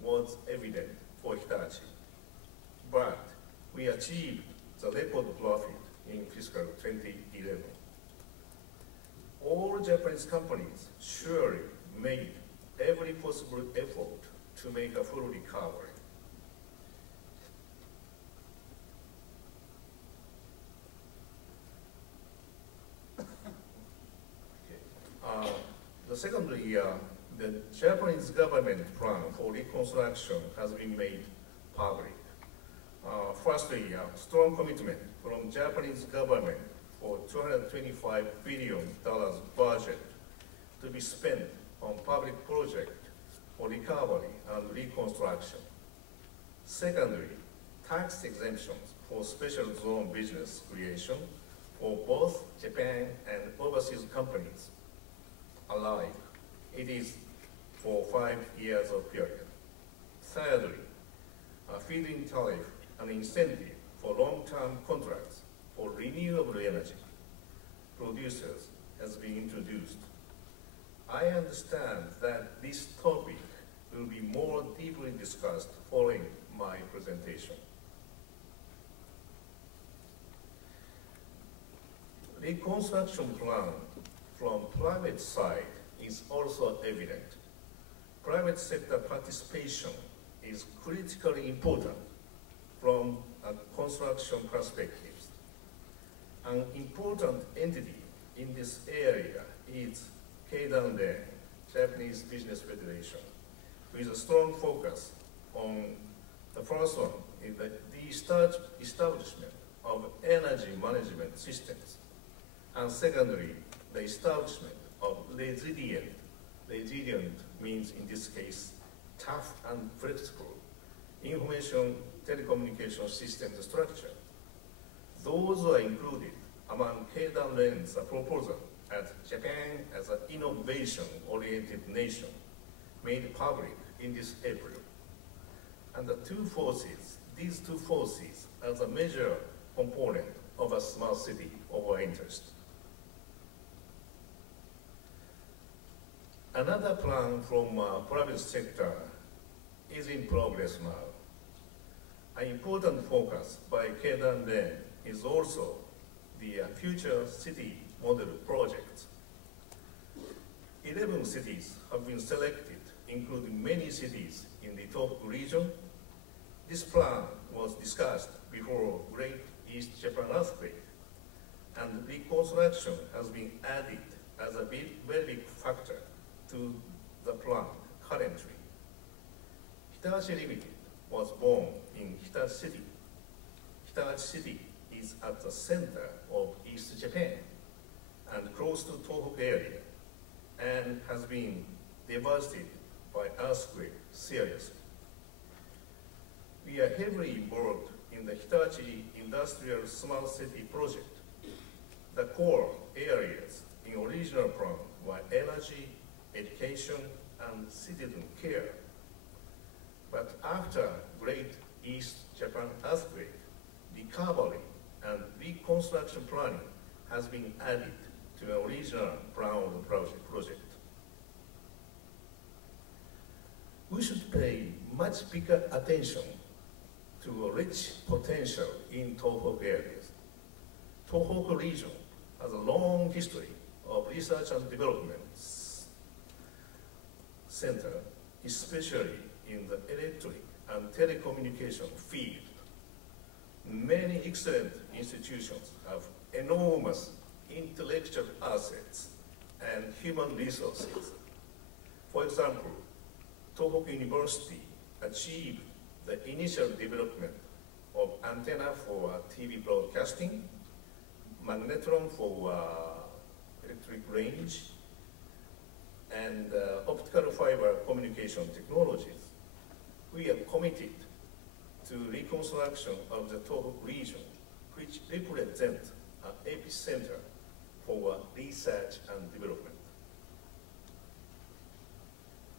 was evident for Hitachi. But we achieved the record profit in fiscal 2011. All Japanese companies surely made every possible effort to make a full recovery. Secondly, the Japanese government plan for reconstruction has been made public. Firstly, strong commitment from Japanese government for $225 billion budget to be spent on public projects for recovery and reconstruction. Secondly, tax exemptions for special zone business creation for both Japan and overseas companies alike. It is for 5 years of period. Thirdly, a feed-in tariff and incentive for long-term contracts for renewable energy producers has been introduced. I understand that this topic will be more deeply discussed following my presentation. Reconstruction plan from private side is also evident. Private sector participation is critically important from a construction perspective. An important entity in this area is Keidanren, Japanese Business Federation, with a strong focus on the first one is the establishment of energy management systems, and secondly, the establishment of resilient means in this case tough and flexible information telecommunication system structure. Those are included among Keidanren's proposal as Japan as an innovation-oriented nation made public in this April. And these two forces are the major component of a smart city of our interest. Another plan from private sector is in progress now. An important focus by Keidan Ren is also the future city model project. 11 cities have been selected, including many cities in the Tohoku region. This plan was discussed before Great East Japan earthquake, and reconstruction has been added as a very big factor to the plan currently. Hitachi Limited was born in Hitachi City. Hitachi City is at the center of East Japan and close to Tohoku area, and has been devastated by earthquake seriously. We are heavily involved in the Hitachi Industrial Smart City project. The core areas in original plan were energy, education, and citizen care. But after Great East Japan earthquake, recovery and reconstruction planning has been added to the original plan of the project. We should pay much bigger attention to a rich potential in Tohoku areas. Tohoku region has a long history of research and development center, especially in the electric and telecommunication field. Many excellent institutions have enormous intellectual assets and human resources. For example, Tohoku University achieved the initial development of antenna for TV broadcasting, magnetron for electric range, and optical fiber communication technologies. We are committed to reconstruction of the Tohoku region, which represents an epicenter for research and development.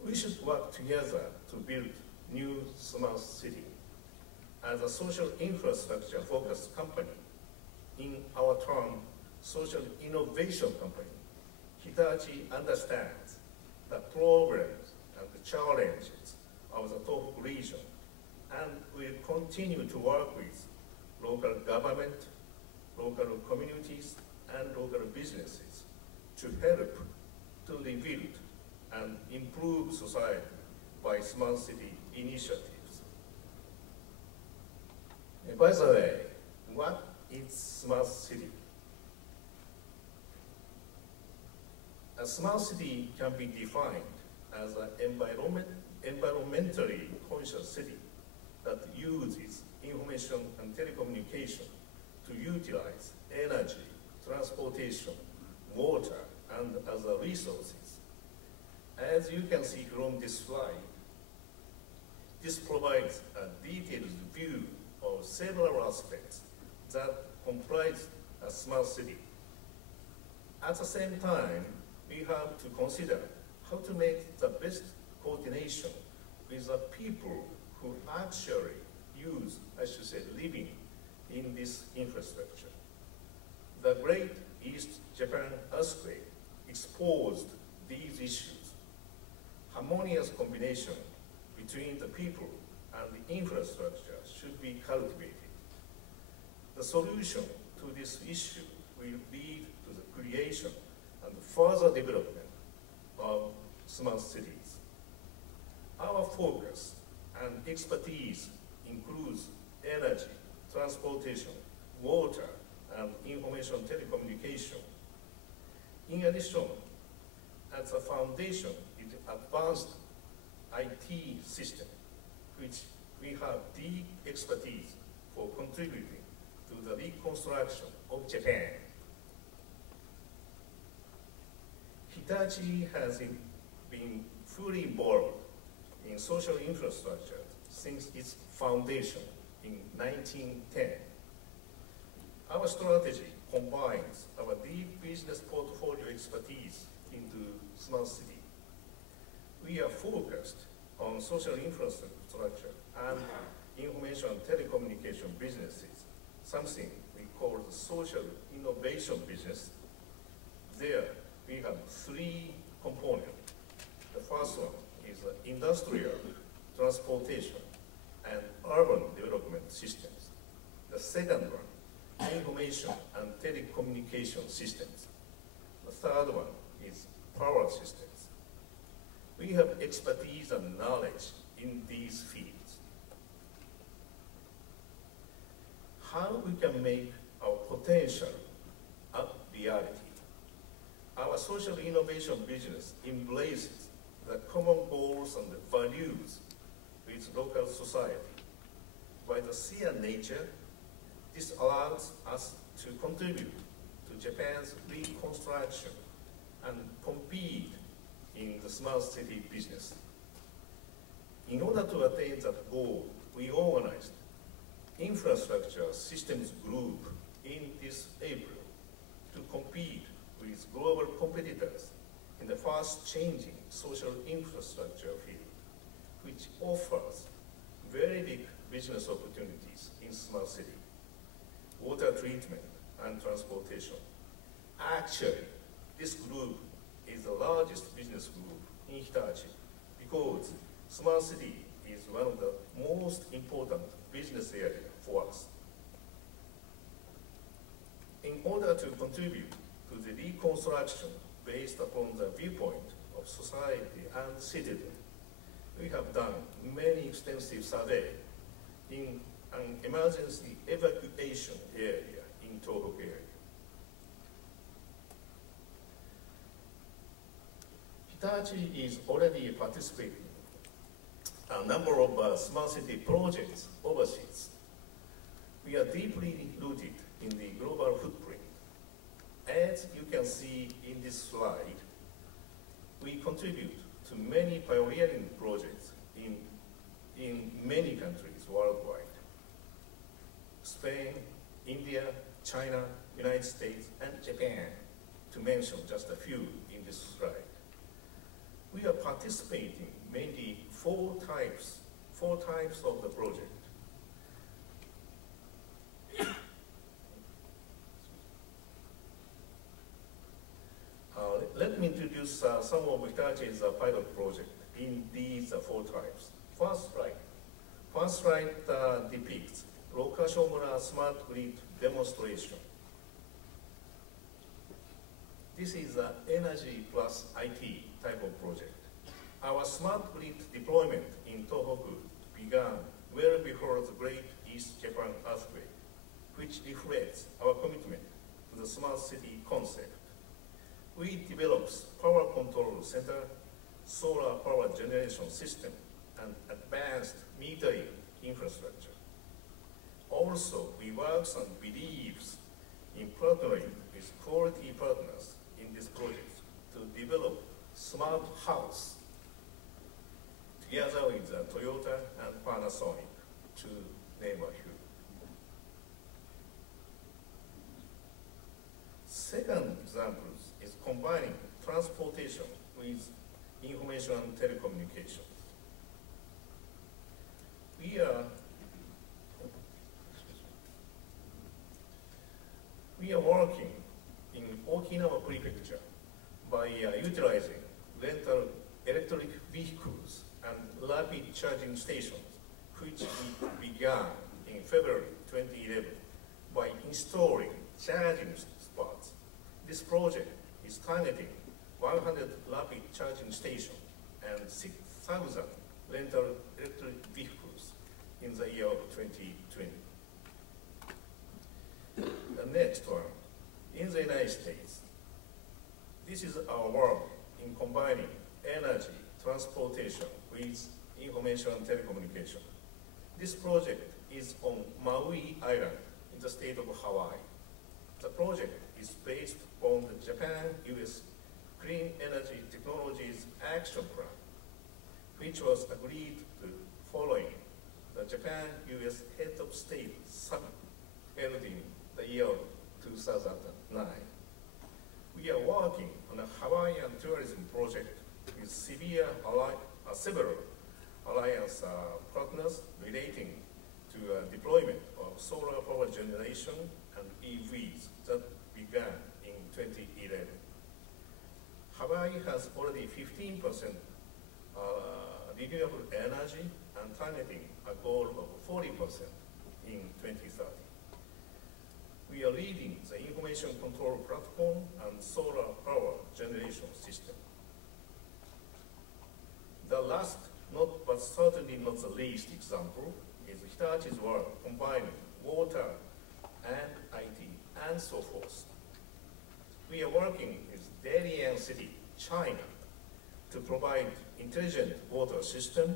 We should work together to build new smart city. As a social infrastructure focused company, in our term, social innovation company, Hitachi understands the problems and the challenges of the Tohoku region, and will continue to work with local government, local communities, and local businesses to help to rebuild and improve society by smart city initiatives. By the way, what is smart city? A smart city can be defined as an environmentally conscious city that uses information and telecommunication to utilize energy, transportation, water, and other resources. As you can see from this slide, this provides a detailed view of several aspects that comprise a smart city. At the same time, we have to consider how to make the best coordination with the people who actually use, I should say, living in this infrastructure. The Great East Japan earthquake exposed these issues. Harmonious combination between the people and the infrastructure should be cultivated. The solution to this issue will lead to the creation and further development of smart cities. Our focus and expertise includes energy, transportation, water, and information telecommunication. In addition, at the foundation is advanced IT system, which we have deep expertise for contributing to the reconstruction of Japan. Hitachi has been fully involved in social infrastructure since its foundation in 1910. Our strategy combines our deep business portfolio expertise into smart city. We are focused on social infrastructure and information and telecommunication businesses, something we call the social innovation business. There we have three components. The first one is industrial transportation, and urban development systems. The second one, information and telecommunication systems. The third one is power systems. We have expertise and knowledge in these fields. How we can make our potential a reality? Our social innovation business embraces the common goals and values with local society. By the sheer nature, this allows us to contribute to Japan's reconstruction and compete in the smart city business. In order to attain that goal, we organized Infrastructure Systems Group in this April to compete with global competitors in the fast-changing social infrastructure field, which offers very big business opportunities in smart city, water treatment, and transportation. Actually, this group is the largest business group in Hitachi because smart city is one of the most important business areas for us. In order to contribute to the reconstruction based upon the viewpoint of society and citizens, we have done many extensive surveys in an emergency evacuation area in Tohoku area. Hitachi is already participating in a number of smart city projects overseas. We are deeply rooted in the global footprint. As you can see in this slide, we contribute to many pioneering projects in many countries worldwide. Spain, India, China, United States, and Japan, to mention just a few in this slide. We are participating mainly four types of the project. Let me introduce some of Hitachi's pilot project in these four types. First slide depicts Rokashomura Smart Grid demonstration. This is an energy plus IT type of project. Our smart grid deployment in Tohoku began well before the Great East Japan earthquake, which reflects our commitment to the smart city concept. We developed power control center, solar power generation system, and advanced metering infrastructure. Also, we work and believes in partnering with quality partners in this project to develop smart house together with Toyota and Panasonic, to name a few. Second example is combining transportation with information and telecommunication. We are working in Okinawa Prefecture by utilizing rental electric vehicles and rapid charging stations, which we began in February 2011 by installing charging spots. This project is targeting 100 rapid charging stations and 6,000 rental electric vehicles in the year of 2020. The next one, in the United States, this is our work in combining energy, transportation with information and telecommunication. This project is on Maui Island in the state of Hawaii. The project is based on the Japan-US Clean Energy Technologies Action Plan, which was agreed to following the Japan-US Head of State Summit held in the year of 2009. We are working on a Hawaiian tourism project with several alliance partners relating to deployment of solar power generation and EVs that began in 2011. Hawaii has already 15% renewable energy and targeting a goal of 40% in 2030. We are leading the information control platform and solar power generation system. The last, but certainly not the least example, is Hitachi's work combining water and IT and so forth. We are working with Dalian City, China, to provide intelligent water system,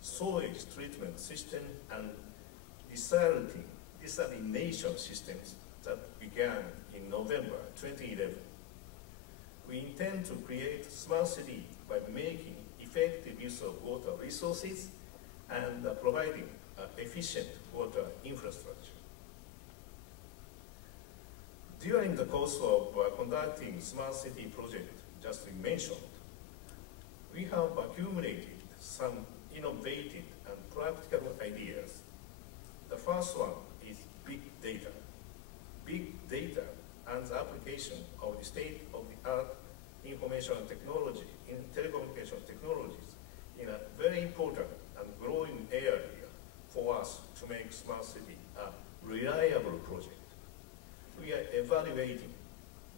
sewage treatment system, and desalination systems that began in November 2011. We intend to create a smart city by making effective use of water resources and providing efficient water infrastructure. During the course of conducting smart city project just mentioned, we have accumulated some innovative and practical ideas. The first one is big data. Big data and the application of the state-of-the-art information technology in telecommunication technologies in a very important and growing area for us to make smart city a reliable project. We are evaluating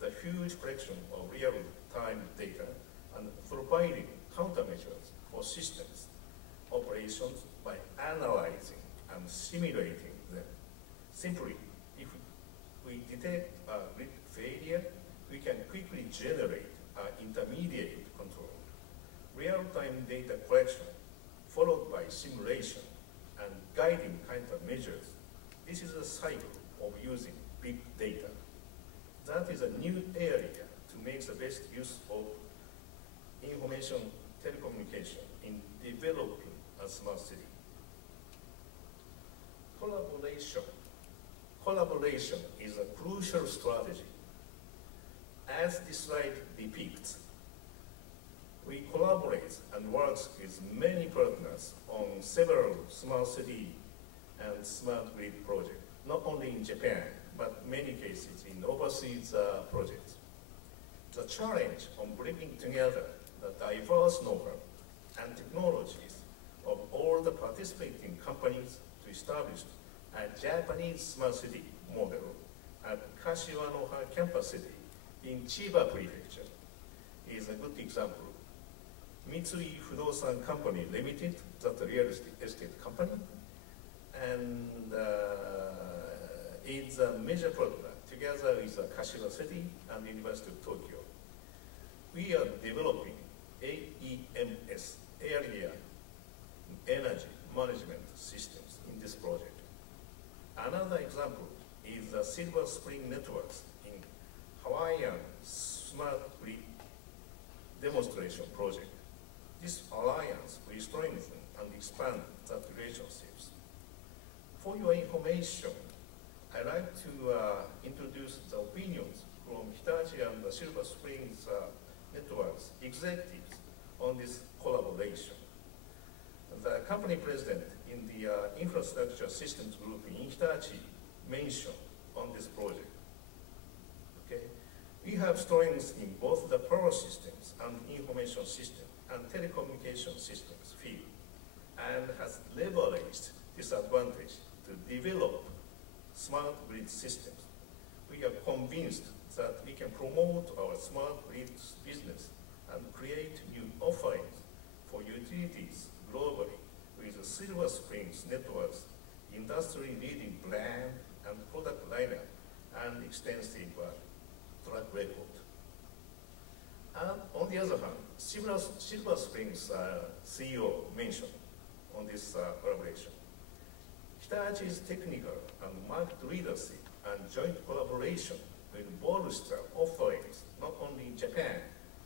the huge collection of real-time data and providing countermeasures for systems operations by analyzing and simulating them. Simply, if we detect a grid failure, we can quickly generate an intermediate control. Real-time data collection, followed by simulation and guiding countermeasures. This is a cycle of using big data. That is a new area to make the best use of information telecommunication in developing a smart city. Collaboration is a crucial strategy. As this slide depicts, we collaborate and work with many partners on several smart city and smart grid projects, not only in Japan, but many cases in overseas projects. The challenge of bringing together the diverse know-how and technologies of all the participating companies to establish a Japanese smart city model at Kashiwanoha Campus City in Chiba Prefecture is a good example. Mitsui Fudosan Company Limited, that's a real estate company, and it's a major partner together with Kashiwa City and University of Tokyo. We are developing AEMS, Area Energy Management Systems, in this project. Another example is the Silver Spring Networks in Hawaiian Smart Grid Demonstration Project. This alliance will strengthen and expand the relationships. For your information, I'd like to introduce the opinions from Hitachi and the Silver Springs Networks executives on this collaboration. The company president in the infrastructure systems group in Hitachi mentioned on this project. Okay. We have strengths in both the power systems and information system and telecommunication systems field, and has leveraged this advantage to develop smart grid systems. We are convinced that we can promote our smart grid business and create new offerings for utilities globally with the Silver Springs Network's industry-leading brand and product lineup and extensive track record. And on the other hand, Silver Springs CEO mentioned on this collaboration, Hitachi's technical and market leadership and joint collaboration will bolster offerings not only in Japan,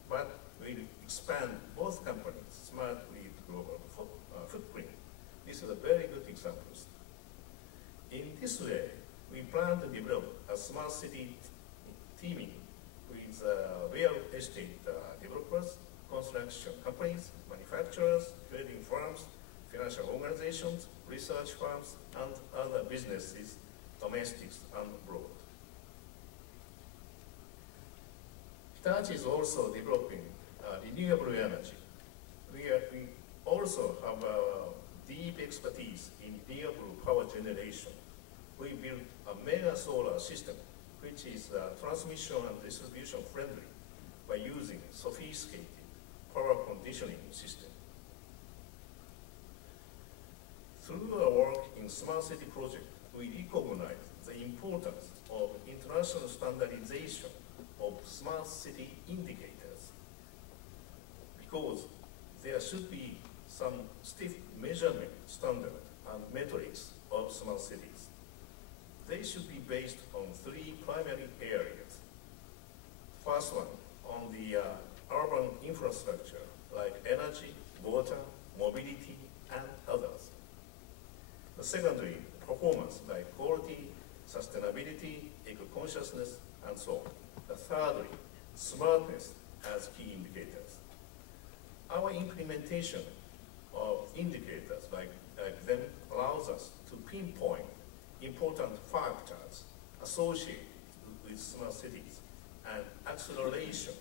but will expand both companies' smart grid global footprint. These are very good examples. In this way, we plan to develop a smart city teaming with real estate developers, construction companies, manufacturers, trading firms, financial organizations, research firms, and other businesses, domestic and abroad. Hitachi is also developing renewable energy. We also have deep expertise in renewable power generation, we built a mega solar system which is transmission and distribution friendly by using sophisticated power conditioning system. Through our work in Smart City project, we recognize the importance of international standardization of smart city indicators, because there should be some stiff measurement standard and metrics of smart cities. They should be based on 3 primary areas. First one, on the urban infrastructure like energy, water, mobility, and others. The secondary, performance like quality, sustainability, eco-consciousness, and so on. The thirdly, smartness as key indicators. Our implementation of indicators like them allows us to pinpoint important factors associated with smart cities and acceleration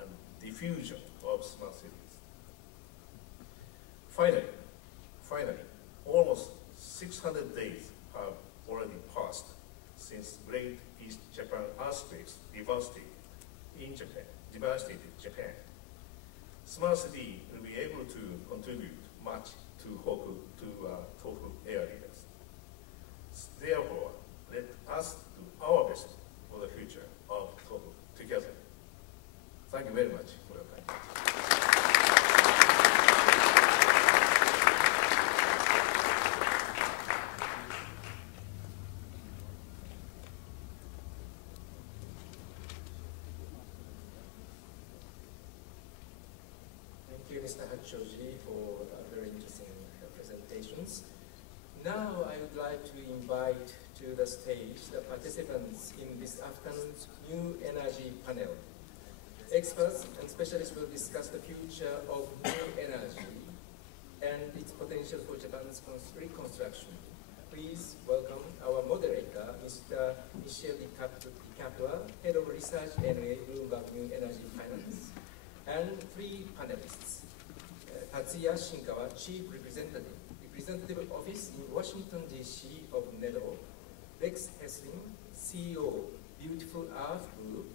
and diffusion of smart cities. Finally, almost 600 days have already passed since Great East Japan earthquakes devastated Japan. Smart City will be able to contribute much to Tohoku areas. Therefore, let us do our best for the future of Tohoku together. Thank you very much for your time. Thank you, Mr. Hachoji, for very interesting presentations. Now I would like to invite to the stage the participants in this afternoon's New Energy panel. Experts and specialists will discuss the future of new energy and its potential for Japan's reconstruction. Please welcome our moderator, Mr. Michel DiCapua, Head of Research NA Bloomberg New Energy Finance, and 3 panelists. Tatsuya Shinkawa, Chief Representative Office in Washington, D.C. of NEDO, Rex Hessling, CEO, Beautiful Earth Group,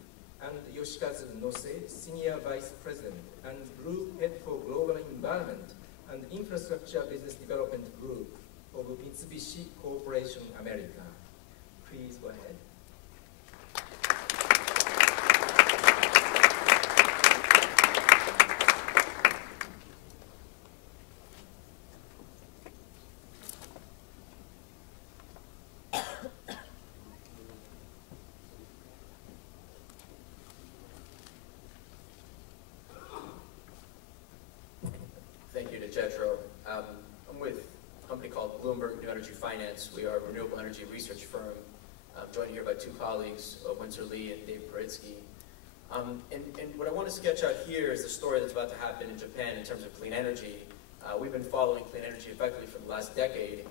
and Yoshikazu Nose, Senior Vice President and Group Head for Global Environment and Infrastructure Business Development Group of Mitsubishi Corporation America. Please go ahead. Thank you to Jetro. I'm with a company called Bloomberg New Energy Finance. We are a renewable energy research firm. I'm joined here by 2 colleagues, Winter Lee and Dave Paritsky. And what I want to sketch out here is the story that's about to happen in Japan in terms of clean energy. We've been following clean energy effectively for the last decade.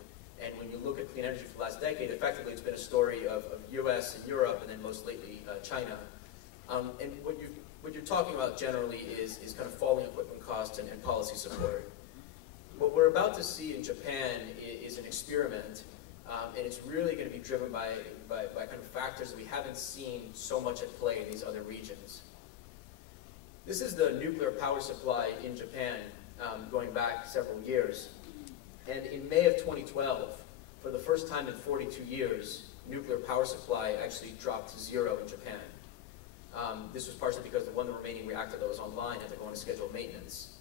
And when you look at clean energy for the last decade, effectively it's been a story of US and Europe, and then most lately China. And what you're talking about generally is kind of falling equipment costs and policy support. What we're about to see in Japan is an experiment, and it's really going to be driven by kind of factors that we haven't seen so much at play in these other regions. This is the nuclear power supply in Japan going back several years. And in May of 2012, for the first time in 42 years, nuclear power supply actually dropped to 0 in Japan. This was partially because the one remaining reactor that was online had to go on a scheduled maintenance.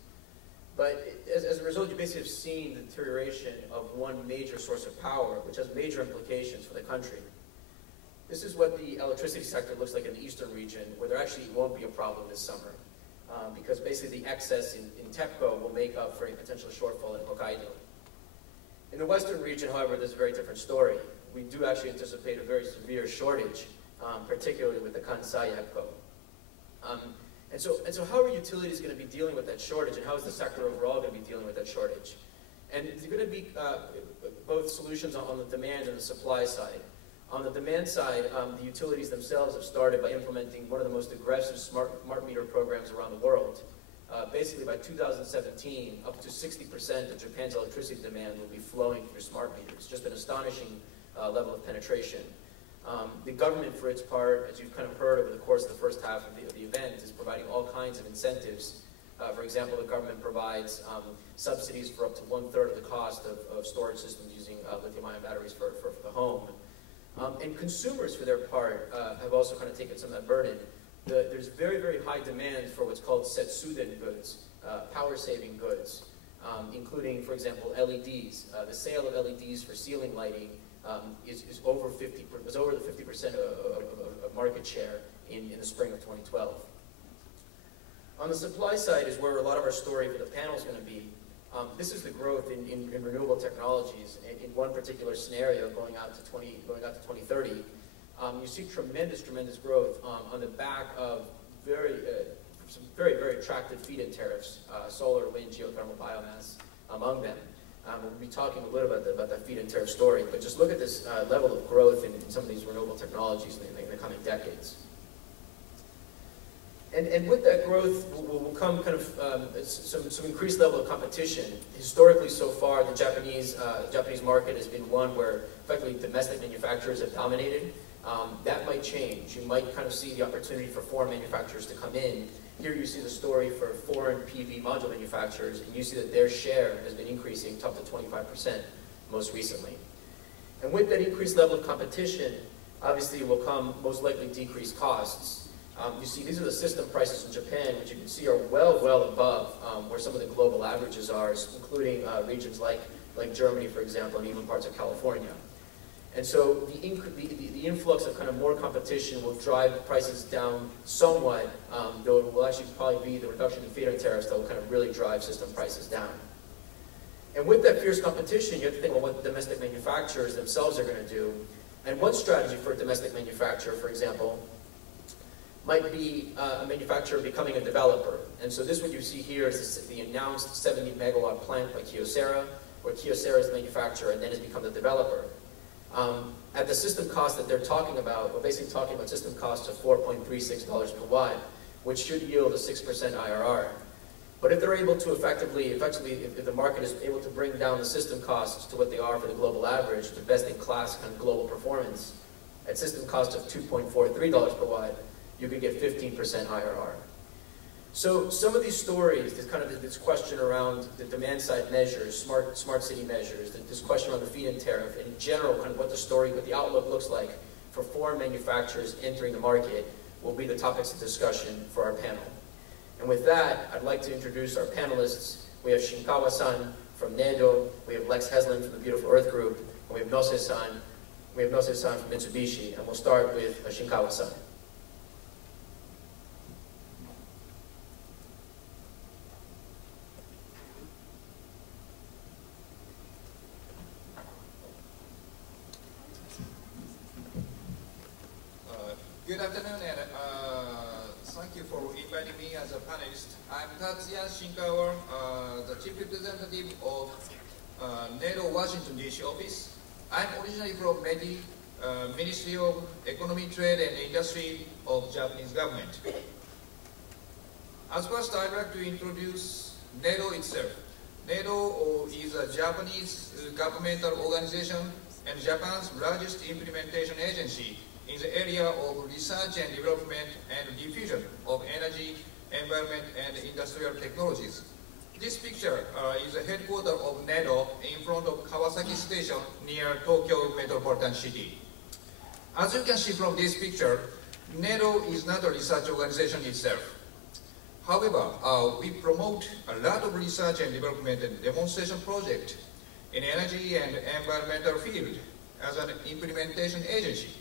But as a result, you basically have seen the deterioration of one major source of power, which has major implications for the country. This is what the electricity sector looks like in the eastern region, where there actually won't be a problem this summer, because basically the excess in TEPCO will make up for a potential shortfall in Hokkaido. In the western region, however, there's a very different story. We do actually anticipate a very severe shortage, particularly with the Kansai EPCO. And so how are utilities going to be dealing with that shortage, and how is the sector overall going to be dealing with that shortage? And there's going to be both solutions on the demand and the supply side. On the demand side, the utilities themselves have started by implementing one of the most aggressive smart meter programs around the world. basically by 2017, up to 60% of Japan's electricity demand will be flowing through smart meters. Just an astonishing level of penetration. The government, for its part, as you've kind of heard over the course of the first half of the event, is providing all kinds of incentives. For example, the government provides subsidies for up to 1/3 of the cost of storage systems using lithium-ion batteries for the home. And consumers, for their part, have also kind of taken some of that burden. There's very, very high demand for what's called setsuden goods, power-saving goods, including, for example, LEDs. The sale of LEDs for ceiling lighting was over the 50% of market share in the spring of 2012. On the supply side is where a lot of our story for the panel is going to be. This is the growth in renewable technologies. In one particular scenario, going out to 2030, you see tremendous growth on the back of some very, very attractive feed-in tariffs, solar, wind, geothermal, biomass, among them. We'll be talking a little bit about that feed-in tariff story, but just look at this level of growth in some of these renewable technologies in the coming decades. And with that growth will come kind of some increased level of competition. Historically, so far, the Japanese market has been one where effectively domestic manufacturers have dominated. That might change. You might kind of see the opportunity for foreign manufacturers to come in. Here you see the story for foreign PV module manufacturers, and you see that their share has been increasing to up to 25% most recently. And with that increased level of competition, obviously will come most likely decreased costs. You see these are the system prices in Japan, which you can see are well above where some of the global averages are, including regions like Germany, for example, and even parts of California. And so the influx of kind of more competition will drive prices down somewhat, though it will actually probably be the reduction in feed-in tariffs that will kind of really drive system prices down. And with that fierce competition, you have to think about what the domestic manufacturers themselves are going to do. And one strategy for a domestic manufacturer, for example, might be a manufacturer becoming a developer. And so this, what you see here, is the announced 70-megawatt plant by Kyocera, where Kyocera is the manufacturer and then has become the developer. At the system cost that they're talking about, we're basically talking about system costs of $4.36 per watt, which should yield a 6% IRR. But if they're able to if the market is able to bring down the system costs to what they are for the global average, to best-in-class kind of global performance, at system cost of $2.43 per watt, you could get 15% IRR. So some of these stories, this question around the demand-side measures, smart city measures, this question around the feed-in tariff, in general, kind of what the outlook looks like for foreign manufacturers entering the market, will be the topics of discussion for our panel. And with that, I'd like to introduce our panelists. We have Shinkawa-san from NEDO, we have Lex Heslin from the Beautiful Earth Group, and we have Nose-san from Mitsubishi, and we'll start with Shinkawa-san. Good afternoon, and thank you for inviting me as a panelist. I'm Tatsuya Shinkawa, the Chief Representative of NEDO Washington DC office. I'm originally from METI, Ministry of Economy, Trade and Industry of Japanese government. As first, I'd like to introduce NEDO itself. NEDO is a Japanese governmental organization and Japan's largest implementation agency in the area of research and development and diffusion of energy, environment, and industrial technologies. This picture is the headquarters of NEDO in front of Kawasaki Station near Tokyo Metropolitan City. As you can see from this picture, NEDO is not a research organization itself. However, we promote a lot of research and development and demonstration projects in energy and environmental field as an implementation agency.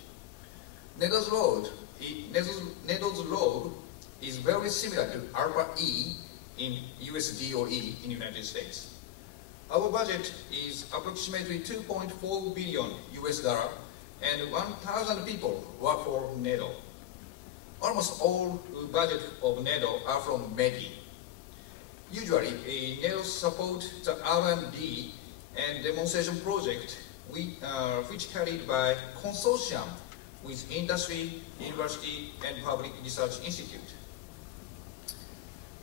NEDO's load is very similar to Alpha E in US DOE in the United States. Our budget is approximately $2.4 billion US and 1,000 people work for NEDO. Almost all budget of NEDO are from METI. Usually, NEDO supports the R&D and demonstration project which carried by consortium with industry, university, and public research institute.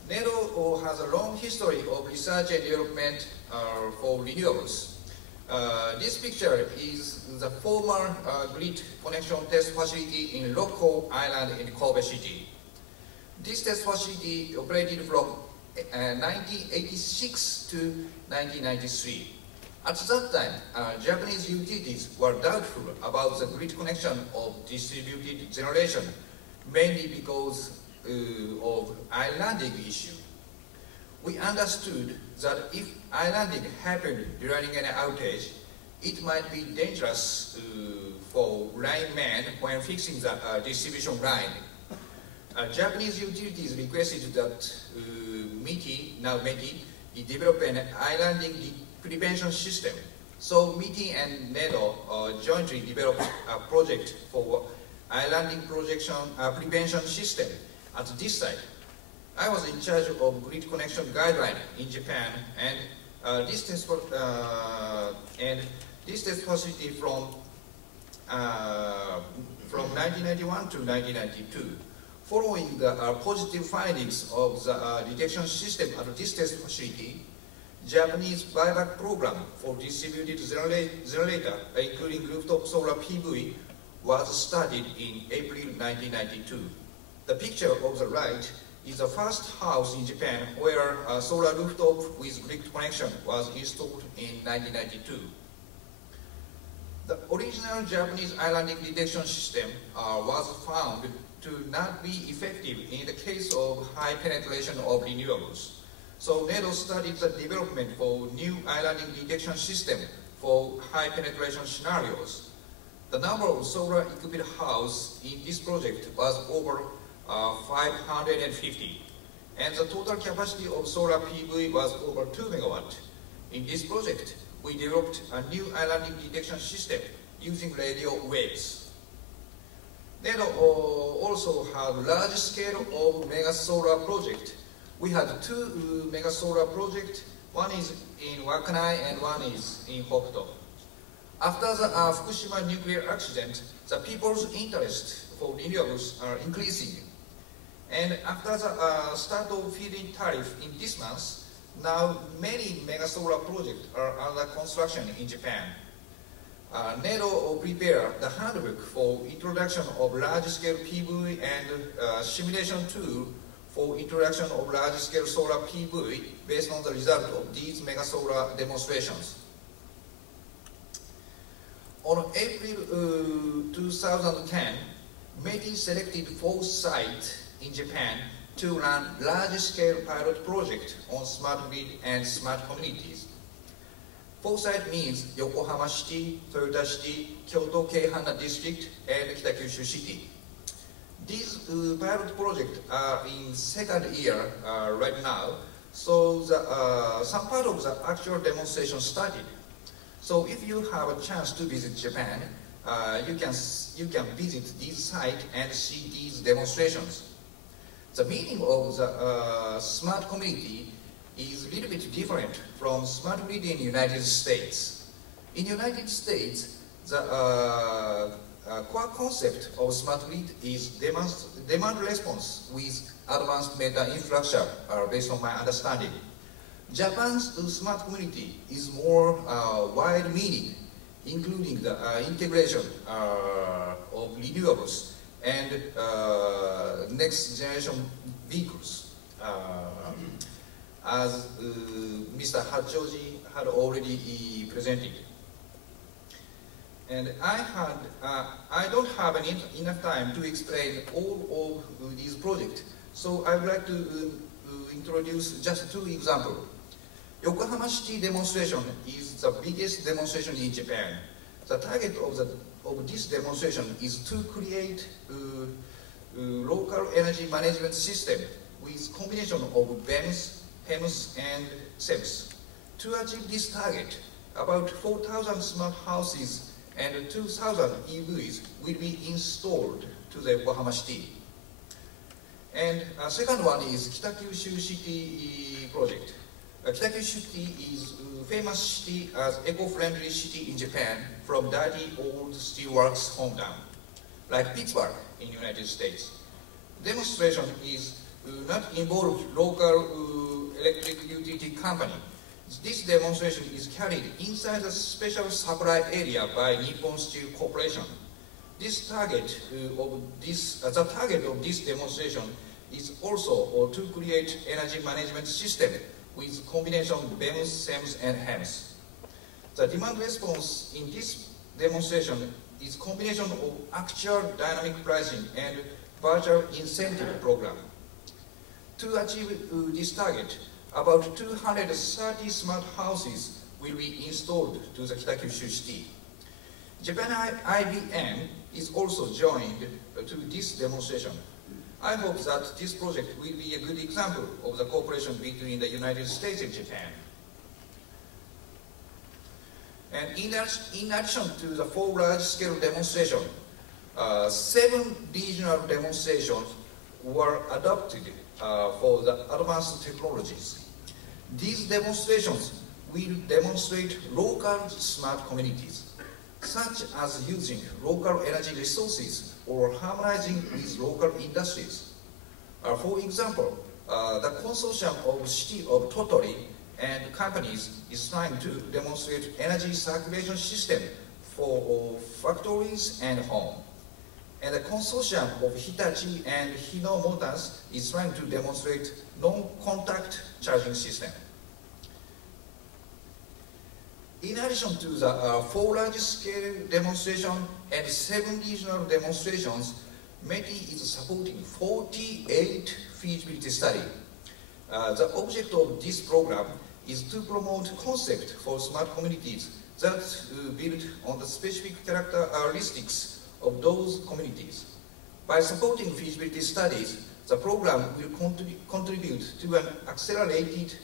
NEDO has a long history of research and development for renewables. This picture is the former grid connection test facility in Rockall Island in Kobe City. This test facility operated from 1986 to 1993. At that time, Japanese utilities were doubtful about the grid connection of distributed generation, mainly because of islanding issue. We understood that if islanding happened during an outage, it might be dangerous for linemen when fixing the distribution line. Japanese utilities requested that MITI, now METI, develop an islanding prevention system. So MITI and NEDO jointly developed a project for islanding prevention system at this site. I was in charge of grid connection guideline in Japan, and this test facility from 1991 to 1992. Following the positive findings of the detection system at this test facility, Japanese buyback program for distributed generator, including rooftop solar PV, was started in April 1992. The picture on the right is the first house in Japan where a solar rooftop with grid connection was installed in 1992. The original Japanese islanding detection system was found to not be effective in the case of high penetration of renewables. So NEDO started the development for new islanding detection system for high penetration scenarios. The number of solar equipped houses in this project was over 550, and the total capacity of solar PV was over 2 megawatt. In this project, we developed a new islanding detection system using radio waves. NEDO also had large scale of mega solar project. We had 2 mega solar projects. One is in Wakanai and one is in Hokuto. After the Fukushima nuclear accident, the people's interest for renewables are increasing. And after the start of feed-in tariff in this month, now many mega solar projects are under construction in Japan. NEDO prepared the handbook for introduction of large-scale PV and simulation tool for introduction of large-scale solar PV based on the result of these mega solar demonstrations. On April 2010, METI selected 4 sites in Japan to run large-scale pilot project on smart grid and smart communities. 4 sites means Yokohama City, Toyota City, Kyoto Keihana District, and Kitakyushu City. These pilot projects are in second year right now, so some part of the actual demonstration started. So if you have a chance to visit Japan, you can visit these sites and see these demonstrations. The meaning of the smart community is a little bit different from smart grid in the United States. In the United States, the core concept of smart grid is demand response with advanced meta infrastructure, based on my understanding. Japan's smart community is more wide meaning, including the integration of renewables and next generation vehicles. As Mr. Hachoji had already presented. And I don't have enough time to explain all of these projects, so I would like to introduce just 2 examples. Yokohama City demonstration is the biggest demonstration in Japan. The target of this demonstration is to create a local energy management system with combination of BEMS, HEMS, and SEMS. To achieve this target, about 4,000 smart houses and 2,000 EVs will be installed to the Yokohama City. And second one is Kitakyushu City project. Kitakyushu City is a famous city as eco-friendly city in Japan from dirty old steelworks hometown, like Pittsburgh in the United States. Demonstration is not involve local electric utility company. This demonstration is carried inside the special supply area by Nippon Steel Corporation. The target of this demonstration is also to create energy management system with combination of BEMS, SEMS, and HEMS. The demand response in this demonstration is combination of actual dynamic pricing and virtual incentive program. To achieve this target, about 230 smart houses will be installed to the Kitakyushu city. Japan IBM is also joined to this demonstration. I hope that this project will be a good example of the cooperation between the United States and Japan. And in addition to the 4 large-scale demonstrations, 7 regional demonstrations were adopted for the advanced technologies. These demonstrations will demonstrate local smart communities, such as using local energy resources or harmonizing with local industries. For example, the consortium of City of Tottori and companies is trying to demonstrate energy circulation system for factories and home. And the consortium of Hitachi and Hino Motors is trying to demonstrate non-contact charging system. In addition to the 4 large-scale demonstrations and 7 regional demonstrations, METI is supporting 48 feasibility studies. The object of this program is to promote concept for smart communities that build on the specific characteristics of those communities. By supporting feasibility studies, the program will contribute to an accelerated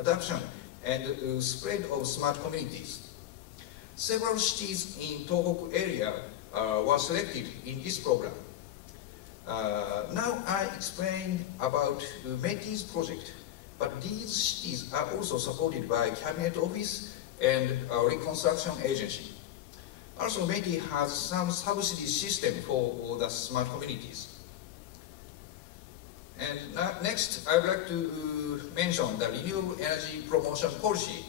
adoption and spread of smart communities. Several cities in Tohoku area were selected in this program. Now I explained about METI's project, but these cities are also supported by Cabinet Office and Reconstruction Agency. Also, METI has some subsidy system for the smart communities. And next, I would like to mention the renewable energy promotion policy.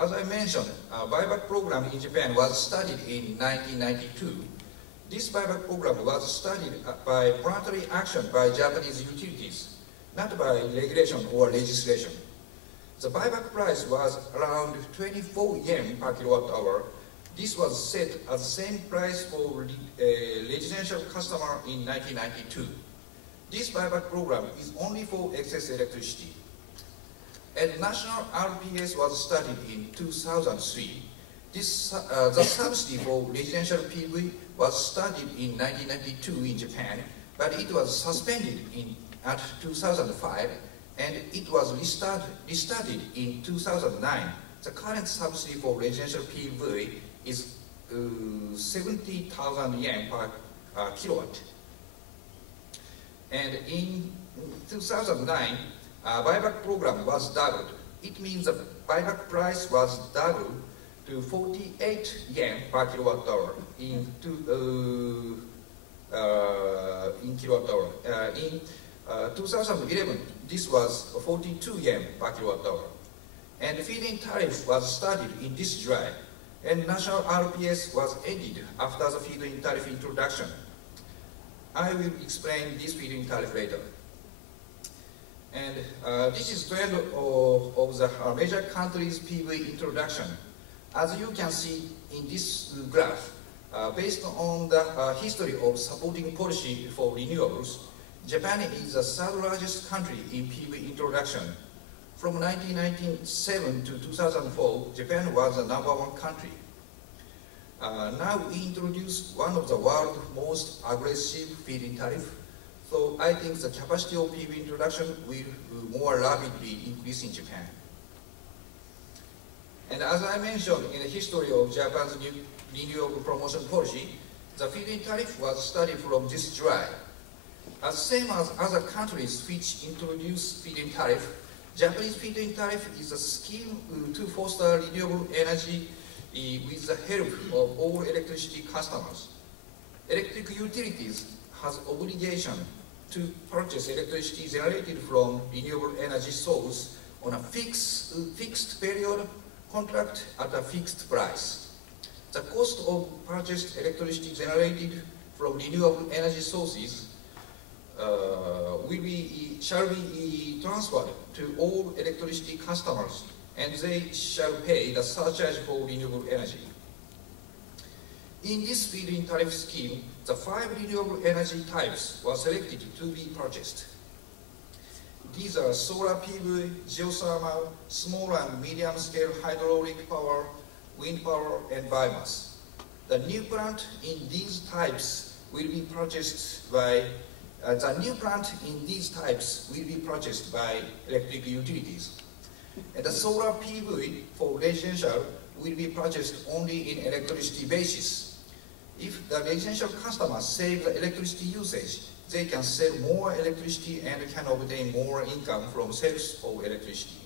As I mentioned, a buyback program in Japan was studied in 1992. This buyback program was studied by voluntary action by Japanese utilities, not by regulation or legislation. The buyback price was around 24 yen per kilowatt hour. This was set as the same price for residential customer in 1992. This buyback program is only for excess electricity. And national RPS was studied in 2003. The subsidy for residential PV was studied in 1992 in Japan, but it was suspended at 2005, and it was restarted in 2009. The current subsidy for residential PV is 70,000 yen per kilowatt. And in 2009, buyback program was doubled. It means the buyback price was doubled to 48 yen per kilowatt hour in kilowatt hour. In 2011, this was 42 yen per kilowatt hour. And feed-in tariff was studied in this July, and national RPS was ended after the feed-in tariff introduction. I will explain this feed-in tariff later. And this is trend of the major countries' PV introduction. As you can see in this graph, based on the history of supporting policy for renewables, Japan is the 3rd largest country in PV introduction. From 1997 to 2004, Japan was the #1 country. Now we introduced one of the world's most aggressive feed-in tariff, so I think the capacity of PV introduction will more rapidly increase in Japan. And as I mentioned in the history of Japan's renewable promotion policy, the feed-in tariff was studied from this July. As same as other countries which introduced feed-in tariff, Japanese feed-in tariff is a scheme to foster renewable energy with the help of all electricity customers. Electric utilities has obligation to purchase electricity generated from renewable energy source on a fixed period contract at a fixed price. The cost of purchased electricity generated from renewable energy sources shall be transferred to all electricity customers, and they shall pay the surcharge for renewable energy. In this feed-in tariff scheme, the 5 renewable energy types were selected to be purchased. These are solar PV, geothermal, small and medium-scale hydraulic power, wind power, and biomass. The new plant in these types will be purchased by electric utilities. And the solar PV for residential will be purchased only in electricity basis. If the residential customers save the electricity usage, they can sell more electricity and can obtain more income from sales of electricity.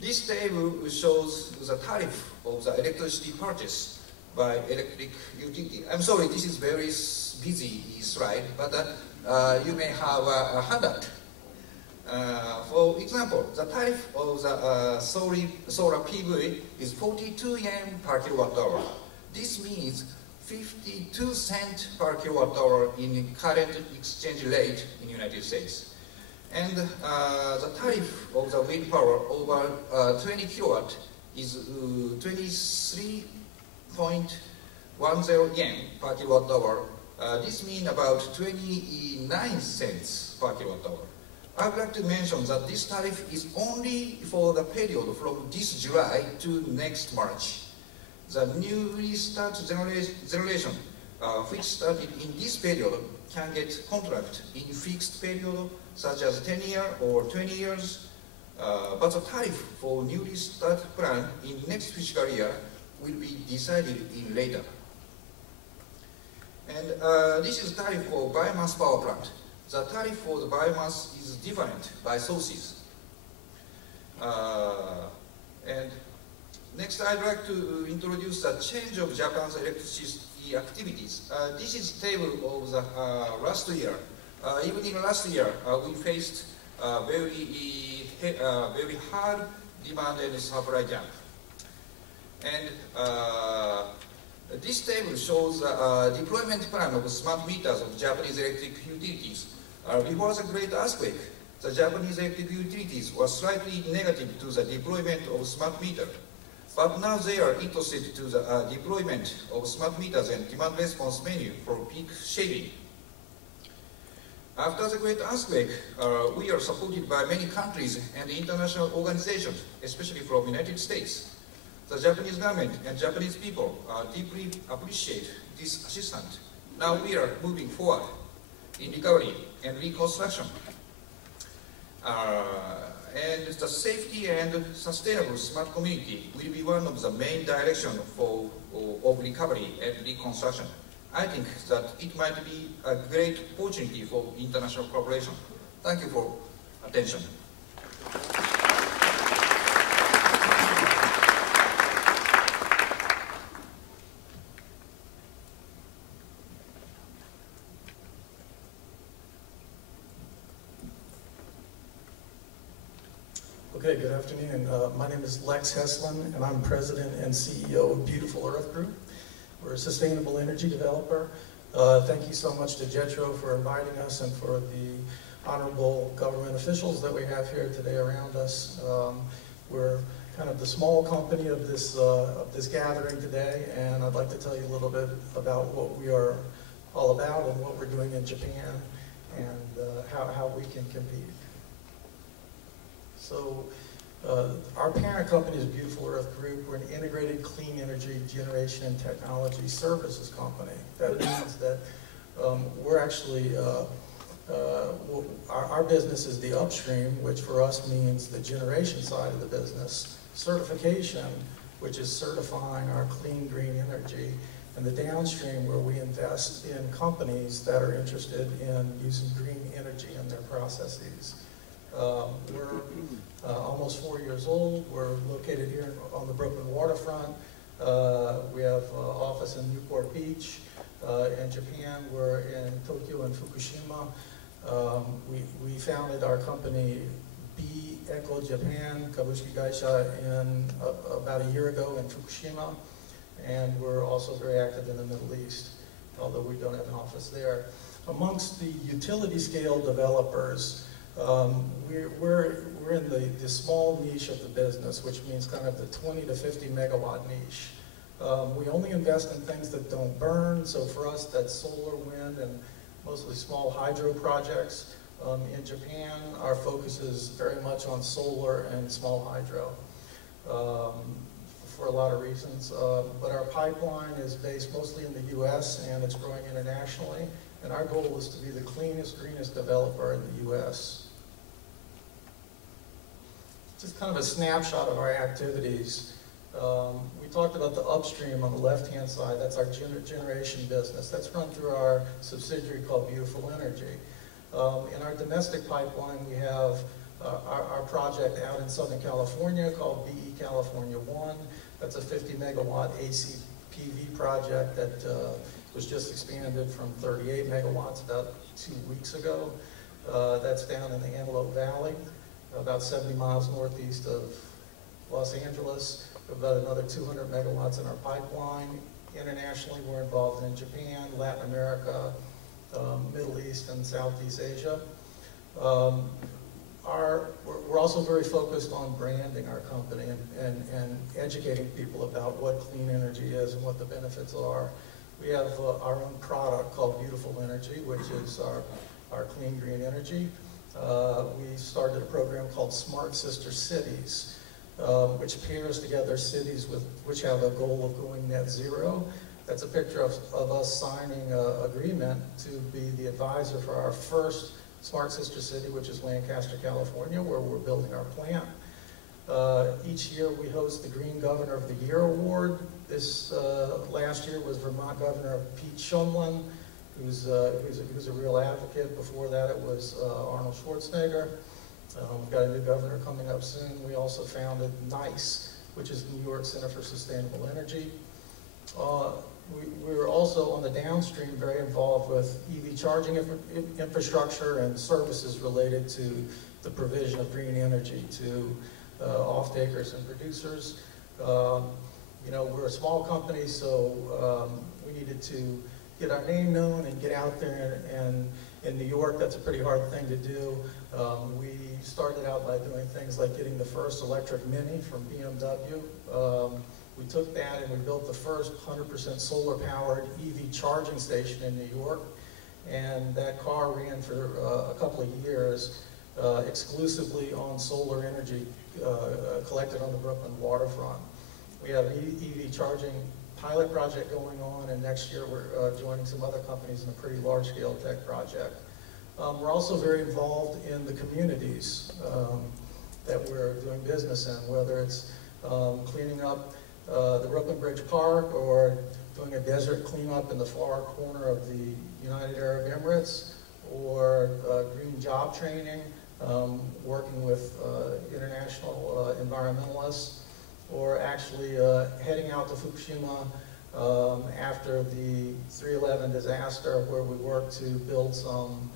This table shows the tariff of the electricity purchase by electric utility. I'm sorry, this is very busy slide, but you may have a handout. For example, the tariff of the solar PV is 42 yen per kilowatt hour. This means 52 cents per kilowatt hour in current exchange rate in the United States. And the tariff of the wind power over 20 kilowatt is 23.10 yen per kilowatt hour. This means about 29 cents per kilowatt hour. I would like to mention that this tariff is only for the period from this July to next March. The newly started generation, which started in this period, can get contract in fixed period, such as 10 years or 20 years. But the tariff for newly started plan in next fiscal year will be decided in later. And this is tariff for biomass power plant. The tariff for the biomass is different by sources. And next, I'd like to introduce the change of Japan's electricity activities. This is a table of the last year. Even in last year, we faced very hard demand and supply gap. And this table shows the deployment plan of smart meters of Japanese electric utilities. Before the Great Earthquake, the Japanese electric utilities were slightly negative to the deployment of smart meters. But now they are interested to the deployment of smart meters and demand response menu for peak shaving. After the Great Earthquake, we are supported by many countries and international organizations, especially from the United States. The Japanese government and Japanese people deeply appreciate this assistance. Now we are moving forward in recovery and reconstruction. And the safety and sustainable smart community will be one of the main directions of recovery and reconstruction. I think that it might be a great opportunity for international cooperation. Thank you for attention. Okay, good afternoon. My name is Lex Heslin, and I'm President and CEO of Beautiful Earth Group. We're a sustainable energy developer. Thank you so much to JETRO for inviting us and for the honorable government officials that we have here today around us. We're kind of the small company of this gathering today, and I'd like to tell you a little bit about what we are all about and what we're doing in Japan and how we can compete. So our parent company is Beautiful Earth Group. We're an integrated clean energy generation and technology services company. That means that we're actually, our business is the upstream, which for us means the generation side of the business, certification, which is certifying our clean green energy, and the downstream where we invest in companies that are interested in using green energy in their processes. We're almost 4 years old. We're located here on the Brooklyn waterfront. We have an office in Newport Beach. in Japan were in Tokyo and Fukushima. We founded our company B Eco Japan Kabushiki Gaisha about a year ago in Fukushima, and we're also very active in the Middle East, although we don't have an office there. Amongst the utility scale developers, we're in the small niche of the business, which means kind of the 20 to 50 megawatt niche. We only invest in things that don't burn, so for us that's solar, wind, and mostly small hydro projects. In Japan, our focus is very much on solar and small hydro for a lot of reasons. But our pipeline is based mostly in the US and it's growing internationally. And our goal is to be the cleanest, greenest developer in the US. Just kind of a snapshot of our activities. We talked about the upstream on the left-hand side. That's our generation business. That's run through our subsidiary called Beautiful Energy. In our domestic pipeline, we have our project out in Southern California called BE California 1. That's a 50 megawatt AC PV project that was just expanded from 38 megawatts about 2 weeks ago. That's down in the Antelope Valley, about 70 miles northeast of Los Angeles. About another 200 megawatts in our pipeline. Internationally, we're involved in Japan, Latin America, Middle East, and Southeast Asia. We're also very focused on branding our company and educating people about what clean energy is and what the benefits are. We have our own product called Beautiful Energy, which is our clean green energy. We started a program called Smart Sister Cities, which pairs together cities which have a goal of going net zero. That's a picture of us signing an agreement to be the advisor for our first Smart Sister City, which is Lancaster, California, where we're building our plant. Each year we host the Green Governor of the Year Award. This last year was Vermont Governor Pete Shumlin, who's a real advocate. Before that it was Arnold Schwarzenegger. We've got a new governor coming up soon. We also founded NICE, which is New York Center for Sustainable Energy. We're also on the downstream very involved with EV charging infrastructure and services related to the provision of green energy to off-takers and producers. You know, we're a small company, so we needed to get our name known and get out there, and in New York, that's a pretty hard thing to do. We started out by doing things like getting the first electric Mini from BMW. We took that and we built the first 100% solar-powered EV charging station in New York, and that car ran for a couple of years exclusively on solar energy collected on the Brooklyn waterfront. We have an EV charging pilot project going on, and next year we're joining some other companies in a pretty large-scale tech project. We're also very involved in the communities that we're doing business in, whether it's cleaning up the Brooklyn Bridge Park or doing a desert cleanup in the far corner of the United Arab Emirates, or green job training, working with international environmentalists, or actually heading out to Fukushima after the 3/11 disaster, where we worked to build some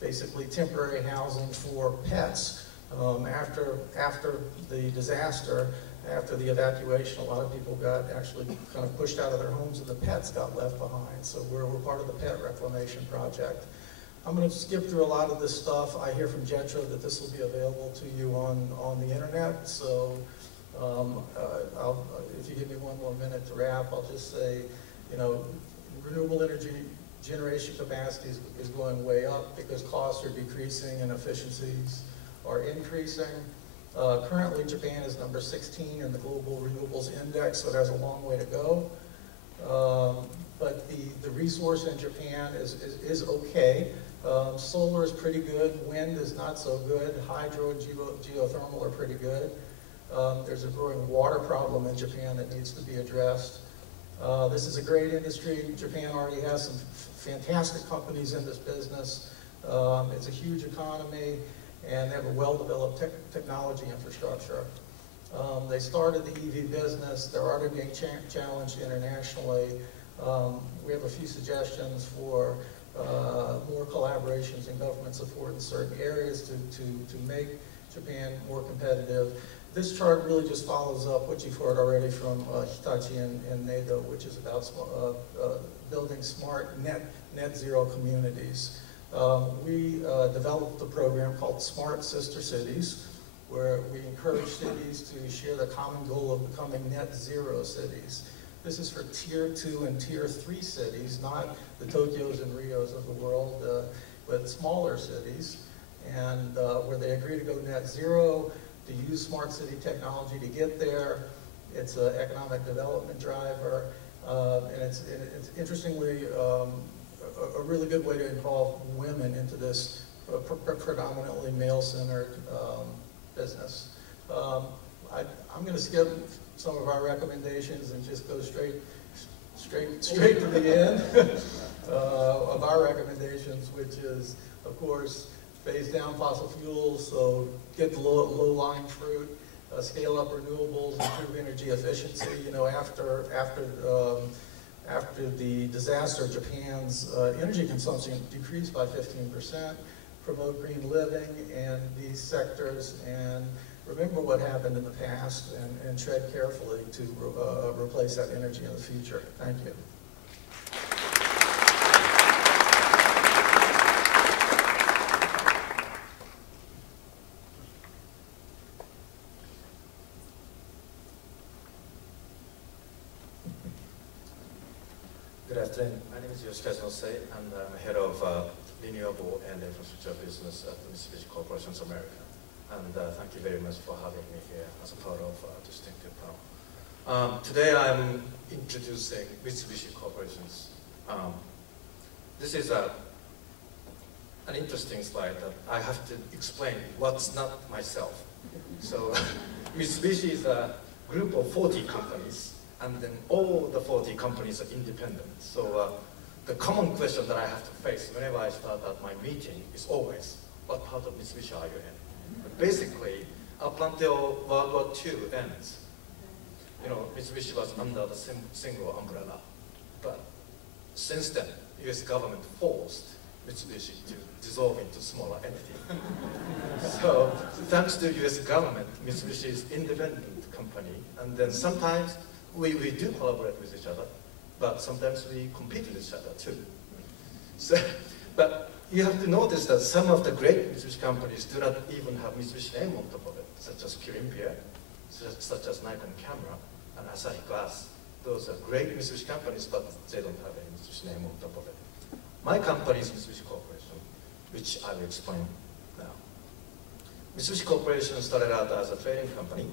basically temporary housing for pets. After the disaster, after the evacuation, a lot of people got actually kind of pushed out of their homes and the pets got left behind. So we're part of the pet reclamation project. I'm going to skip through a lot of this stuff. I hear from Jetro that this will be available to you on the internet. So if you give me one more minute to wrap, I'll just say, you know, renewable energy generation capacity is going way up because costs are decreasing and efficiencies are increasing. Currently, Japan is number 16 in the Global Renewables Index, so there's a long way to go. But the resource in Japan is okay. Solar is pretty good. Wind is not so good. Hydro and geothermal are pretty good. There's a growing water problem in Japan that needs to be addressed. This is a great industry. Japan already has some fantastic companies in this business. It's a huge economy, and they have a well-developed technology infrastructure. They started the EV business. They're already being challenged internationally. We have a few suggestions for more collaborations and government support in certain areas to make Japan more competitive. This chart really just follows up what you've heard already from Hitachi and NATO, which is about building smart net zero communities. We developed a program called Smart Sister Cities, where we encourage cities to share the common goal of becoming net zero cities. This is for Tier 2 and Tier 3 cities, not the Tokyos and Rios of the world, but smaller cities, and where they agree to go net zero, to use smart city technology to get there. It's an economic development driver, and it's interestingly a really good way to involve women into this predominantly male-centered business. I'm going to skip some of our recommendations and just go straight to the end of our recommendations, which is, of course, phase down fossil fuels, so get the low-lying fruit, scale up renewables, improve energy efficiency. You know, after the disaster, Japan's energy consumption decreased by 15%, promote green living in these sectors, and remember what happened in the past and tread carefully to replace that energy in the future. Thank you. Good afternoon. My name is Yoshikazu Nosei, and I'm head of renewable and infrastructure business at Mitsubishi Corporation America. And thank you very much for having me here as a part of a distinctive panel. Today I'm introducing Mitsubishi Corporation's. This is an interesting slide that I have to explain what's not myself. So Mitsubishi is a group of 40 companies, and then all the 40 companies are independent. So the common question that I have to face whenever I start at my meeting is always, what part of Mitsubishi are you in? But basically, up until World War II ends, you know, Mitsubishi was under the single umbrella. But since then, US government forced Mitsubishi to dissolve into smaller entity. So thanks to US government, Mitsubishi is independent company, and then sometimes we do collaborate with each other, but sometimes we compete with each other too. So, but you have to notice that some of the great Mitsubishi companies do not even have Mitsubishi name on top of it, such as Kirin Beer, such as Nikon Camera, and Asahi Glass. Those are great Mitsubishi companies, but they don't have any Mitsubishi name on top of it. My company is Mitsubishi Corporation, which I will explain now. Mitsubishi Corporation started out as a trading company,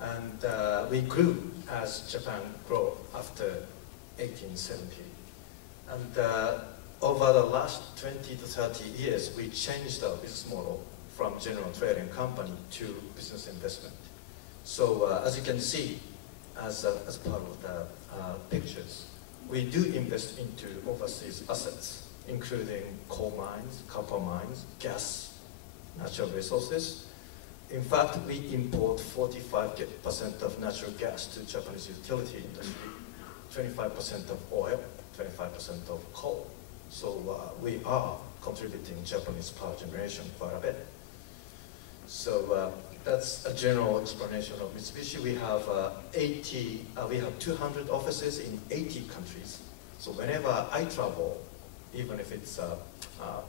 and we grew as Japan grew after 1870. And over the last 20 to 30 years, we changed our business model from general trading company to business investment. So as you can see, as part of the pictures, we do invest into overseas assets, including coal mines, copper mines, gas, natural resources. In fact, we import 45% of natural gas to Japanese utility industry, 25% of oil, 25% of coal. So we are contributing Japanese power generation quite a bit. So that's a general explanation of Mitsubishi. We have 200 offices in 80 countries. So whenever I travel, even if it's a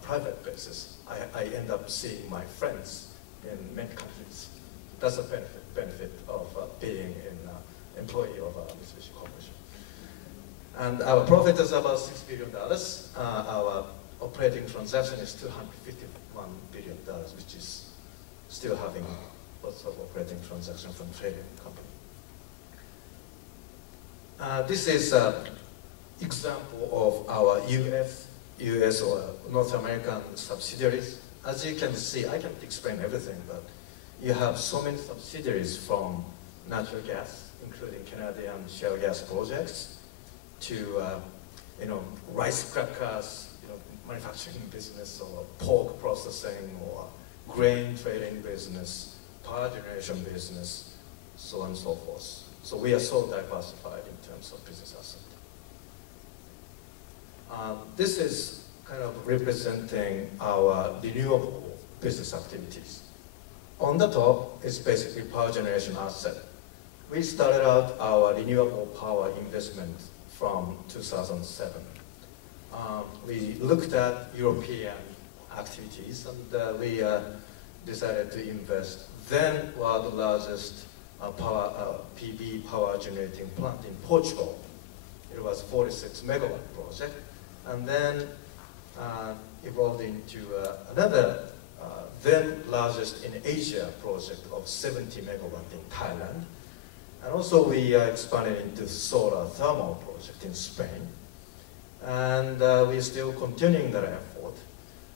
private basis, I end up seeing my friends in many countries. That's a benefit of being an employee of Mitsubishi Corporation. And our profit is about $6 billion. Our operating transaction is $251 billion, which is still having lots of operating transactions from trading company. This is an example of our US or North American subsidiaries. As you can see, I can't explain everything, but you have so many subsidiaries from natural gas, including Canadian shale gas projects, to rice crackers, manufacturing business, or pork processing, or grain trading business, power generation business, so on and so forth. So we are so diversified in terms of business asset. This is kind of representing our renewable business activities. On the top is basically power generation asset. We started out our renewable power investment from 2007. We looked at European activities and we decided to invest. Then world's largest PV power generating plant in Portugal. It was 46 megawatt project, and then evolved into another then largest in Asia project of 70 megawatt in Thailand. And also we expanded into solar thermal project in Spain. And we're still continuing that effort.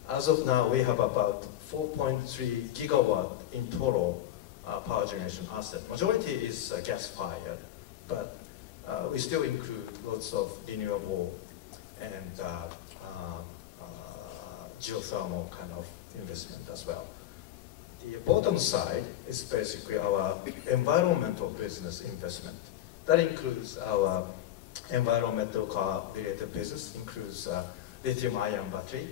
As of now, we have about 4.3 gigawatt in total power generation asset. Majority is gas-fired, but we still include lots of renewable and geothermal kind of investment as well. The bottom side is basically our environmental business investment. That includes our environmental car-related business, includes lithium-ion battery,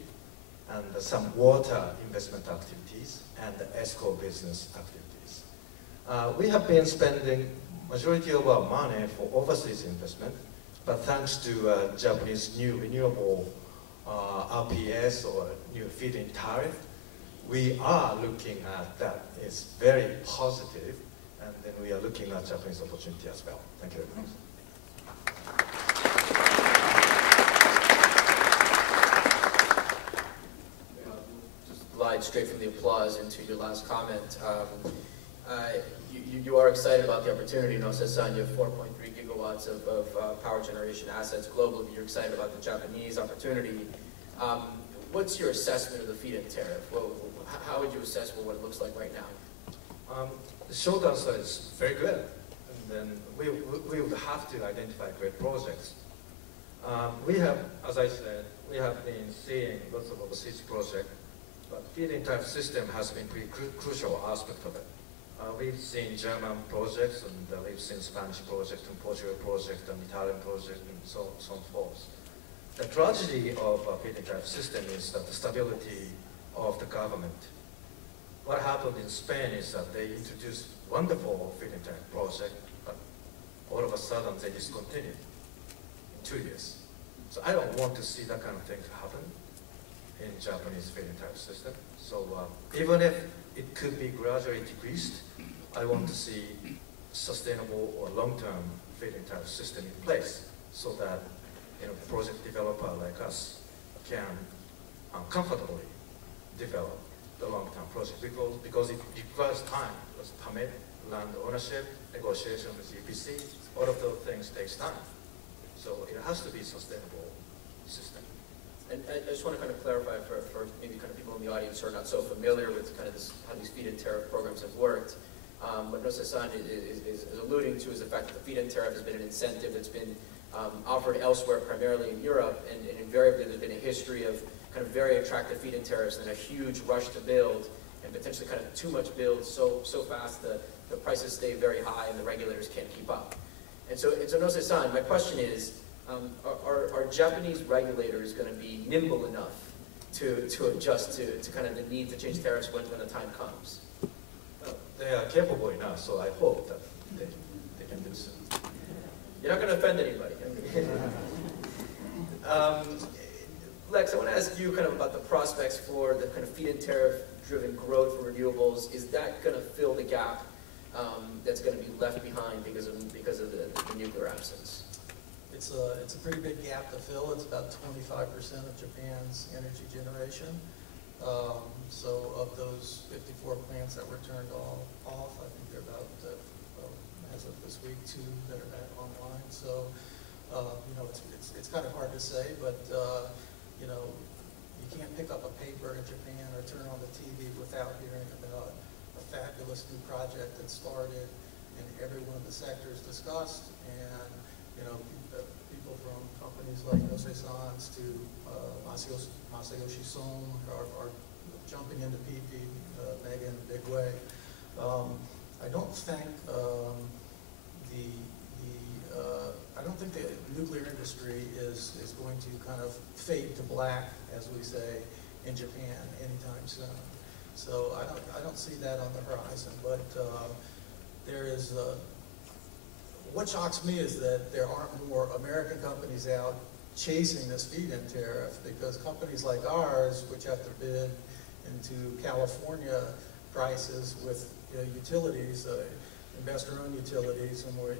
and some water investment activities, and the ESCO business activities. We have been spending majority of our money for overseas investment, but thanks to Japanese new renewable RPS or new feed-in tariff, we are looking at that. It's very positive, and then we are looking at Japanese opportunity as well. Thank you very much. Just glide straight from the applause into your last comment. You are excited about the opportunity, Nose-san. You have 4.3 gigawatts of power generation assets globally. You're excited about the Japanese opportunity. What's your assessment of the feed-in tariff? Well, how would you assess what it looks like right now? The short answer is very good. And then we would have to identify great projects. We have, as I said, we have been seeing lots of overseas projects, but feed-in tariff system has been pretty crucial aspect of it. We've seen German projects, and we've seen Spanish projects, and Portugal projects, and Italian projects, and so on and so forth. The tragedy of a feed-in tariff system is that the stability of the government. What happened in Spain is that they introduced wonderful feed-in tariff project, but all of a sudden they discontinued in 2 years. So I don't want to see that kind of thing happen in Japanese feed-in tariff system. So even if it could be gradually decreased, I want to see sustainable or long-term feed-in tariff system in place so that project developer like us can comfortably develop the long-term project because it requires time. Because permit, land ownership, negotiation with EPC, all of those things takes time. So it has to be a sustainable system. And I just want to kind of clarify for maybe kind of people in the audience who are not so familiar with kind of how these feed-in tariff programs have worked. What Nose-san is alluding to is the fact that the feed-in tariff has been an incentive that's been offered elsewhere, primarily in Europe, and invariably there's been a history of kind of very attractive feed-in tariffs and a huge rush to build, and potentially kind of too much build so fast the prices stay very high and the regulators can't keep up. And so Nose-san, my question is, are Japanese regulators going to be nimble enough to adjust to kind of the need to change tariffs when the time comes? They are capable enough, so I hope that they can do so. You're not going to offend anybody. Lex, I want to ask you kind of about the prospects for the kind of feed-in tariff-driven growth for renewables. Is that going to fill the gap that's going to be left behind because of the nuclear absence? It's a pretty big gap to fill. It's about 25% of Japan's energy generation. So of those 54 plants that were turned off, I think they're about, as of this week, 2 that are back online. So, it's kind of hard to say, but, you can't pick up a paper in Japan or turn on the TV without hearing about a fabulous new project that started in every one of the sectors discussed. And, people from companies like Nose-san's to Masayoshi Son are jumping into PV mega in a big way. I don't think I don't think the nuclear industry is going to kind of fade to black, as we say, in Japan anytime soon. So I don't see that on the horizon. But there is what shocks me is that there aren't more American companies out chasing this feed-in tariff, because companies like ours, which have to bid into California prices with utilities, investor-owned utilities, and where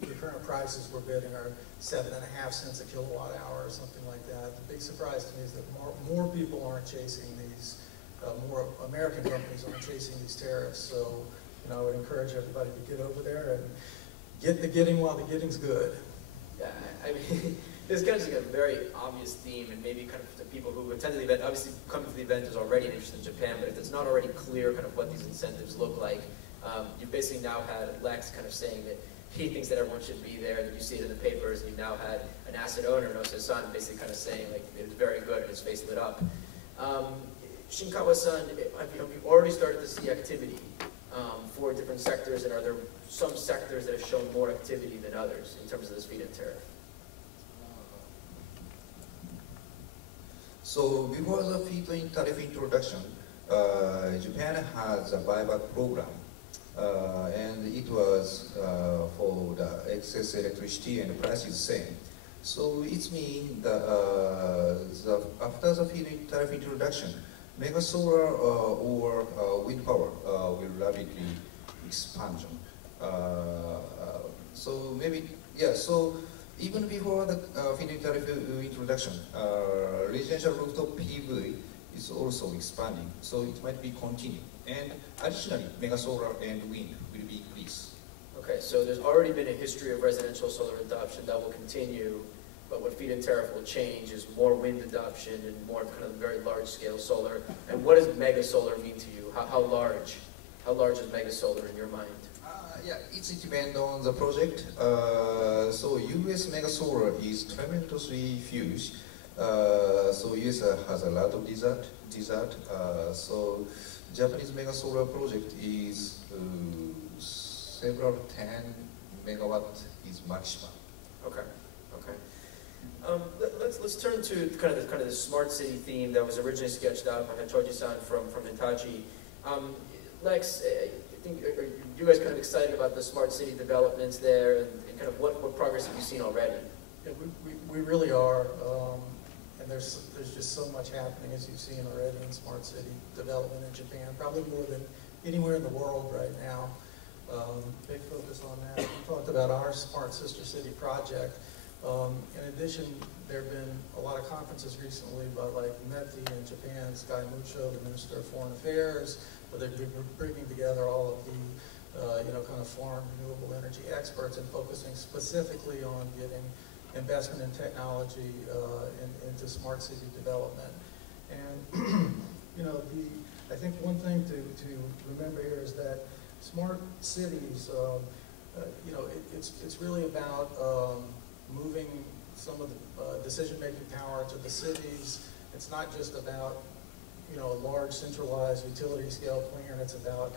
the current prices we're bidding are 7.5 cents a kilowatt hour or something like that. The big surprise to me is that more people aren't chasing these, more American companies aren't chasing these tariffs. So I would encourage everybody to get over there and get the getting while the getting's good. Yeah, I mean, this kind of is like a very obvious theme, and maybe kind of the people who attend the event, obviously coming to the event is already interested in Japan, but if it's not already clear kind of what these incentives look like, you've basically now had Lex kind of saying that he thinks that everyone should be there, and you see it in the papers, and you've now had an asset owner, Nose-san, basically kind of saying like it was very good and his face lit up. Shinkawa-san, have you already started to see activity for different sectors, and are there some sectors that have shown more activity than others in terms of this feed-in tariff? So before the feed-in tariff introduction, Japan has a buyback program, and it was for the excess electricity and the price is same. So it means that after the feed-in tariff introduction, mega solar or wind power will rapidly expand. So maybe, yeah, so even before the feed-in tariff introduction, residential rooftop PV is also expanding, so it might be continue. And additionally, mega solar and wind will be increased. Okay, so there's already been a history of residential solar adoption that will continue, but what feed-in tariff will change is more wind adoption and more kind of very large-scale solar. And what does mega solar mean to you? How large? How large is mega solar in your mind? Yeah, it depends on the project. So US mega solar is tremendously huge. So US has a lot of desert. So Japanese mega solar project is several 10 megawatt is maximum. Okay. Let's turn to kind of the smart city theme that was originally sketched out by Hachoji-san from Hitachi. Lex, I think, are you guys kind of excited about the smart city developments there, and kind of what progress have you seen already? Yeah, we really are, and there's just so much happening, as you've seen already, in smart city development in Japan, probably more than anywhere in the world right now. Big focus on that. We talked about our Smart Sister City project. In addition, there have been a lot of conferences recently by like METI in Japan, Sky Mucho, the Minister of Foreign Affairs, where they've been bringing together all of the kind of foreign renewable energy experts and focusing specifically on getting investment in technology into smart city development. And I think one thing to remember here is that smart cities, it's really about moving some of the decision-making power to the cities. It's not just about a large centralized utility scale plan. It's about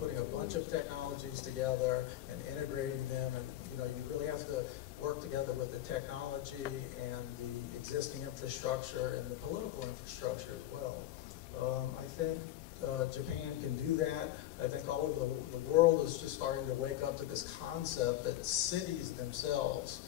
putting a bunch of technologies together and integrating them, and you really have to work together with the technology and the existing infrastructure and the political infrastructure as well. I think Japan can do that. I think all over the world is just starting to wake up to this concept that cities themselves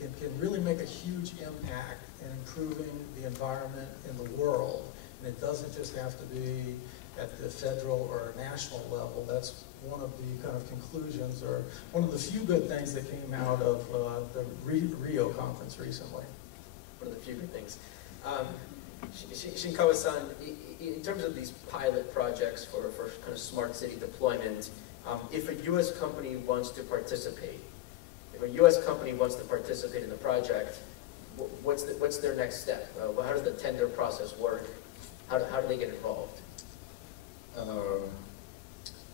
can really make a huge impact in improving the environment in the world. And it doesn't just have to be at the federal or national level. That's one of the kind of conclusions, or one of the few good things that came out of the Rio conference recently. One of the few good things. Shinkawa-san, in terms of these pilot projects for kind of smart city deployment, if a U.S. company wants to participate, in the project, what's their next step? How does the tender process work? How do they get involved?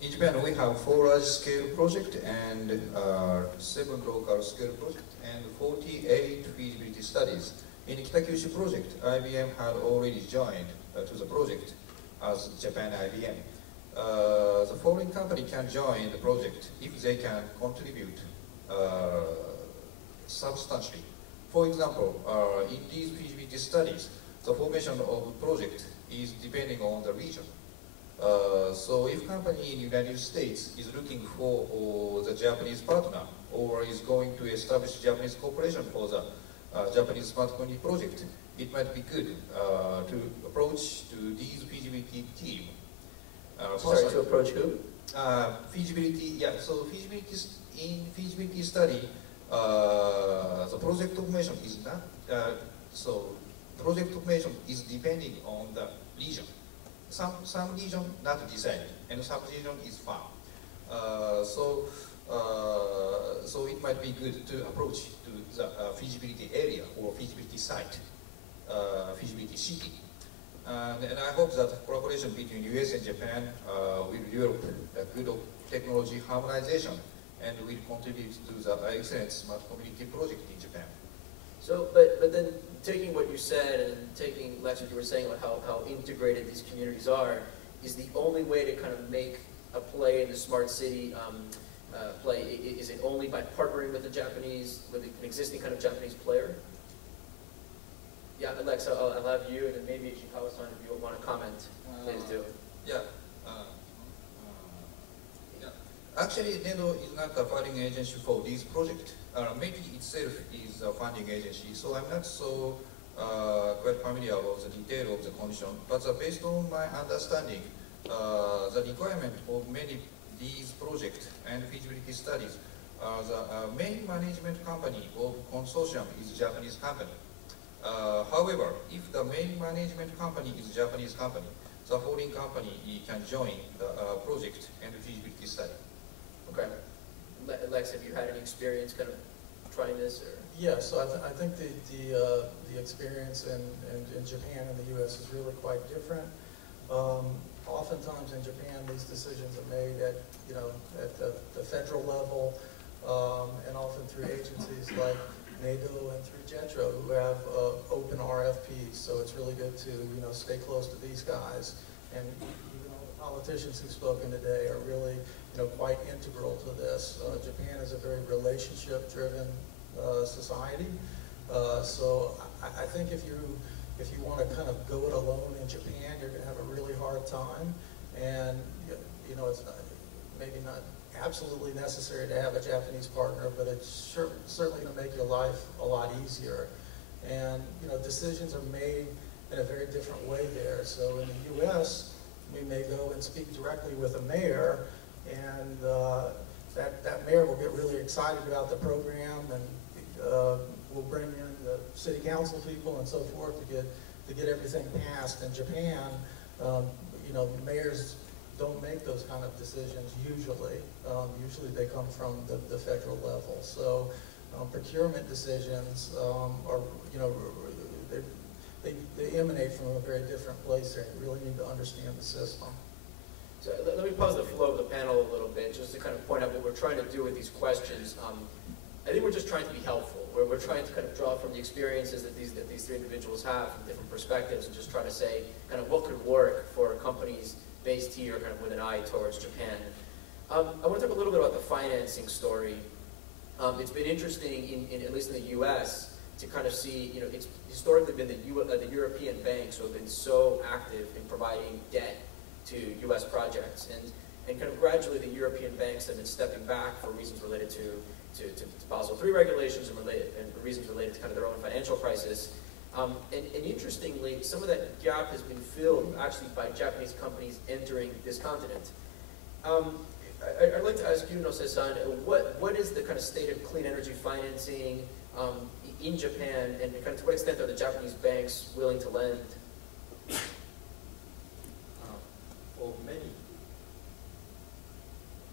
In Japan, we have 4 large-scale projects and 7 local-scale projects and 48 feasibility studies. In the Kitakyushu project, IBM had already joined to the project as Japan IBM. the foreign company can join the project if they can contribute substantially. For example, in these feasibility studies, the formation of a project is depending on the region. So if company in the United States is looking for the Japanese partner or is going to establish Japanese corporation for the Japanese smart community project, it might be good to approach to these feasibility team. Sorry, to approach who? Feasibility, yeah, so in feasibility study, the project formation is not, so project formation is depending on the region. Some region not decided, and some region is far. So it might be good to approach to the feasibility area or feasibility site, feasibility city. And I hope that collaboration between US and Japan will develop a good technology harmonization and will contribute to the excellent smart community project in Japan. So, but then taking what you said and taking, Lex, what you were saying about how integrated these communities are, is the only way to kind of make a play in the smart city play, is it only by partnering with with an existing kind of Japanese player? Yeah, Alexa, I'll have you, and then maybe Ishikawa-san, if you want to comment, please do. Yeah. Actually, NEDO is not a funding agency for this project. METI itself is a funding agency, so I'm not so quite familiar with the detail of the condition. But based on my understanding, the requirement of many these projects and feasibility studies, the main management company of consortium is a Japanese company. However, if the main management company is a Japanese company, the foreign company can join the project and the feasibility study. Okay. Lex, have you had any experience kind of trying this? Or? Yeah, so I think the experience in Japan and the U.S. is really quite different. Oftentimes in Japan, these decisions are made at the federal level, and often through agencies like NEDO and through JETRO, who have open RFPs. So it's really good to stay close to these guys, and even all the politicians who've spoken today are really quite integral to this. Japan is a very relationship-driven society, so I think if you want to kind of go it alone in Japan, you're going to have a really hard time, and it's maybe not absolutely necessary to have a Japanese partner, but it's certainly going to make your life a lot easier. And decisions are made in a very different way there. So in the U.S., we may go and speak directly with a mayor, and that mayor will get really excited about the program, and we'll bring in the city council people and so forth to get everything passed. In Japan, mayors don't make those kind of decisions usually. Usually they come from the federal level. So procurement decisions are, they emanate from a very different place there. You really need to understand the system. So let me pause the flow of the panel a little bit, just to kind of point out what we're trying to do with these questions. I think we're just trying to be helpful. We're trying to kind of draw from the experiences that these three individuals have from different perspectives, and just try to say kind of what could work for companies based here, kind of with an eye towards Japan. I want to talk a little bit about the financing story. It's been interesting, at least in the U.S., to kind of see, it's historically been the European banks who have been so active in providing debt to U.S. projects, and kind of gradually the European banks have been stepping back for reasons related to Basel III regulations and reasons related to kind of their own financial crisis. And interestingly, some of that gap has been filled actually by Japanese companies entering this continent. I'd like to ask you, Nose-san, what is the kind of state of clean energy financing in Japan, and kind of to what extent are the Japanese banks willing to lend?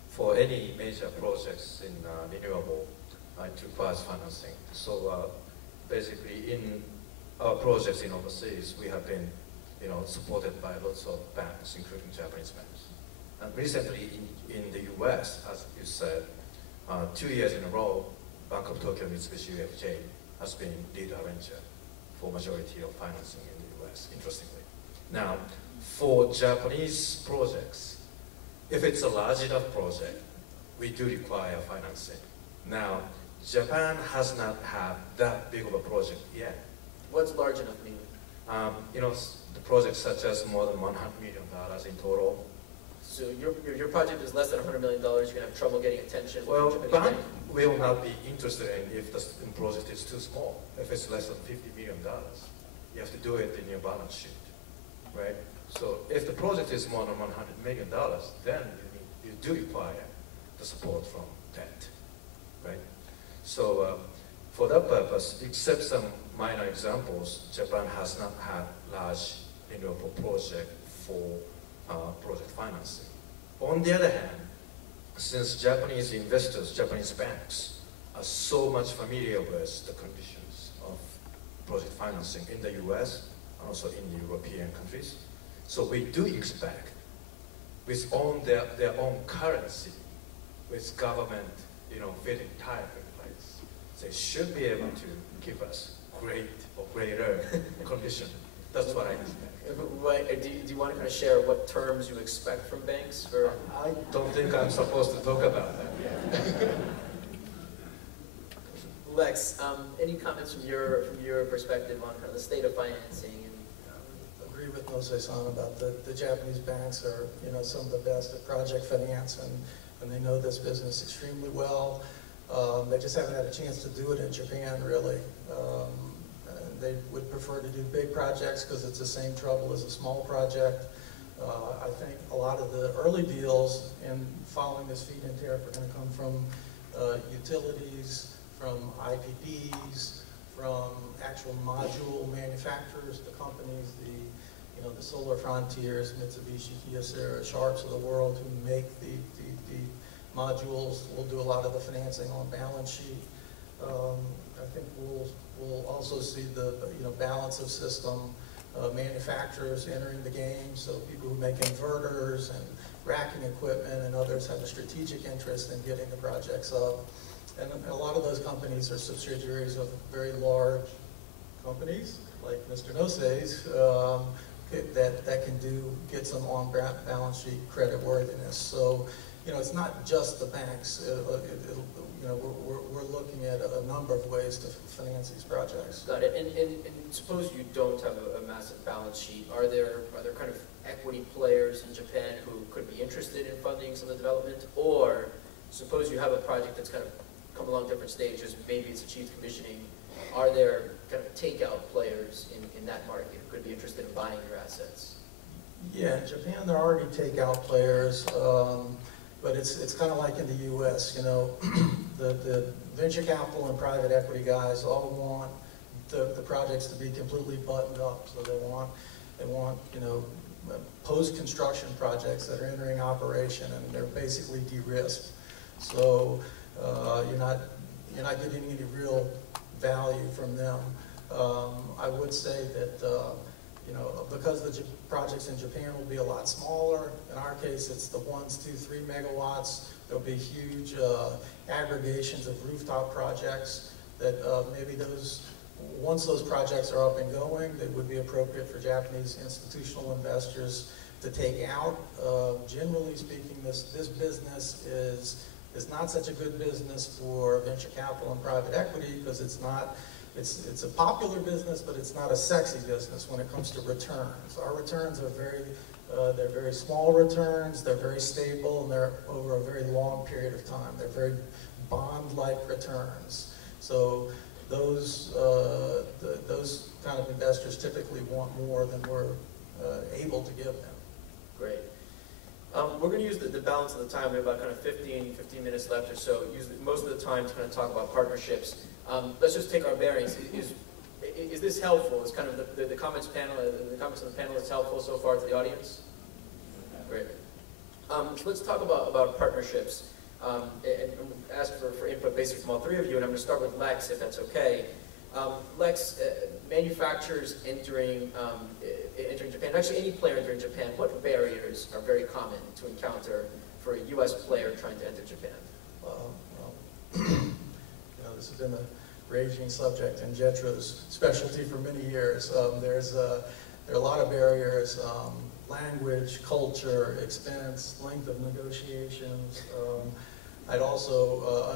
For any major projects in renewable, it requires financing. So basically, in our projects in overseas, we have been, supported by lots of banks, including Japanese banks. And recently, in the U.S., as you said, 2 years in a row, Bank of Tokyo Mitsubishi UFJ has been lead arranger for majority of financing in the U.S. Interestingly, now for Japanese projects, if it's a large enough project, we do require financing. Now, Japan has not had that big of a project yet. What's large enough mean? You know, the projects such as more than $100 million in total. So your project is less than $100 million, you're going to have trouble getting attention from Well, Japanese bank bank? will not be interested in if the project is too small. If it's less than $50 million, you have to do it in your balance sheet, right? So if the project is more than $100 million, then you do require the support from debt, right? So for that purpose, except some minor examples, Japan has not had large renewable project for project financing. On the other hand, since Japanese investors, Japanese banks, are so much familiar with the conditions of project financing in the US and also in the European countries, so we do expect, with their own currency, with government, feeding tariff in place, they should be able to give us great or greater condition. That's what I expect. Do you want to kind of share what terms you expect from banks? Or I don't think I'm supposed to talk about that. Lex, any comments from your perspective on kind of the state of financing? Agree with Nose-san about the Japanese banks are some of the best at project finance, and they know this business extremely well. They just haven't had a chance to do it in Japan, really. They would prefer to do big projects because it's the same trouble as a small project. I think a lot of the early deals in following this feed-in tariff are going to come from utilities, from IPPs, from actual module manufacturers, the companies, the Solar Frontiers, Mitsubishi, Kyocera, Sharps of the world who make the modules. Will do a lot of the financing on balance sheet. I think we'll also see the balance of system manufacturers entering the game. So people who make inverters and racking equipment and others have a strategic interest in getting the projects up. And a lot of those companies are subsidiaries of very large companies like Mr. Nose's that can get some on balance sheet credit worthiness. So it's not just the banks. We're looking at a number of ways to finance these projects. Got it. And suppose you don't have a massive balance sheet. Are there kind of equity players in Japan who could be interested in funding some of the development? Or suppose you have a project that's kind of come along different stages, maybe it's achieved commissioning. Are there kind of takeout players in that market who could be interested in buying your assets? Yeah, in Japan there are already takeout players. But it's kind of like in the U.S., the venture capital and private equity guys all want the projects to be completely buttoned up. So they want post-construction projects that are entering operation and they're basically de-risked. So you're not getting any real value from them. I would say that because the projects in Japan will be a lot smaller. In our case, it's the 1, 2, 3 megawatts. There'll be huge aggregations of rooftop projects that maybe once those projects are up and going, they would be appropriate for Japanese institutional investors to take out. Generally speaking, this business is not such a good business for venture capital and private equity because it's a popular business, but it's not a sexy business when it comes to returns. Our returns are they're very small returns, they're very stable, and they're over a very long period of time. They're very bond-like returns. So those kind of investors typically want more than we're able to give them. Great. We're going to use the balance of the time. We have about kind of 15 minutes left or so. Use most of the time to kind of talk about partnerships. Let's just take our bearings. Is this helpful? Is kind of the comments panel, the comments on the panel is helpful so far to the audience? Great. Let's talk about partnerships and ask for input basically from all three of you. And I'm going to start with Lex, if that's okay. Lex, manufacturers entering Japan, actually any player entering Japan, what barriers are very common to encounter for a U.S. player trying to enter Japan? This has been a raging subject in JETRO's specialty for many years. There's there are a lot of barriers, language, culture, expense, length of negotiations. I'd also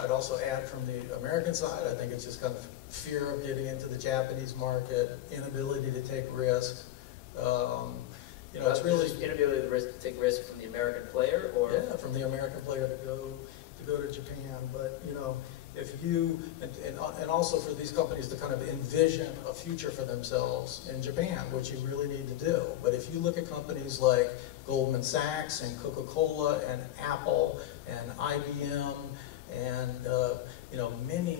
I'd also add from the American side, I think it's just kind of fear of getting into the Japanese market, inability to take risk. You know, it's really inability to take risk from the American player, or yeah, from the American player to go to Japan. But you know, if you and also for these companies to kind of envision a future for themselves in Japan, which you really need to do. But if you look at companies like Goldman Sachs and Coca-Cola and Apple and IBM and you know, many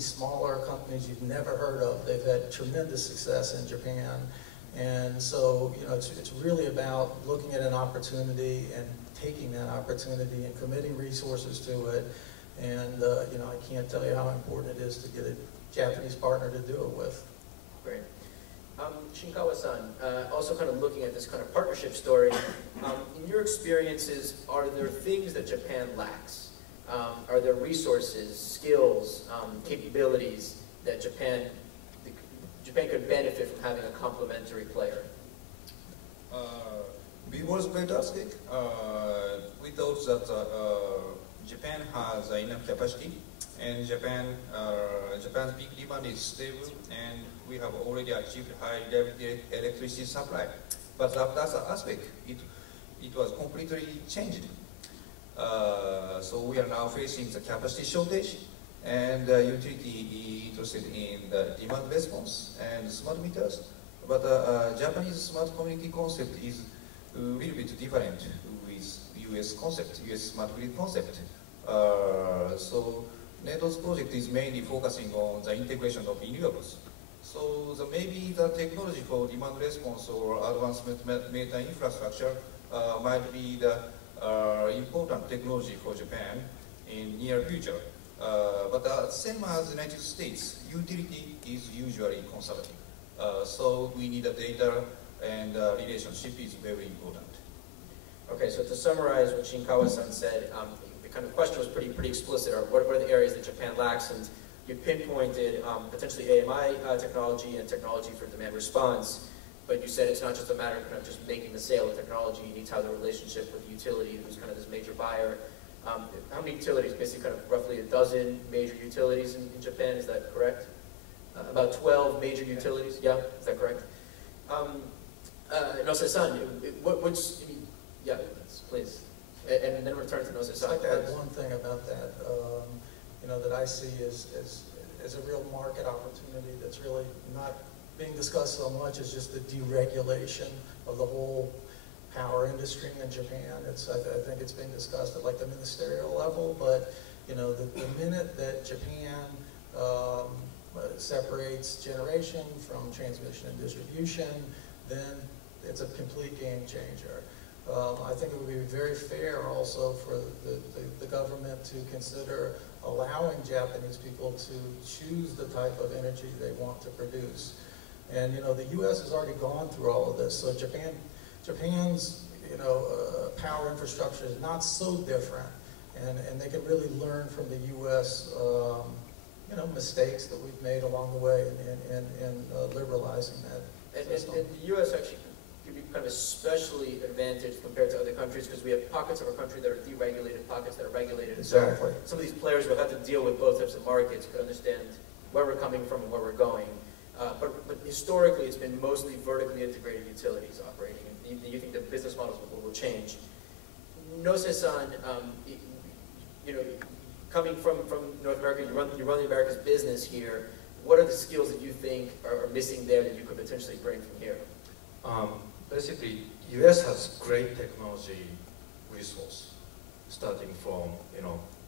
smaller companies you've never heard of, they've had tremendous success in Japan. And so, you know, it's really about looking at an opportunity and taking that opportunity and committing resources to it. And, you know, I can't tell you how important it is to get a Japanese partner to do it with. Great. Shinkawa-san, also kind of looking at this kind of partnership story, in your experiences, are there things that Japan lacks? Are there resources, skills, capabilities that Japan could benefit from having a complementary player? Before spread earthquake, we thought that Japan has enough capacity, and Japan's peak demand is stable, and we have already achieved high electricity supply. But after the earthquake, it was completely changed. So we are now facing the capacity shortage, and utility interested in the demand response and smart meters. But Japanese smart community concept is a little bit different with US concept, US smart grid concept. So NEDO's project is mainly focusing on the integration of renewables. So maybe the technology for demand response or advanced meter infrastructure might be the important technology for Japan in near future. But same as the United States, utility is usually conservative. So we need a data and relationship is very important. Okay, so to summarize what Shinkawa-san said, the kind of question was pretty explicit. What are the areas that Japan lacks? And you pinpointed potentially AMI technology and technology for demand response. But you said it's not just a matter of kind of just making the sale of technology. You need to have the relationship with the utility, who's kind of this major buyer. How many utilities? Basically, kind of roughly a dozen major utilities in Japan. Is that correct? About 12 major utilities. Yeah, is that correct? Nose-san, yeah, please. And then return to Nose-san. I'd like to add one thing about that. You know, that I see as a real market opportunity that's really not being discussed so much as just the deregulation of the whole power industry in Japan. I think it's being discussed at like the ministerial level, but you know, the minute that Japan separates generation from transmission and distribution, then it's a complete game changer. I think it would be very fair also for the government to consider allowing Japanese people to choose the type of energy they want to produce. And you know, the U.S. has already gone through all of this, so Japan's you know power infrastructure is not so different, and they can really learn from the U.S. You know, mistakes that we've made along the way in liberalizing that system. And the U.S. actually could be kind of especially advantaged compared to other countries because we have pockets of our country that are deregulated, pockets that are regulated. Exactly. So some of these players will have to deal with both types of markets, could understand where we're coming from and where we're going. But historically, it's been mostly vertically integrated utilities operating. And you think the business models will change. Nose-san, you know, coming from North America, you run the America's business here. What are the skills that you think are missing there that you could potentially bring from here? Basically, U.S. has great technology resource, starting from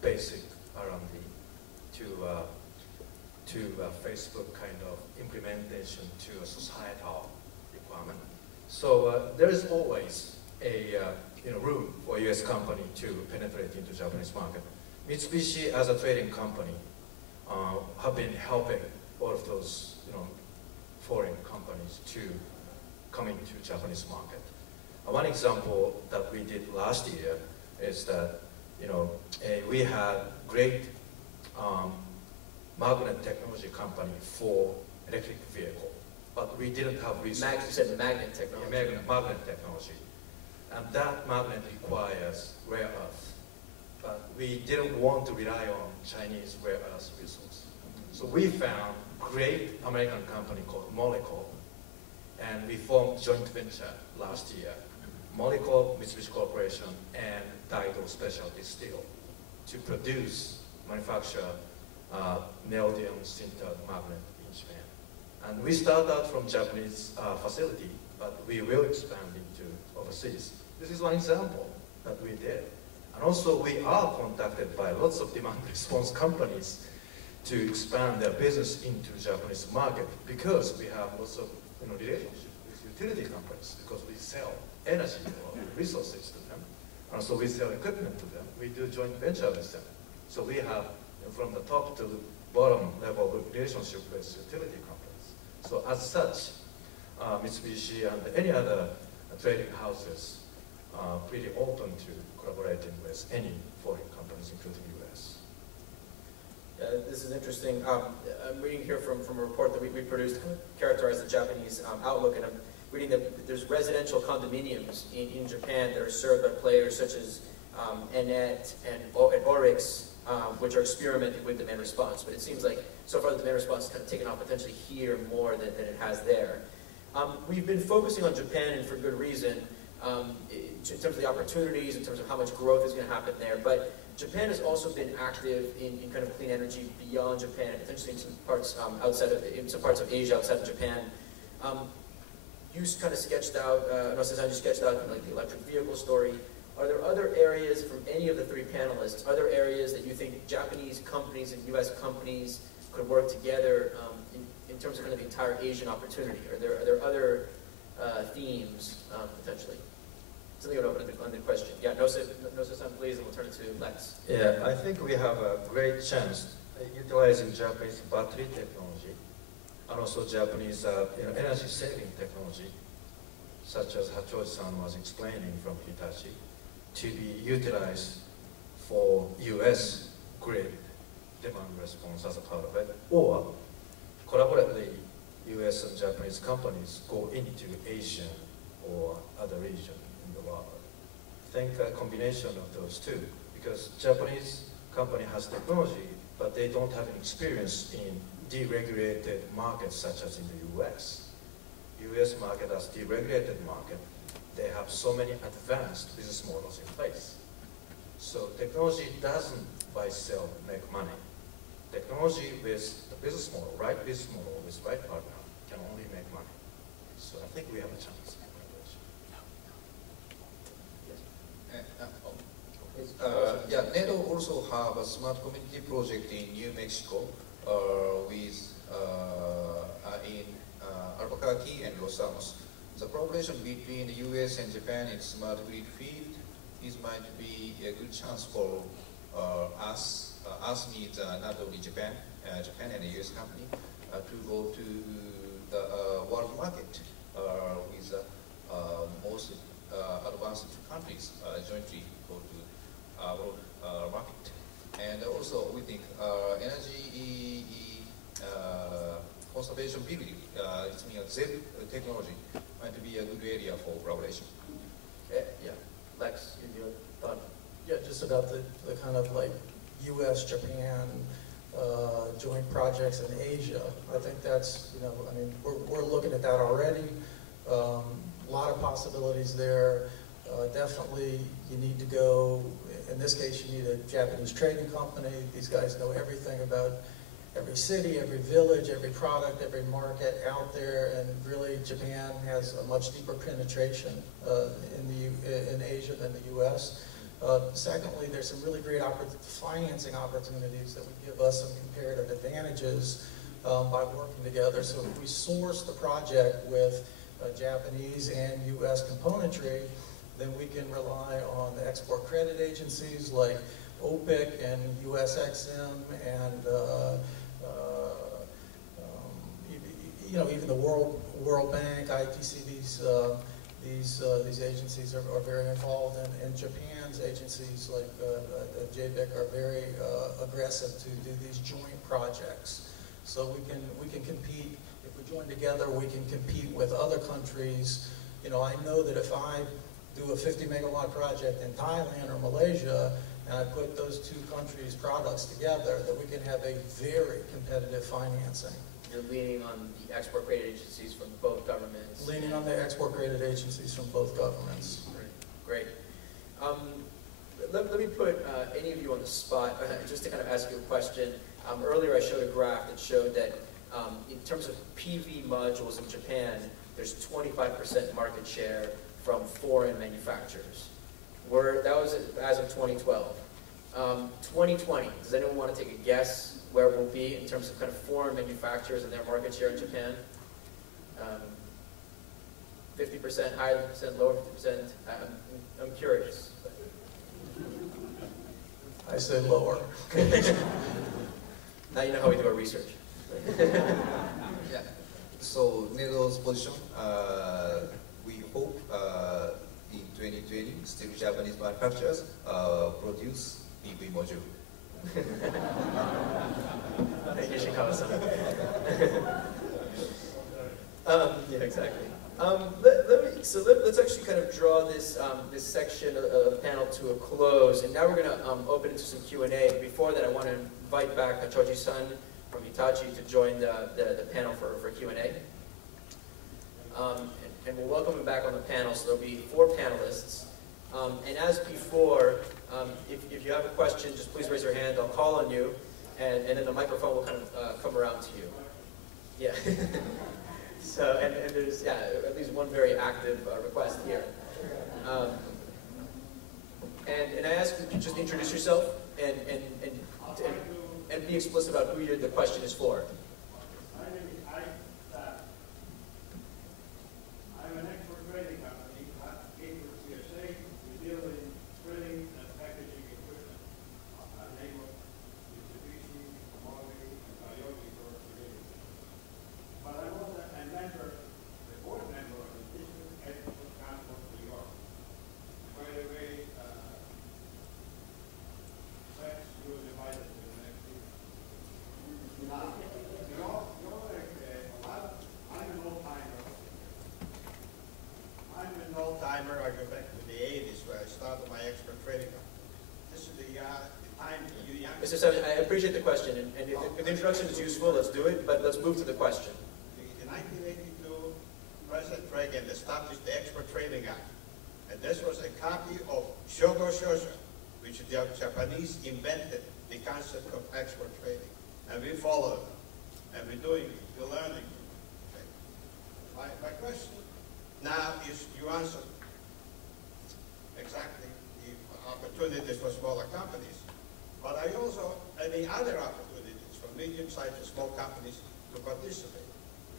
basic R&D to Facebook kind of implementation to a societal requirement. So there is always a room for a U.S. company to penetrate into Japanese market. Mitsubishi, as a trading company, have been helping all of those foreign companies to come into Japanese market. One example that we did last year is that we had great magnet technology company for electric vehicle, but we we didn't have resources. You said magnet technology. Magnet technology. And that magnet requires rare earth. But we didn't want to rely on Chinese rare earth resource. So we found a great American company called Molecule, and we formed joint venture last year. Molecule, Mitsubishi Corporation, and Daido Specialty Steel to manufacture neodymium sintered magnet in Japan. And we started out from Japanese facility, but we will expand into overseas. This is one example that we did. And also we are contacted by lots of demand response companies to expand their business into the Japanese market because we have lots of relationships with utility companies because we sell energy or resources to them. And so we sell equipment to them. We do joint venture with them. So we have from the top to the bottom level of relationship with utility companies. So as such, Mitsubishi and any other trading houses are pretty open to collaborating with any foreign companies, including US. This is interesting. I'm reading here from a report that we produced, characterized the Japanese outlook, and I'm reading that there's residential condominiums in Japan that are served by players such as Enet and Oryx, which are experimenting with demand response. But it seems like so far the demand response has kind of taken off potentially here more than it has there. We've been focusing on Japan, and for good reason, in terms of the opportunities, in terms of how much growth is going to happen there. But Japan has also been active in kind of clean energy beyond Japan, potentially in some parts in some parts of Asia outside of Japan. You kind of sketched out, Nosa-san, you sketched out kind of like the electric vehicle story. Are there other areas from any of the three panelists, other areas that you think Japanese companies and US companies could work together in terms of kind of the entire Asian opportunity? Are there other themes potentially? Something would open on the question. Yeah, Nosa-san, please, and we'll turn it to Lex. Yeah, I think we have a great chance utilizing Japanese battery technology and also Japanese energy saving technology, such as Hachoji-san was explaining from Hitachi, to be utilized for US grid demand response as a part of it, or collaboratively US and Japanese companies go into Asian or other region in the world. I think a combination of those two, because Japanese company has technology, but they don't have an experience in deregulated markets such as in the US. US market as deregulated market, they have so many advanced business models in place. So technology doesn't by itself make money. Technology with the business model, right business model with right partner, can only make money. So I think we have a chance. Yeah, NEDO also have a smart community project in New Mexico with in Albuquerque and Los Alamos. The collaboration between the US and Japan in smart grid field is might be a good chance for us needs not only Japan and the US company to go to the world market with most advanced countries jointly go to world market. And also we think energy conservation building, it means ZEP technology might be a good area for collaboration. Yeah, Lex, your thought? Yeah, just about the kind of like US-Japan joint projects in Asia. I think that's, I mean, we're looking at that already. A lot of possibilities there. Definitely you need to go, in this case you need a Japanese trading company. These guys know everything about every city, every village, every product, every market out there, and really Japan has a much deeper penetration in Asia than the US. Secondly, there's some really great financing opportunities that would give us some comparative advantages by working together. So if we source the project with Japanese and US componentry, then we can rely on the export credit agencies like OPIC and USXM and even the World Bank, ITC. These agencies are very involved, and Japan's agencies like JBIC are very aggressive to do these joint projects. So we can compete if we join together, we can compete with other countries. You know, I know that if I do a 50 megawatt project in Thailand or Malaysia, and I put those two countries' products together, that we can have a very competitive financing. You're leaning on the export credit agencies from both governments. Leaning on the export credit agencies from both governments. Great. Let me put any of you on the spot, just to kind of ask you a question. Earlier I showed a graph that showed that in terms of PV modules in Japan, there's 25% market share from foreign manufacturers. That was as of 2012. 2020, does anyone want to take a guess where we'll be in terms of kind of foreign manufacturers and their market share in Japan? 50%, higher than percent, lower than 50%? I'm curious. I say lower. Now you know how we do our research. Yeah. So NEDO's position, we hope in 2020, still Japanese manufacturers produce PV module. Thank you, Shikawa-san. Yeah, exactly. Let's actually kind of draw this this section of the panel to a close, and now we're going to open it to some Q&A. Before that, I want to invite back Hachoji-san from Hitachi to join the panel for Q&A. And we'll welcome him back on the panel, so there'll be 4 panelists. And as before, if you have a question, just please raise your hand. I'll call on you, and then the microphone will kind of come around to you. Yeah. So, and there's, yeah, at least one very active request here. And I ask that you just introduce yourself and be explicit about who the question is for. I'm an export trading company, USA. We deal in printing and packaging equipment. Our name of Mitsubishi, Morgan, and Toyota for creating. But I'm also a member, the board member of the District Export Council of New York. By the way, Lex, you was invited to the next meeting. I'm an old-timer. I go back to the 80s where I started my export trading company. This is the time you young. Mr. Savage, I appreciate the question, and if the introduction is useful, let's do it, but let's move to the question. In 1982, President Reagan established the Export Trading Act, and this was a copy of Shogo Shosho, which the Japanese invented the concept of export trading, and we followed them, and we're doing it, we're learning. Okay. My question now is, you answer exactly the opportunities for smaller companies, but I also any other opportunities for medium-sized and small companies to participate,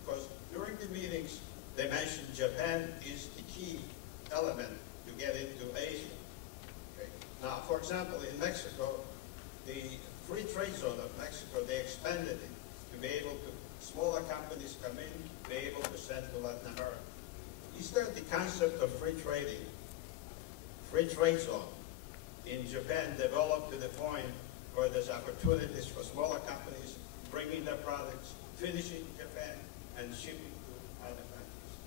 because during the meetings they mentioned Japan is the key element to get into Asia. Okay. Now, for example, in Mexico, the free trade zone of Mexico, they expanded it to be able to, smaller companies come in, be able to send to Latin America. Is there the concept of free trading, free trade zone in Japan developed to the point where there's opportunities for smaller companies bringing their products, finishing in Japan, and shipping to other countries?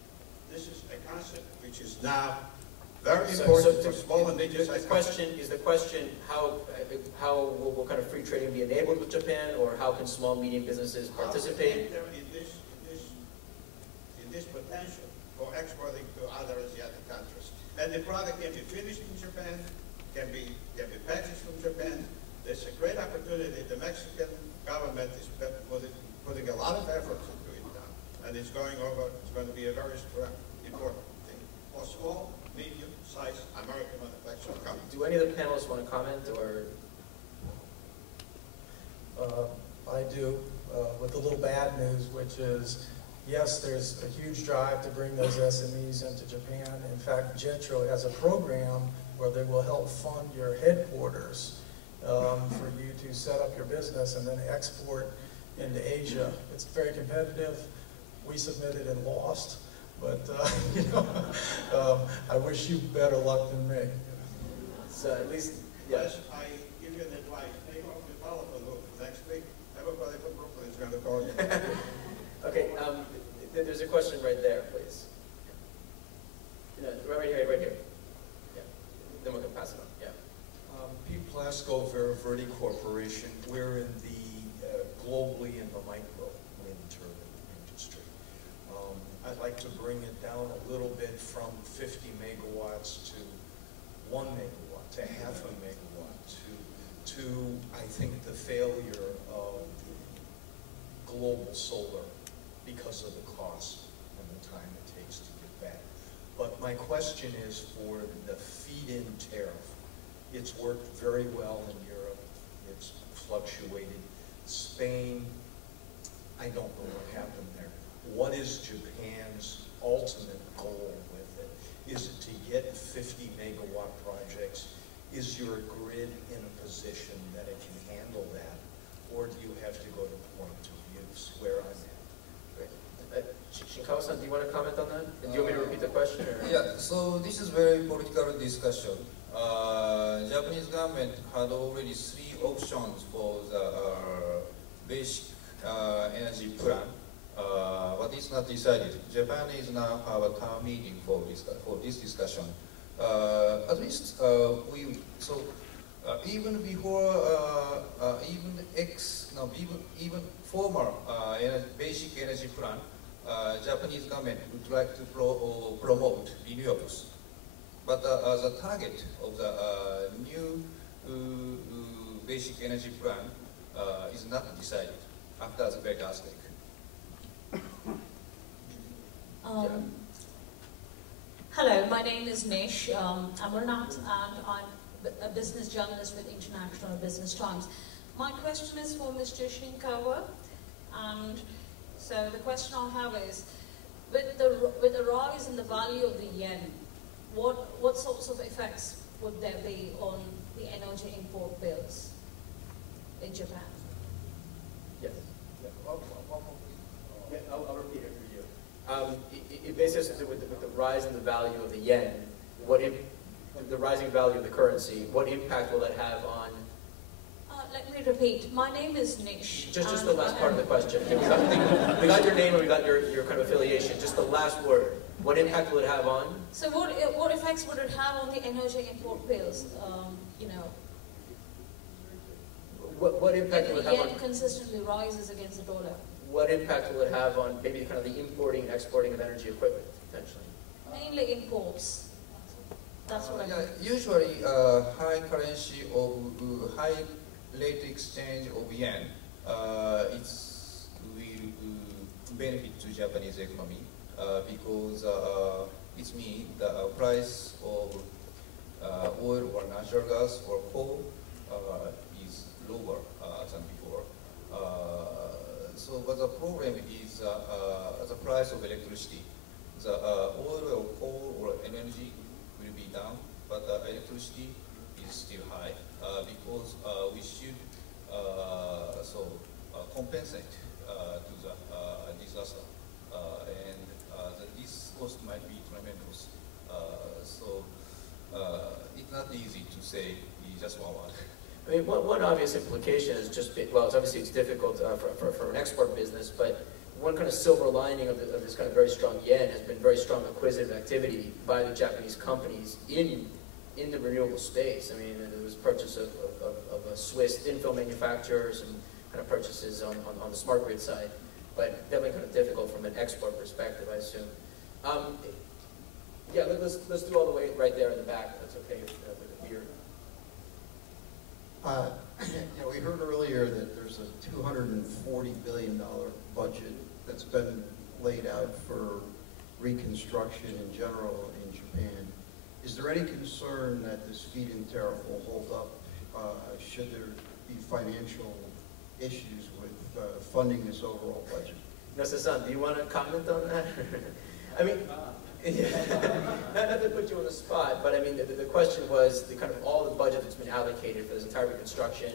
This is a concept which is now very important for small and medium-sized companies. Is the question how will kind of free trading be enabled with Japan, or how can small medium businesses participate? In this potential for exporting to other Asiatic countries, and the product can be finished in Japan, can be packaged from Japan. There's a great opportunity. The Mexican government is putting a lot of effort into it now, and it's going to be a very strong, important thing for small, medium-sized American manufacturing companies. Do any of the panelists want to comment, or? I do, with a little bad news, which is, yes, there's a huge drive to bring those SMEs into Japan. In fact, JETRO has a program where they will help fund your headquarters for you to set up your business and then export into Asia. It's very competitive. We submitted and lost, but you know, I wish you better luck than me. So at least, yes. I give you an advice. Take off the telephone book next week. Everybody from Brooklyn is going to call you. Okay, There's a question right there, please. Yeah, right here. Yeah. Then we can pass it on. Yeah. Pete Plasko, Verde Corporation. We're in the globally in the micro wind turbine industry. I'd like to bring it down a little bit from 50 megawatts to 1 megawatt, to half a megawatt, to I think the failure of the global solar because of the cost and the time it takes to get back. But my question is for the feed-in tariff. It's worked very well in Europe. It's fluctuated. Spain, I don't know what happened there. What is Japan's ultimate goal with it? Is it to get 50 megawatt projects? Is your grid in a position that it can handle that? Or do you have to go to point of use where I'm at? Shinkawa-san, do you want to comment on that? Do you want me to repeat the question? Or? Yeah, so this is very political discussion. Japanese government had already 3 options for the basic energy plan, but it's not decided. Japan is now have a town meeting for this discussion. At least even before even former basic energy plan, Japanese government would like to promote renewables. But the target of the new basic energy plan is not decided after the great earthquake. Hello, my name is Nish. I'm Renat and I'm a business journalist with International Business Times. My question is for Mr. Shinkawa, and so the question I have is, with the rise in the value of the yen, what sorts of effects would there be on the energy import bills in Japan? Yes. I'll repeat it for you. It basically has to do with the rise in the value of the yen. The rising value of the currency, what impact will it have on? Let me repeat. My name is Nish. Just the last part of the question. We got your name and we got your kind of affiliation. Just the last word. What impact will it have on? So what effects would it have on the energy import bills? What impact will it have on? The yen consistently rises against the dollar. What impact will it have on maybe kind of the importing and exporting of energy equipment, potentially? Mainly imports. That's what usually, high currency of high rate exchange of yen, will benefit to Japanese economy because it means the price of oil or natural gas or coal is lower than before. But the problem is the price of electricity. The oil or coal or energy will be down, but electricity is still high because we should compensate to the disaster, and this cost might be tremendous. It's not easy to say just one word. I mean, one obvious implication is it's difficult for an export business, but one kind of silver lining of this kind of very strong yen has been very strong acquisitive activity by the Japanese companies in the renewable space. I mean, there was purchase of a Swiss thin film manufacturers and kind of purchases on the smart grid side, but definitely kind of difficult from an export perspective, I assume. Yeah, let's do all the way right there in the back. That's okay with the beer. We heard earlier that there's a $240 billion budget that's been laid out for reconstruction in general in Japan. Is there any concern that this feed-in tariff will hold up should there be financial issues with funding this overall budget? Nasa-san, do you want to comment on that? I mean, not to put you on the spot, but I mean, the question was the kind of all the budget that's been allocated for this entire reconstruction.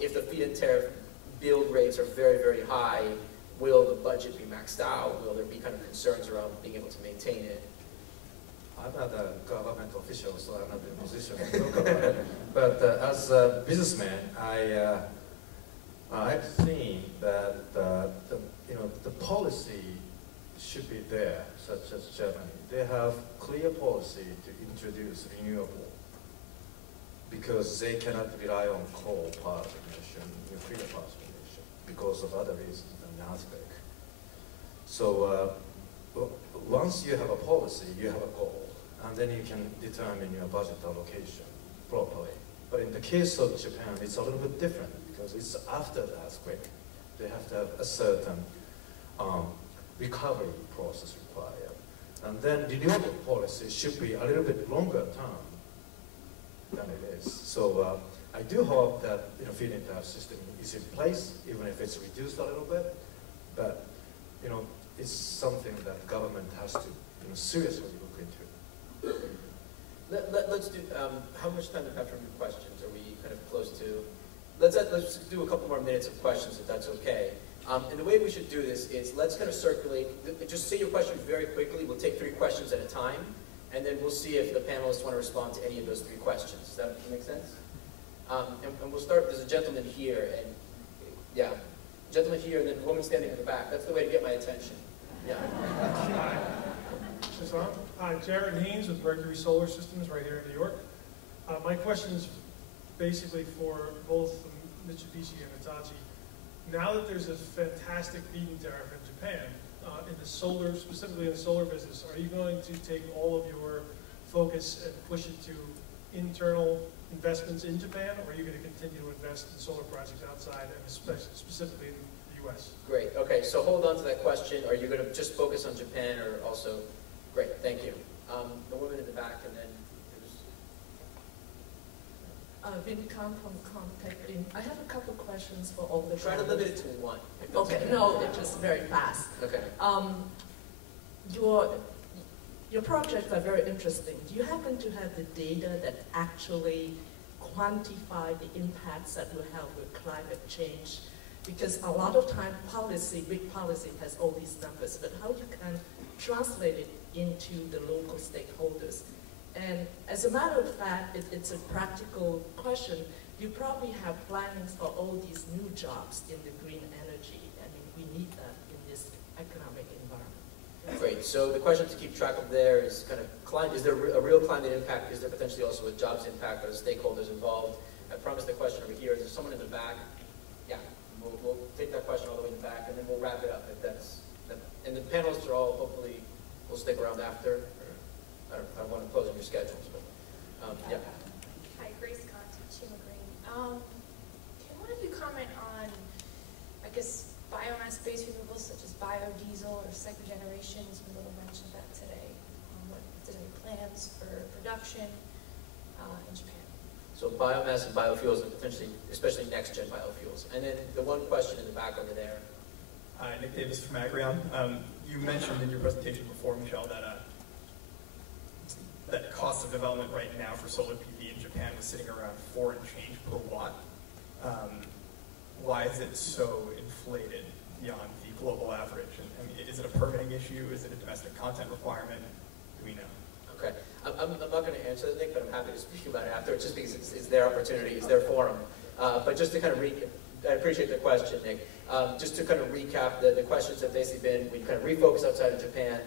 If the feed-in tariff build rates are very, very high, will the budget be maxed out? Will there be kind of concerns around being able to maintain it? I'm not a government official, so I'm not in a position to talk about it. But as a businessman, I've seen that the policy should be there, such as Germany. They have clear policy to introduce renewable because they cannot rely on coal power generation, nuclear power generation, because of other reasons than the earthquake. So once you have a policy, you have a goal, and then you can determine your budget allocation properly. But in the case of Japan, it's a little bit different because it's after the earthquake. They have to have a certain recovery process required. And then renewable policy should be a little bit longer term than it is. So I do hope that feed-in tariff system is in place, even if it's reduced a little bit. But it's something that government has to seriously look into. Let's do, how much time do we have for questions? Are we kind of close to? Let's do a couple more minutes of questions if that's okay. And the way we should do this is let's kind of circulate, just say your question very quickly. We'll take 3 questions at a time, and then we'll see if the panelists want to respond to any of those 3 questions. Does that make sense? And we'll start, there's a gentleman here, and yeah, gentleman here, and then a woman standing in the back. That's the way to get my attention. Yeah. Hi, Jared Haynes with Mercury Solar Systems right here in New York. My question is basically for both Mitsubishi and Hitachi. Now that there's a fantastic feed-in tariff in Japan, in the solar, specifically in the solar business, are you going to take all of your focus and push it to internal investments in Japan, or are you going to continue to invest in solar projects outside, and specifically in the U.S.? Great. Okay, so hold on to that question. Are you going to just focus on Japan, or also? Great. Thank you. The woman in the back, and then Vinny Khan from Contact Inc. I have a couple questions for all the Try to limit it to one. Okay, no, it's just very fast. Okay. Your projects are very interesting. Do you happen to have the data that actually quantify the impacts that will have with climate change? Because a lot of time policy, big policy has all these numbers, but how you can translate it into the local stakeholders? And as a matter of fact, it's a practical question. You probably have plannings for all these new jobs in the green energy. I mean, we need that in this economic environment. Great. So the question to keep track of there is kind of, is there a real climate impact? Is there potentially also a jobs impact? Are the stakeholders involved? I promised the question over here. Is there someone in the back? Yeah. We'll take that question all the way in the back, and then we'll wrap it up. If that's, and the panelists are all, hopefully, will stick around after. I don't want to close on your schedules, but yeah. Hi, Grace Conti, Chima Green. Can one of you comment on, I guess, biomass-based renewables such as biodiesel or second generation? As we mentioned that today. If there's any plans for production in Japan? So biomass and biofuels, and potentially, especially next-gen biofuels. And then the one question in the back over there. Hi, Nick Davis from Agrion. You mentioned in your presentation before, Michelle, that cost of development right now for solar PV in Japan was sitting around 4 and change per watt. Why is it so inflated beyond the global average? And I mean, is it a permitting issue? Is it a domestic content requirement? Do we know? Okay. I'm not going to answer that, Nick, but I'm happy to speak about it after, just because it's their opportunity, it's their forum. But just to kind of I appreciate the question, Nick. Just to kind of recap, the questions have basically been, we kind of refocus outside of Japan,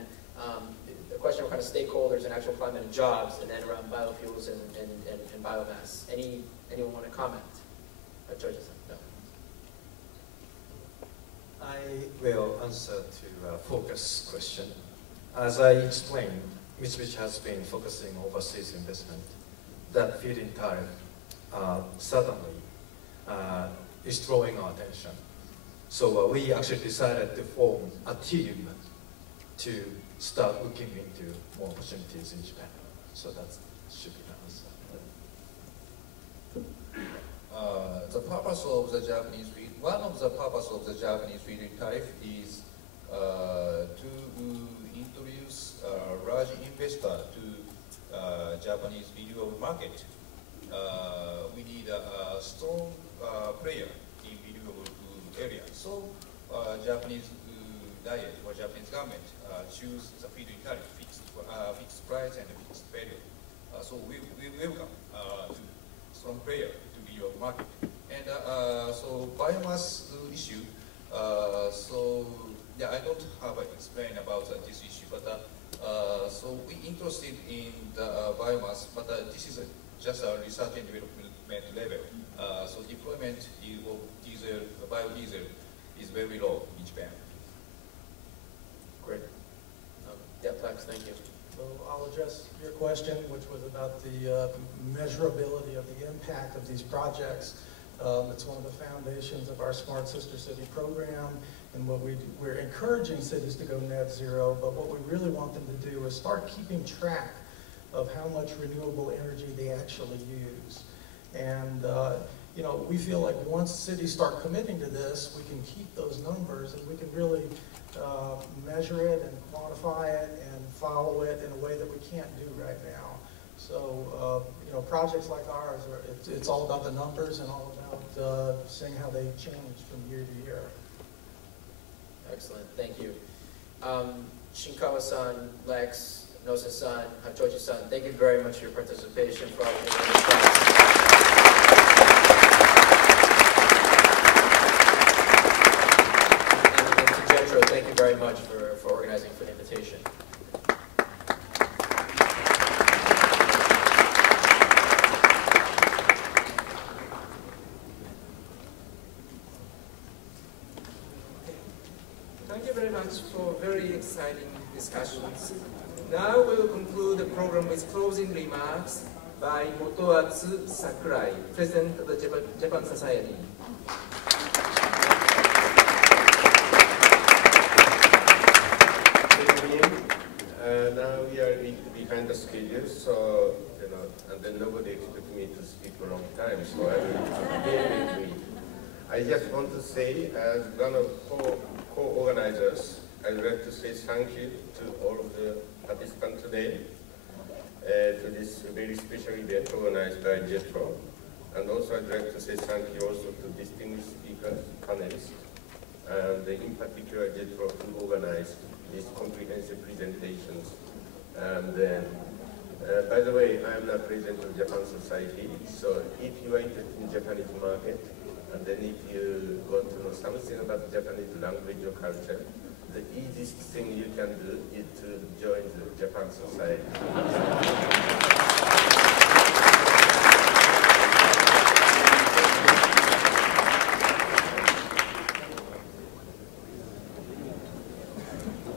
the question of kind of stakeholders and actual climate and jobs, and then around biofuels and biomass. Anyone want to comment? No. I will answer to a focus question. As I explained, Mitsubishi has been focusing overseas investment. That feed-in tariff certainly is drawing our attention. So we actually decided to form a team to start looking into more opportunities in Japan. So that should be the answer. One of the purpose of the Japanese feed-in tariff is to introduce a large investor to Japanese renewable market. We need a strong player in renewable area. So Japanese diet or Japanese government choose the feed-in tariff, fixed price and fixed value. So we welcome to strong player to renewable market. And so biomass issue. So Yeah, I don't have explain about this issue, but so we interested in the biomass, but this is just a research and development level. So deployment of diesel, biodiesel is very low in Japan. Great. Yeah, Lex, thank you. So I'll address your question, which was about the measurability of the impact of these projects. It's one of the foundations of our Smart Sister City program, and what we're encouraging cities to go net zero, but what we really want them to do is start keeping track of how much renewable energy they actually use. And you know, we feel like once cities start committing to this, we can keep those numbers and we can really measure it and quantify it and follow it in a way that we can't do right now. So, you know, projects like ours, it's all about the numbers and all about seeing how they change from year to year. Excellent, thank you. Shinkawa-san, Lex, Nosa-san, Hachoji-san, thank you very much for your participation, for all of your and to Jetro, thank you very much for organizing for the invitation. Thank you very much for very exciting discussions. Now we'll conclude the program with closing remarks by Motoatsu Sakurai, President of the Japan Society. Now we are behind the schedule, so you know, and then nobody expected me to speak for a long time, so I will begin with me. I just want to say, as one of co-organizers, I'd like to say thank you to all of the participants today to this very special event organized by JETRO. And also I'd like to say thank you also to distinguished speakers, panelists, and in particular JETRO who organized these comprehensive presentations. And by the way, I'm the president of Japan Society, so if you are interested in Japanese market, and then if you want to know something about Japanese language or culture, the easiest thing you can do is to join the Japan Society.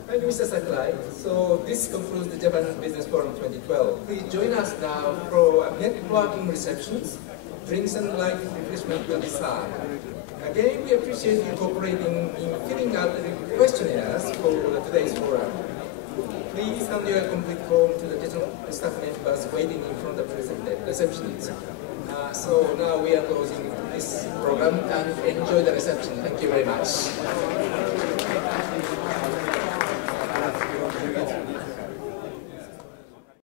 Thank you, Mr. Sakurai. So this concludes the Japan Business Forum 2012. Please join us now for networking receptions. Drinks and light refreshment will be served. Again, we appreciate you cooperating in filling out the questionnaires for today's forum. Please hand your complete form to the digital staff members waiting in front of the receptions. So now we are closing this program and enjoy the reception. Thank you very much.